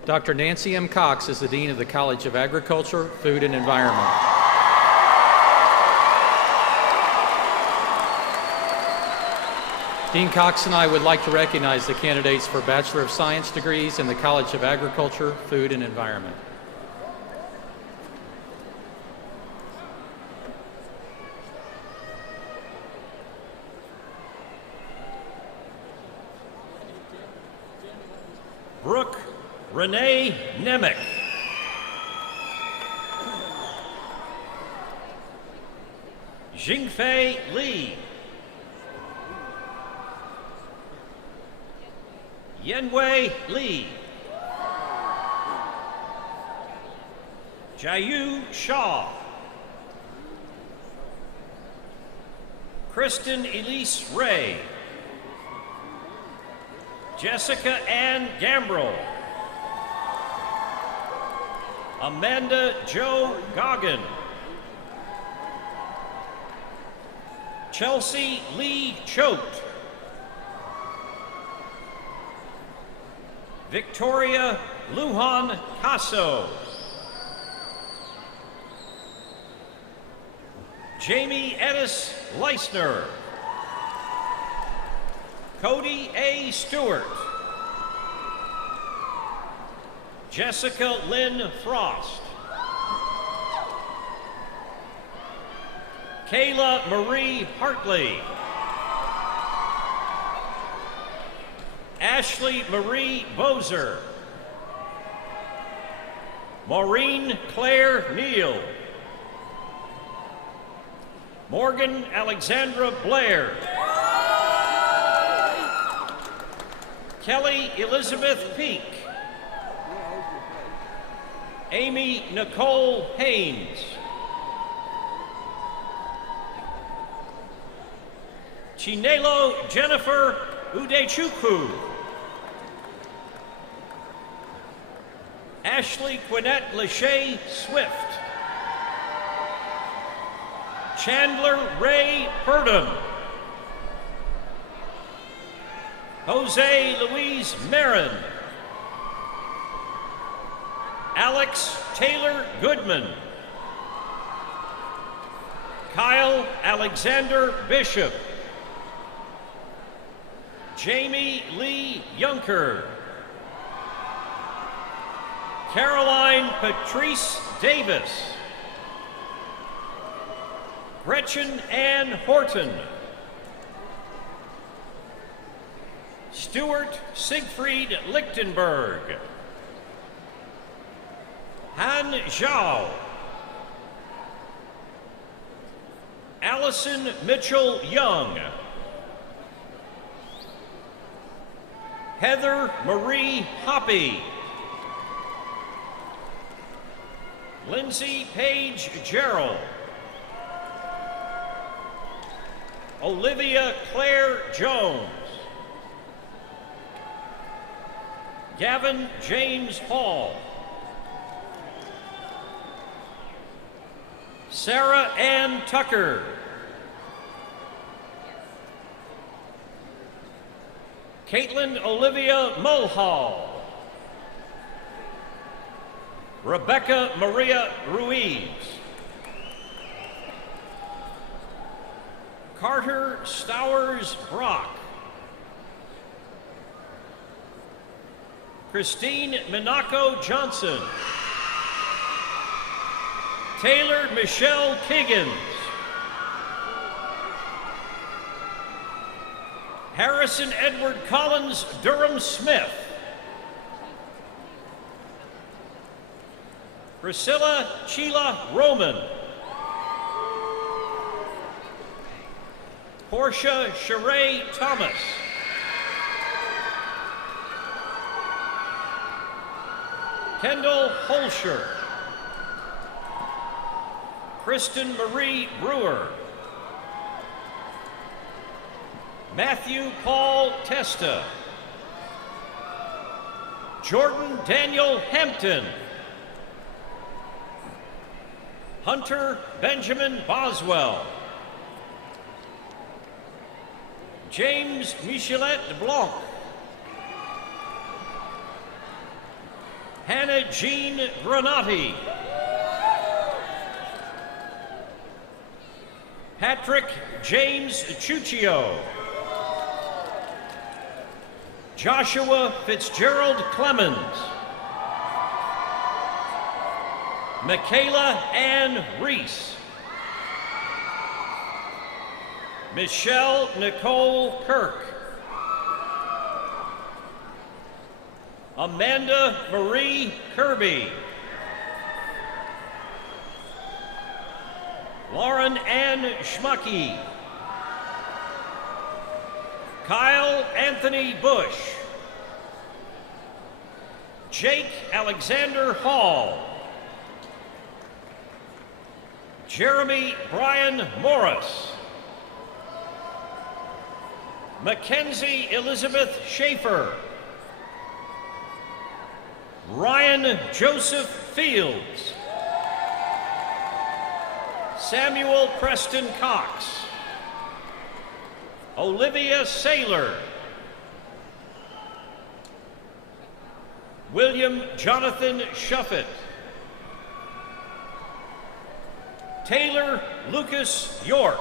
Dr. Nancy M. Cox is the Dean of the College of Agriculture, Food, and Environment. Dean Cox and I would like to recognize the candidates for Bachelor of Science degrees in the College of Agriculture, Food, and Environment. Brooke Renee Nemec. Jingfei Li. Yenwei Li. Jayu Shaw. Kristen Elise Ray. Jessica Ann Gambrell. Amanda Jo Goggin. Chelsea Lee Choate. Victoria Lujan Casso. Jamie Edis Leisner. Cody A. Stewart. Jessica Lynn Frost. Kayla Marie Hartley. Ashley Marie Bozer. Maureen Claire Neal. Morgan Alexandra Blair. Kelly Elizabeth Peak. Amy Nicole Haynes. Chinelo Jennifer Udechukwu. Ashley Quinette Lachey Swift. Chandler Ray Purdom. Jose Luis Marin. Alex Taylor Goodman. Kyle Alexander Bishop. Jamie Lee Yunker. Caroline Patrice Davis. Gretchen Ann Horton. Stuart Siegfried Lichtenberg. Han Zhao. Allison Mitchell Young. Heather Marie Hoppy. Lindsay Page Gerald. Olivia Claire Jones. Gavin James Hall. Sarah Ann Tucker. Caitlin Olivia Mulhall. Rebecca Maria Ruiz. Carter Stowers Brock. Christine Minako Johnson. Taylor Michelle Kiggins. Harrison Edward Collins Durham Smith. Priscilla Sheila Roman. Portia Sheree Thomas. Kendall Holscher. Kristen Marie Brewer. Matthew Paul Testa. Jordan Daniel Hampton. Hunter Benjamin Boswell. James Michelet Blanc. Hannah Jean Granati. Patrick James Chuccio. Joshua Fitzgerald Clemens. Michaela Ann Reese. Michelle Nicole Kirk. Amanda Marie Kirby. Lauren Ann Schmucky. Kyle Anthony Bush. Jake Alexander Hall. Jeremy Brian Morris. Mackenzie Elizabeth Schaefer. Ryan Joseph Fields. Samuel Preston Cox. Olivia Saylor. William Jonathan Shuffett. Taylor Lucas York.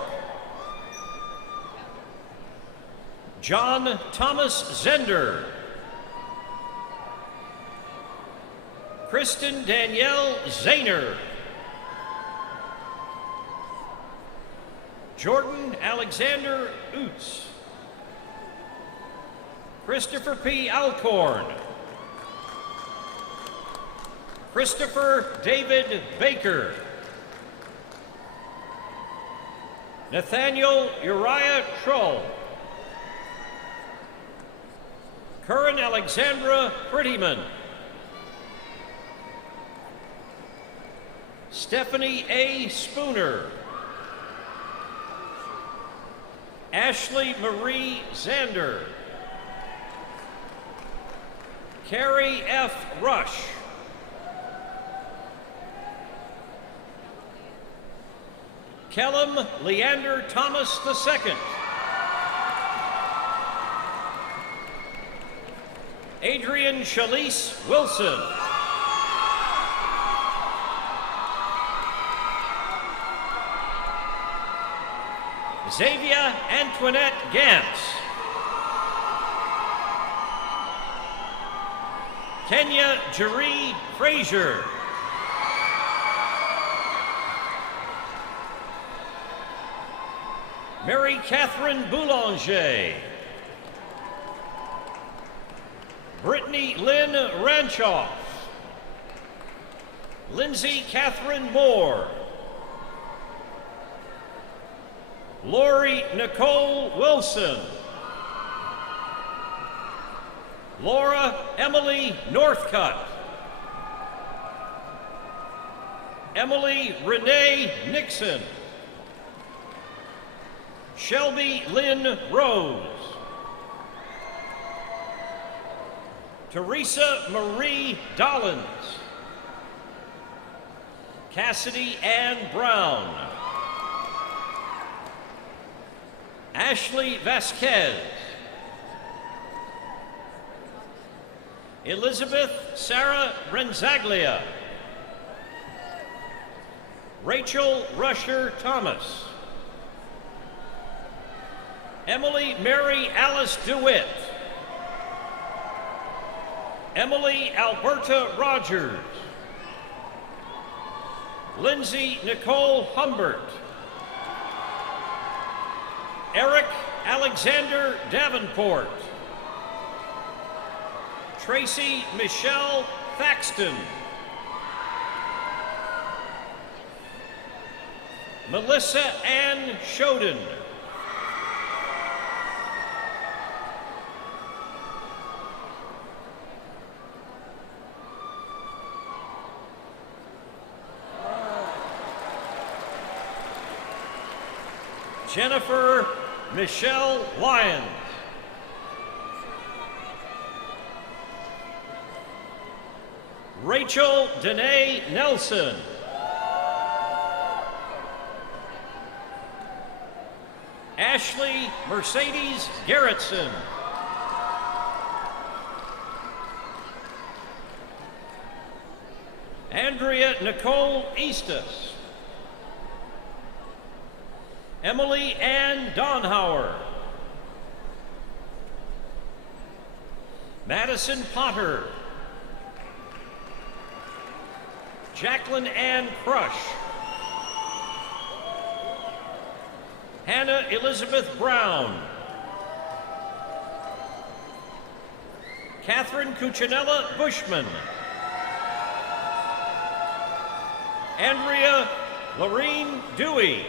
John Thomas Zender. Kristen Danielle Zahner. Jordan Alexander Oots. Christopher P. Alcorn. Christopher David Baker. Nathaniel Uriah Troll. Curran Alexandra Prettyman. Stephanie A. Spooner. Ashley Marie Zander. Carrie F. Rush. Kellum Leander Thomas II. Adrian Shalise Wilson. Xavier Antoinette Gantz. Kenya Jeree Frazier. Mary Catherine Boulanger. Brittany Lynn Ranchoff. Lindsay Catherine Moore. Lori Nicole Wilson. Laura Emily Northcutt. Emily Renee Nixon. Shelby Lynn Rose. Teresa Marie Dollins. Cassidy Ann Brown. Ashley Vasquez. Elizabeth Sarah Renzaglia. Rachel Rusher Thomas. Emily Mary Alice DeWitt. Emily Alberta Rogers. Lindsay Nicole Humbert. Eric Alexander Davenport. Tracy Michelle Thaxton. Melissa Ann Shoden. Jennifer Michelle Lyons. Rachel Danae Nelson. Ashley Mercedes Garrettson. Andrea Nicole Eastus. Emily Ann Donhauer. Madison Potter. Jacqueline Ann Crush. Hannah Elizabeth Brown. Catherine Cuccinella Bushman. Andrea Lorene Dewey.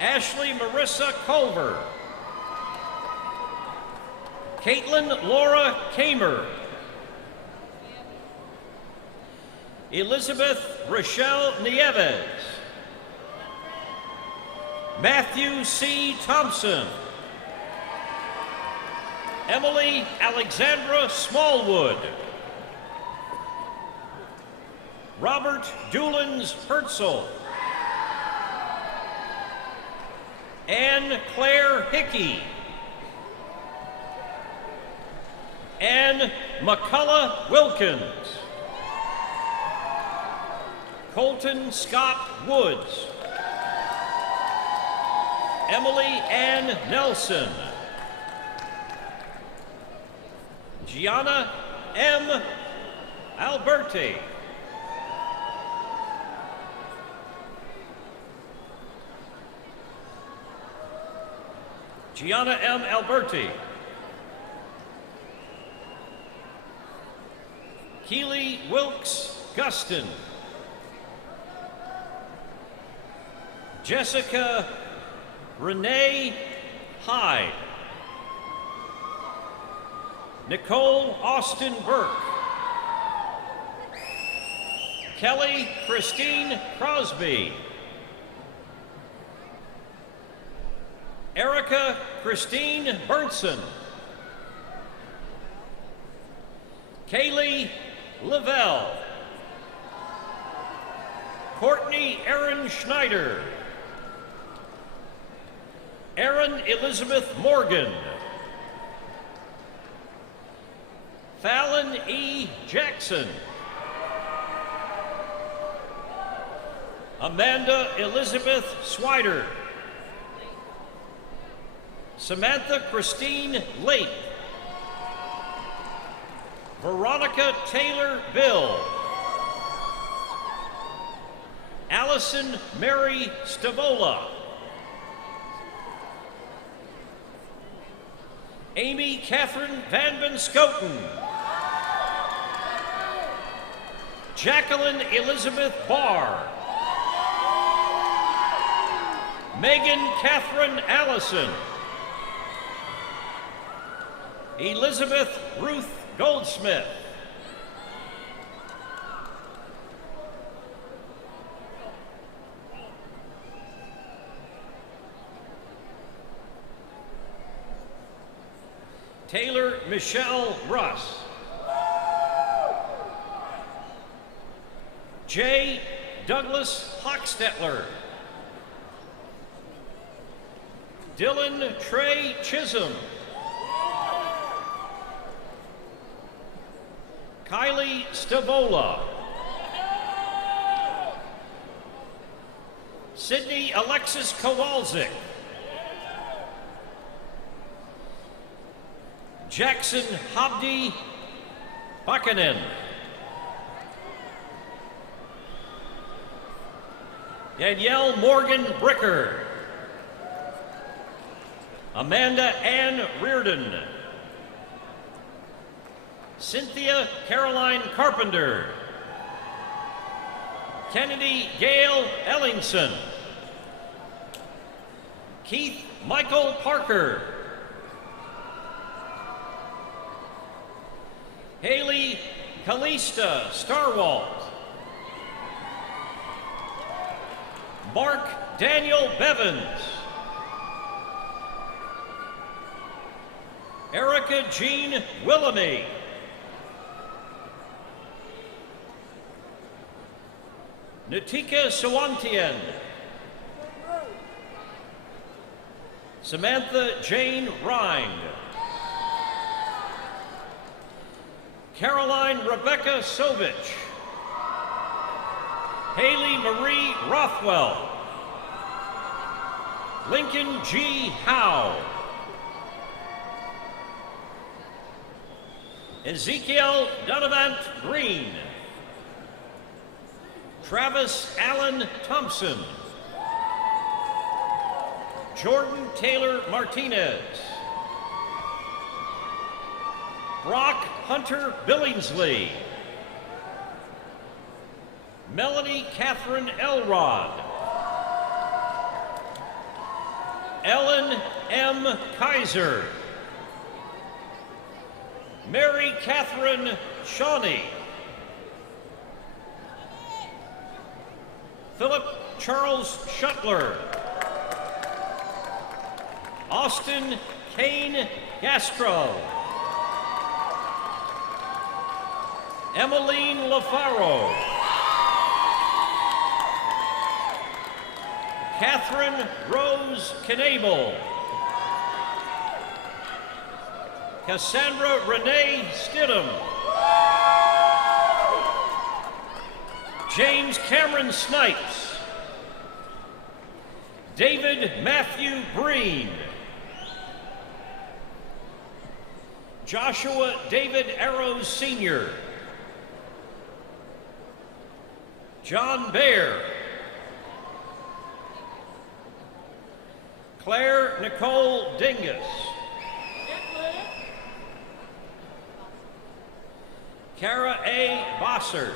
Ashley Marissa Culver. Caitlin Laura Kamer. Elizabeth Rochelle Nieves. Matthew C. Thompson. Emily Alexandra Smallwood. Robert Doolins Hertzel. Anne Claire Hickey. Anne McCullough Wilkins. Colton Scott Woods. Emily Ann Nelson. Gianna M. Alberti. Gianna M. Alberti. Keely Wilkes Guston. Jessica Renee Hyde. Nicole Austin Burke. Kelly Christine Crosby. Erica Christine Burnson. Kaylee Lavelle. Courtney Erin Schneider. Erin Elizabeth Morgan. Fallon E. Jackson. Amanda Elizabeth Swider. Samantha Christine Lake. Veronica Taylor Bill. Allison Mary Stavola. Amy Catherine Van Benscoten. Jacqueline Elizabeth Barr. Megan Catherine Allison. Elizabeth Ruth Goldsmith. Taylor Michelle Russ. J. Douglas Hochstetler. Dylan Trey Chisholm. Kylie Stavola. Sydney Alexis Kowalczyk. Jackson Habdi Bakanen. Danielle Morgan Bricker. Amanda Ann Reardon. Cynthia Caroline Carpenter. Kennedy Gail Ellingson. Keith Michael Parker. Haley Kalista Starwalt. Mark Daniel Bevins. Erica Jean Willamy. Natika Sawantian. Samantha Jane Rind. Caroline Rebecca Sovich. Haley Marie Rothwell. Lincoln G. Howe. Ezekiel Donovan Green. Travis Allen Thompson. Jordan Taylor Martinez. Brock Hunter Billingsley. Melanie Catherine Elrod. Ellen M. Kaiser. Mary Catherine Shawnee. Philip Charles Shuttler. Austin Kane Gastro. Emmeline LaFaro. Catherine Rose Knable. Cassandra Renee Stidham. James Cameron Snipes. David Matthew Breen. Joshua David Arrows Sr. John Baer. Claire Nicole Dingus. Kara A. Bossert.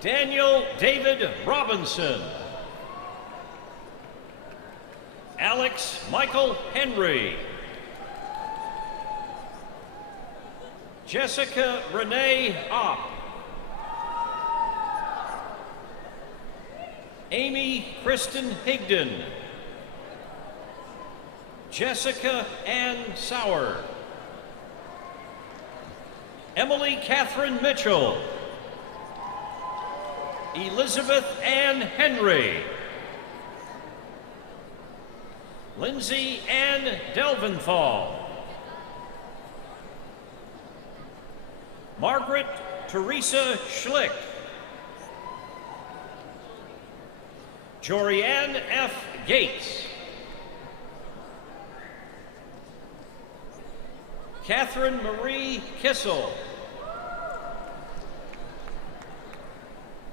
Daniel David Robinson. Alex Michael Henry. Jessica Renee Opp. Amy Kristen Higdon. Jessica Ann Sauer. Emily Catherine Mitchell. Elizabeth Ann Henry. Lindsay Ann Delventhal. Margaret Teresa Schlick. Jorianne F. Gates. Catherine Marie Kissel.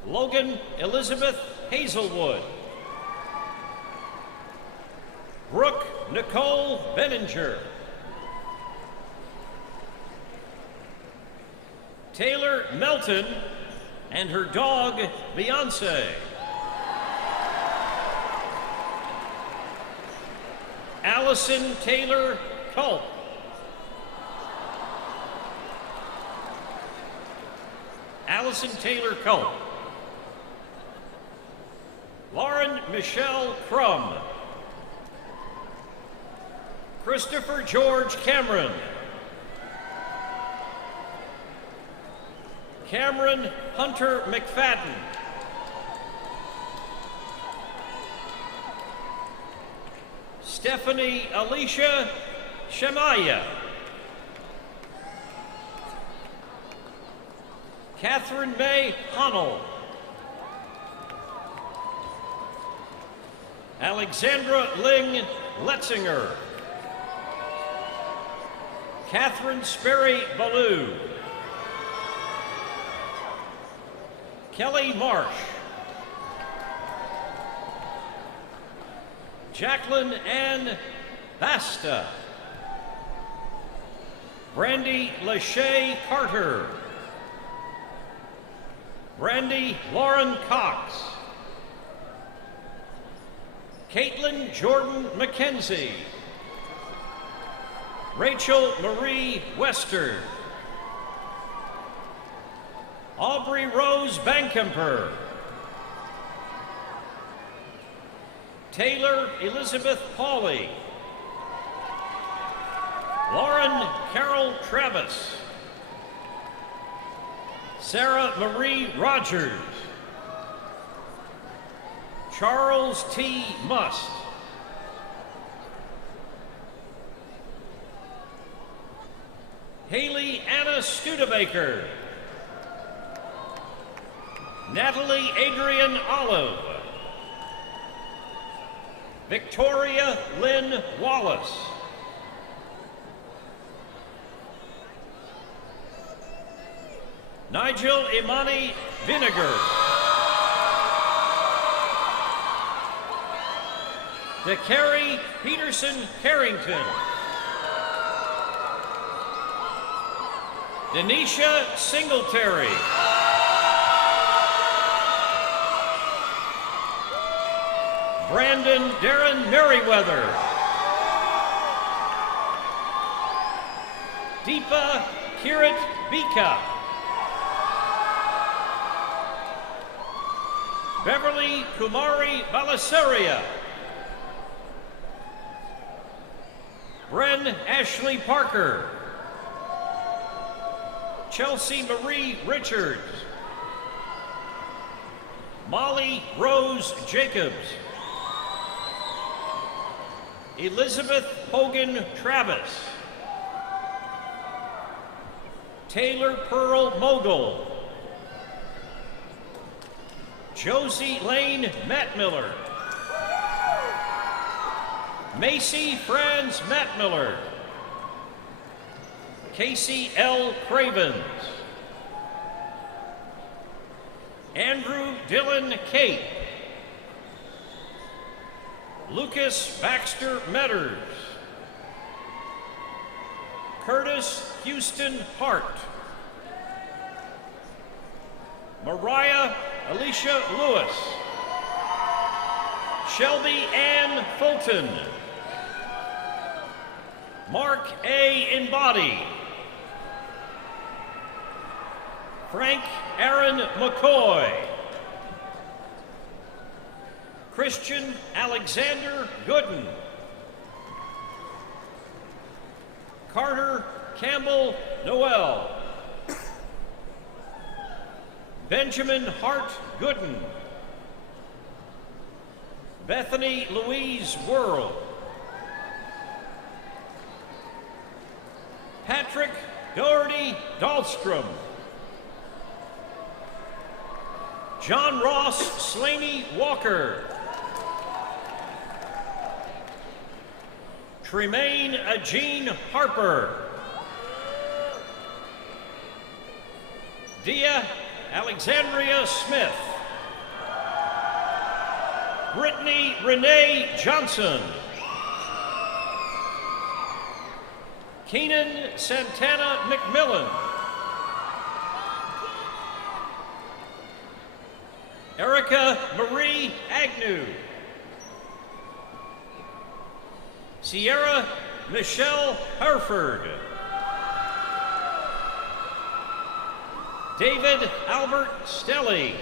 Logan Elizabeth Hazelwood. Brooke Nicole Benninger. Taylor Melton and her dog Beyonce. Allison Taylor Culp. Allison Taylor Culp. Lauren Michelle Crum. Christopher George Cameron. Cameron Hunter McFadden. Stephanie Alicia Shemaya. Catherine May Honnell. Alexandra Ling Letzinger. Catherine Sperry Ballou. Kelly Marsh. Jacqueline Ann Basta. Brandy Lachey Carter. Brandy Lauren Cox. Caitlin Jordan McKenzie. Rachel Marie Wester. Aubrey Rose Bankemper. Taylor Elizabeth Pauley. Lauren Carol Travis. Sarah Marie Rogers. Charles T. Must. Haley Anna Studebaker. Natalie Adrian Olive. Victoria Lynn Wallace. Nigel Imani Vinegar. DeCarrie Peterson Carrington. Denisha Singletary. Brandon Darren Merriweather. Deepa Kirit Bika. Beverly Kumari Balasaria. Bren Ashley Parker. Chelsea Marie Richards. Molly Rose Jacobs. Elizabeth Hogan Travis. Taylor Pearl Mogul. Josie Lane Mattmiller. Macy Franz Mattmiller. Casey L. Cravens. Andrew Dillon Cape. Lucas Baxter Metters. Curtis Houston Hart. Mariah Alicia Lewis. Shelby Ann Fulton. Mark A. Embody. Frank Aaron McCoy. Christian Alexander Gooden. Carter Campbell Noel. Benjamin Hart Gooden. Bethany Louise Worrell. Patrick Doherty Dahlstrom. John Ross Slaney Walker. Tremaine Jean Harper. Dia Alexandria Smith. Brittany Renee Johnson. Keenan Santana McMillan. Erica Marie Agnew. Sierra Michelle Herford. David Albert Stelly.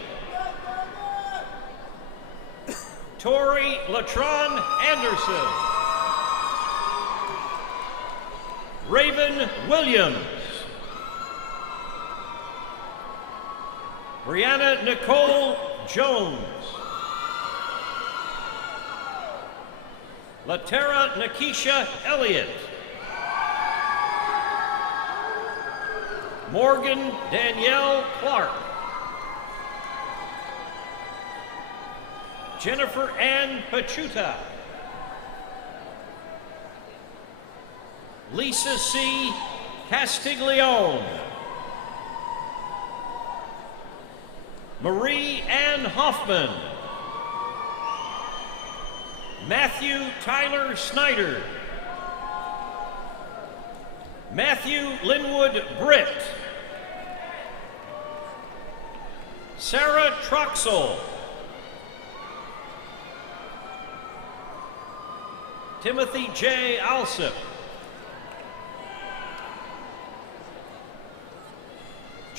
Tori Latron Anderson. Raven Williams. Brianna Nicole Jones. Latera Nakisha Elliott. Morgan Danielle Clark. Jennifer Ann Pachuta. Lisa C. Castiglione. Marie Ann Hoffman. Matthew Tyler Snyder. Matthew Linwood Britt. Sarah Troxel. Timothy J. Alsip.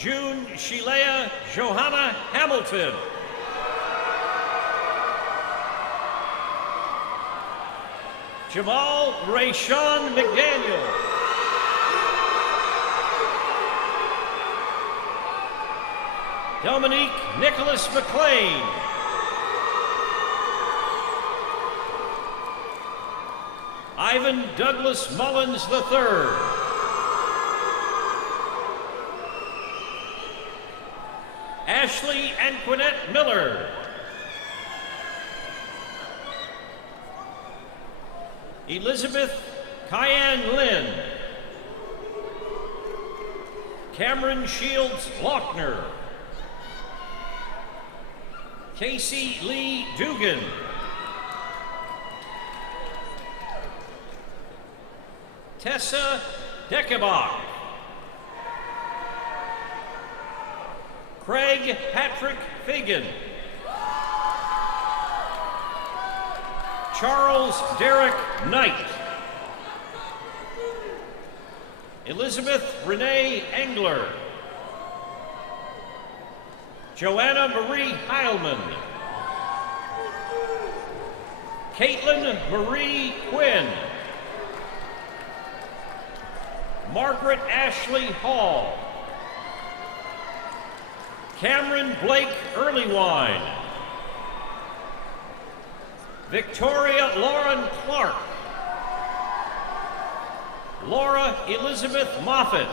June Shilea Johanna Hamilton. Jamal Rayshawn McDaniel. Dominique Nicholas McLean. Ivan Douglas Mullins III. Ashley Anquinette Miller. Elizabeth Kyan Lynn. Cameron Shields Lochner. Casey Lee Dugan. Tessa Deckebach. Craig Patrick Fagan. Charles Derek Knight. Elizabeth Renee Engler. Joanna Marie Heilman. Caitlin Marie Quinn. Margaret Ashley Hall. Cameron Blake Earlywine. Victoria Lauren Clark. Laura Elizabeth Moffett.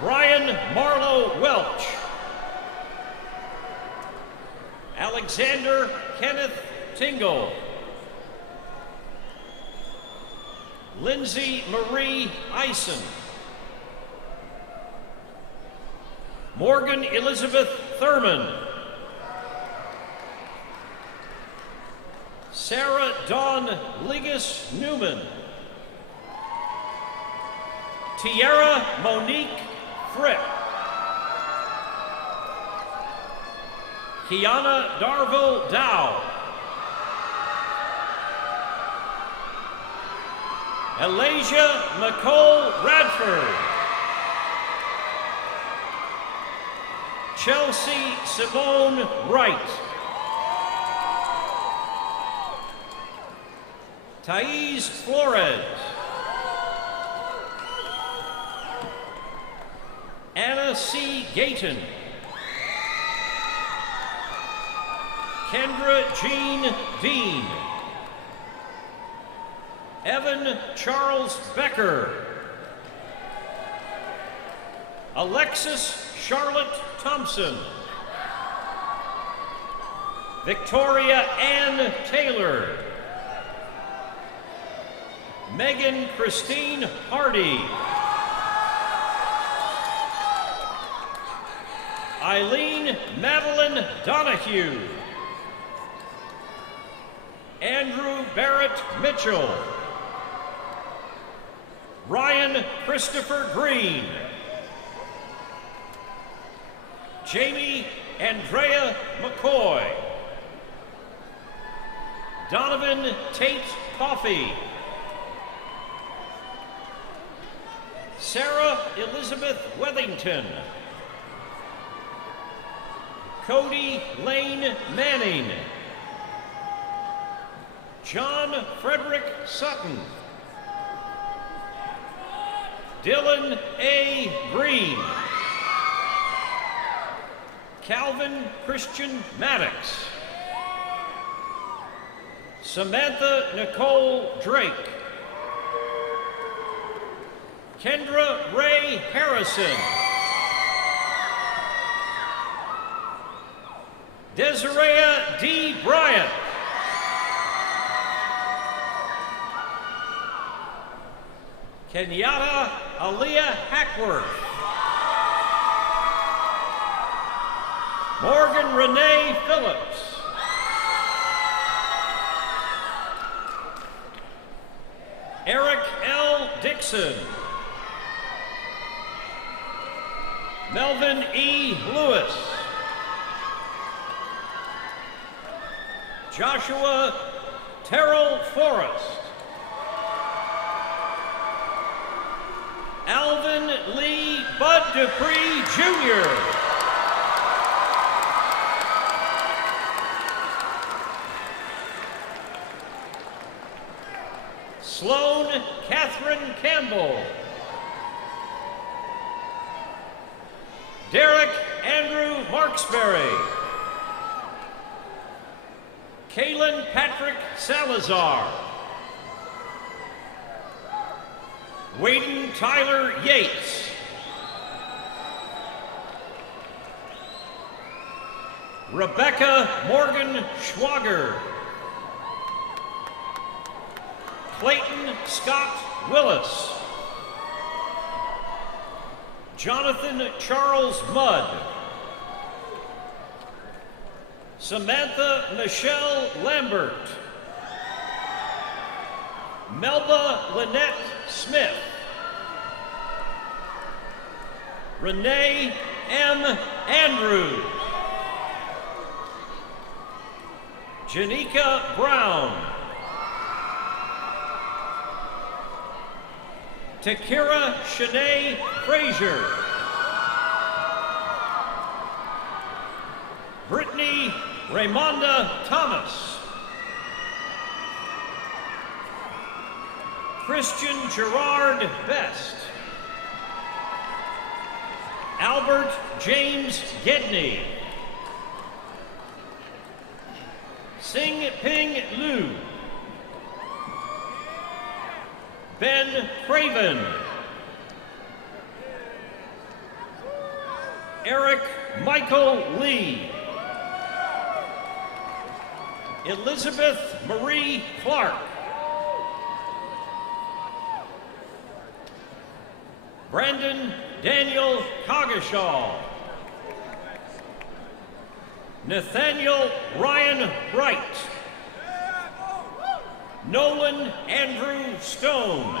Brian Marlowe Welch. Alexander Kenneth Tingle. Lindsay Marie Eisen. Morgan Elizabeth Thurman. Sarah Dawn Ligas Newman. Tiara Monique Fripp. Kiana Darville Dow. Elijah Nicole Radford. Chelsea Simone Wright. Thais Flores. Anna C. Gatton. Kendra Jean Dean. Evan Charles Becker. Alexis Charlotte Thompson. Victoria Ann Taylor. Megan Christine Hardy. Eileen Madeline Donahue. Andrew Barrett Mitchell. Ryan Christopher Green. Jamie Andrea McCoy. Donovan Tate Coffey. Sarah Elizabeth Wethington. Cody Lane Manning. John Frederick Sutton. Dylan A. Green. Calvin Christian Maddox. Samantha Nicole Drake. Kendra Ray Harrison. Desiree D. Bryant. Kenyatta Aaliyah Hackworth. Morgan Renee Phillips. Eric L. Dixon. Melvin E. Lewis. Joshua Terrell Forrest. Alvin Lee Bud Dupree, Jr. Sloan Catherine Campbell. Derek Andrew Marksberry. Kalen Patrick Salazar. Wayden Tyler Yates. Rebecca Morgan Schwager. Clayton Scott Willis. Jonathan Charles Mudd. Samantha Michelle Lambert. Melba Lynette Smith. Renee M. Andrews. Janika Brown. Takira Shanae Frazier. Brittany Raymonda Thomas. Christian Gerard Best. Albert James Gedney. Sing Ping Liu. Ben Craven. Eric Michael Lee. Elizabeth Marie Clark. Brandon Daniel Coggeshall. Nathaniel Ryan Wright. Nolan Andrew Stone.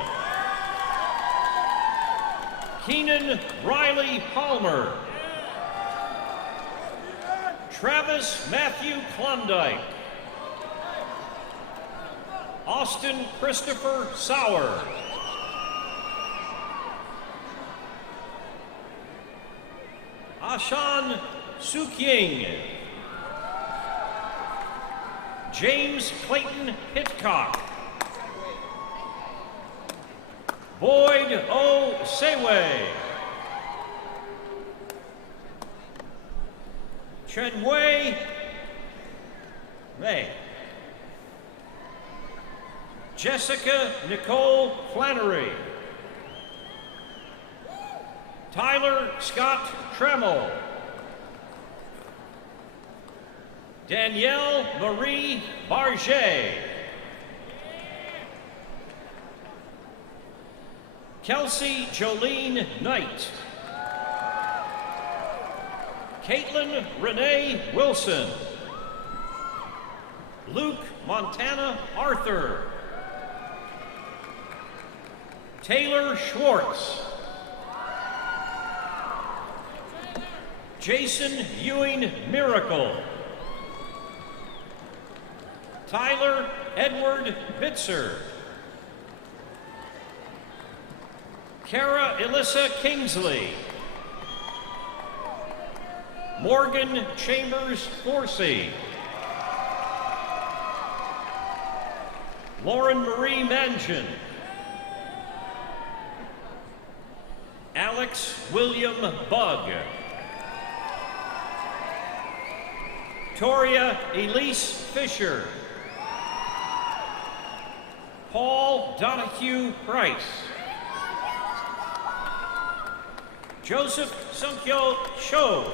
Keenan Riley Palmer. Travis Matthew Klondike. Austin Christopher Sauer. Ashan Sukying. James Clayton Hitchcock. Boyd O. Sewe. Chenwei May. Jessica Nicole Flannery. Tyler Scott Tremmel. Danielle Marie Barget. Kelsey Jolene Knight. Caitlin Renee Wilson. Luke Montana Arthur. Taylor Schwartz. Jason Ewing Miracle. Tyler Edward Bitzer. Kara Elissa Kingsley. Morgan Chambers Forsey. Lauren Marie Manchin. Alex William Bugg. Toria Elise Fisher. Paul Donahue Price. Joseph Sunkyo Cho.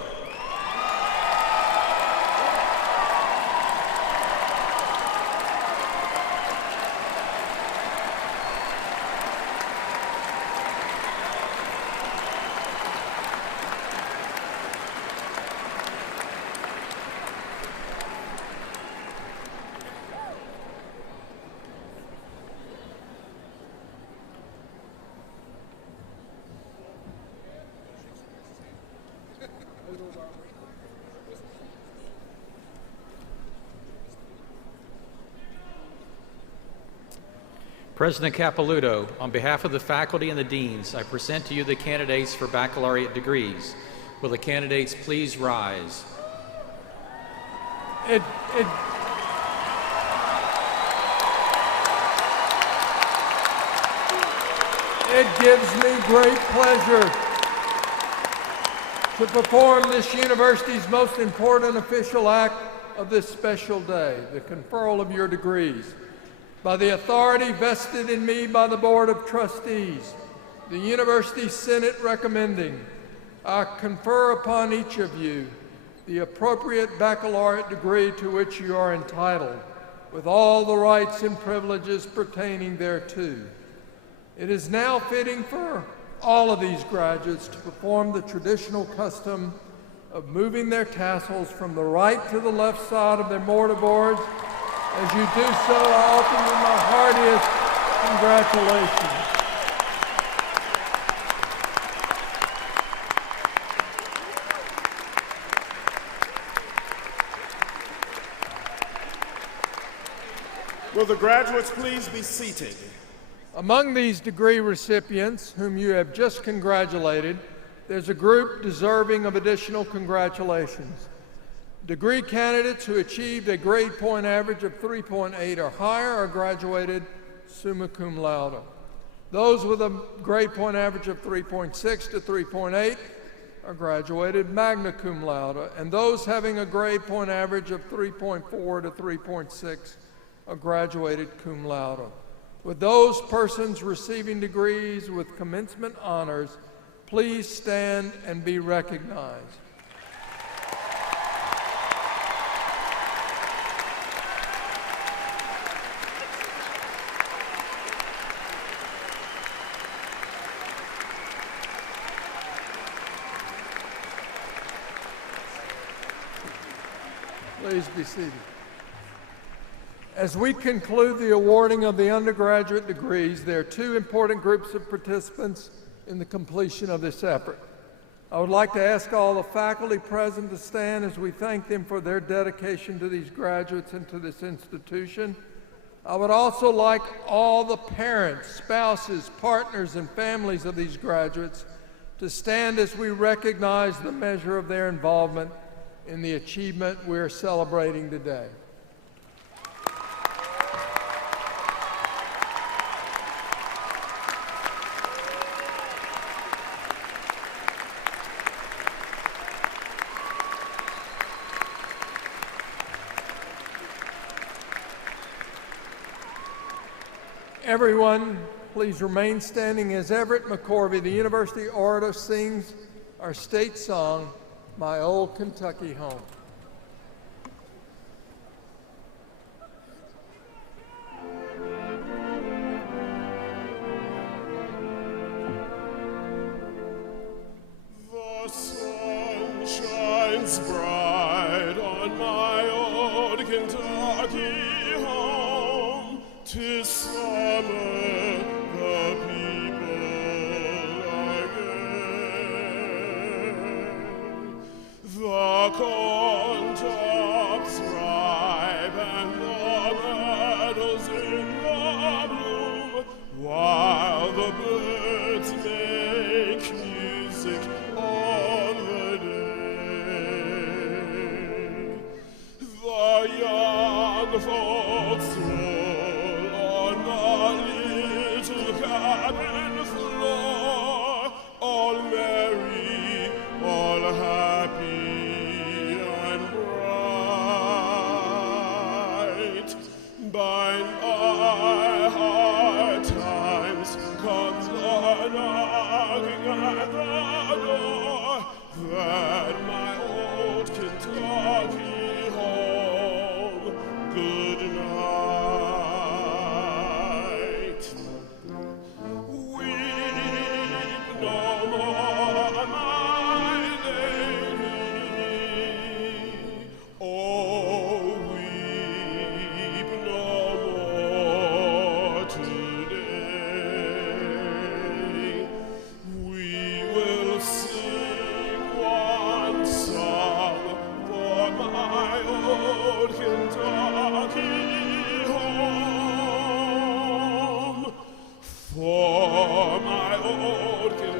President Capilouto, on behalf of the faculty and the deans, I present to you the candidates for baccalaureate degrees. Will the candidates please rise? It gives me great pleasure to perform this university's most important official act of this special day, the conferral of your degrees. By the authority vested in me by the Board of Trustees, the University Senate recommending, I confer upon each of you the appropriate baccalaureate degree to which you are entitled, with all the rights and privileges pertaining thereto. It is now fitting for all of these graduates to perform the traditional custom of moving their tassels from the right to the left side of their mortarboards. As you do so, I offer you my heartiest congratulations. Will the graduates please be seated? Among these degree recipients, whom you have just congratulated, there's a group deserving of additional congratulations. Degree candidates who achieved a grade point average of 3.8 or higher are graduated summa cum laude. Those with a grade point average of 3.6 to 3.8 are graduated magna cum laude, and those having a grade point average of 3.4 to 3.6 are graduated cum laude. With those persons receiving degrees with commencement honors, please stand and be recognized. Please be seated. As we conclude the awarding of the undergraduate degrees, there are two important groups of participants in the completion of this effort. I would like to ask all the faculty present to stand as we thank them for their dedication to these graduates and to this institution. I would also like all the parents, spouses, partners, and families of these graduates to stand as we recognize the measure of their involvement in the achievement we are celebrating today. Everyone, please remain standing as Everett McCorvey, the University Orator, sings our state song, My Old Kentucky Home. The sun shines bright on my old Kentucky home. 'Tis summer, the people are gay. The corn tops ripe and the meadows in the bloom, while the birds make music all the day. The young folks roll on the little cabin floor, all merry, all happy and bright. By my hard times comes the knocking at the door, that my old Kentucky home. Good night.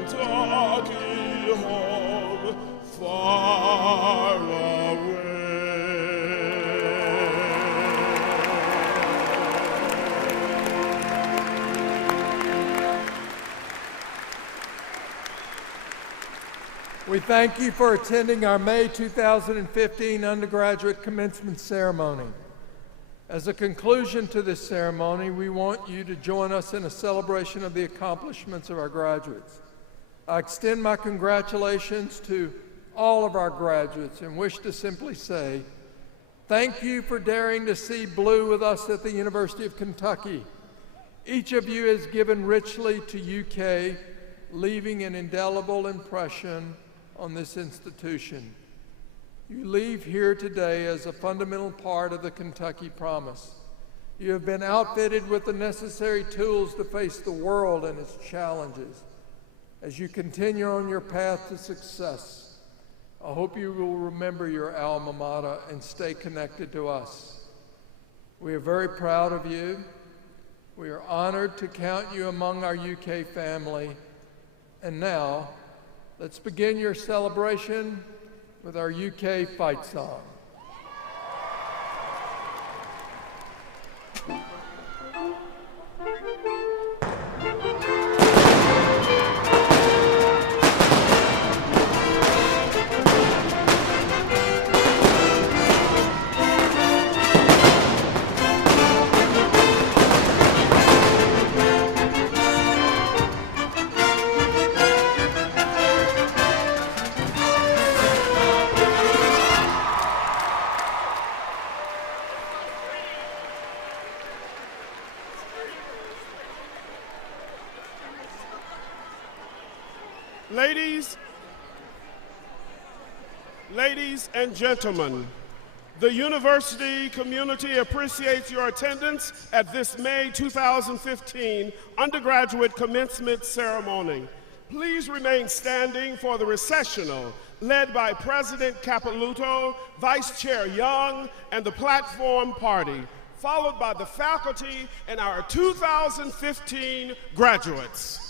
Kentucky home far away. We thank you for attending our May 2015 Undergraduate Commencement Ceremony. As a conclusion to this ceremony, we want you to join us in a celebration of the accomplishments of our graduates. I extend my congratulations to all of our graduates and wish to simply say, thank you for daring to see blue with us at the University of Kentucky. Each of you has given richly to UK, leaving an indelible impression on this institution. You leave here today as a fundamental part of the Kentucky promise. You have been outfitted with the necessary tools to face the world and its challenges. As you continue on your path to success, I hope you will remember your alma mater and stay connected to us. We are very proud of you. We are honored to count you among our UK family. And now, let's begin your celebration with our UK fight song. Ladies and gentlemen, the university community appreciates your attendance at this May 2015 Undergraduate Commencement Ceremony. Please remain standing for the recessional led by President Capilouto, Vice Chair Young, and the Platform Party, followed by the faculty and our 2015 graduates.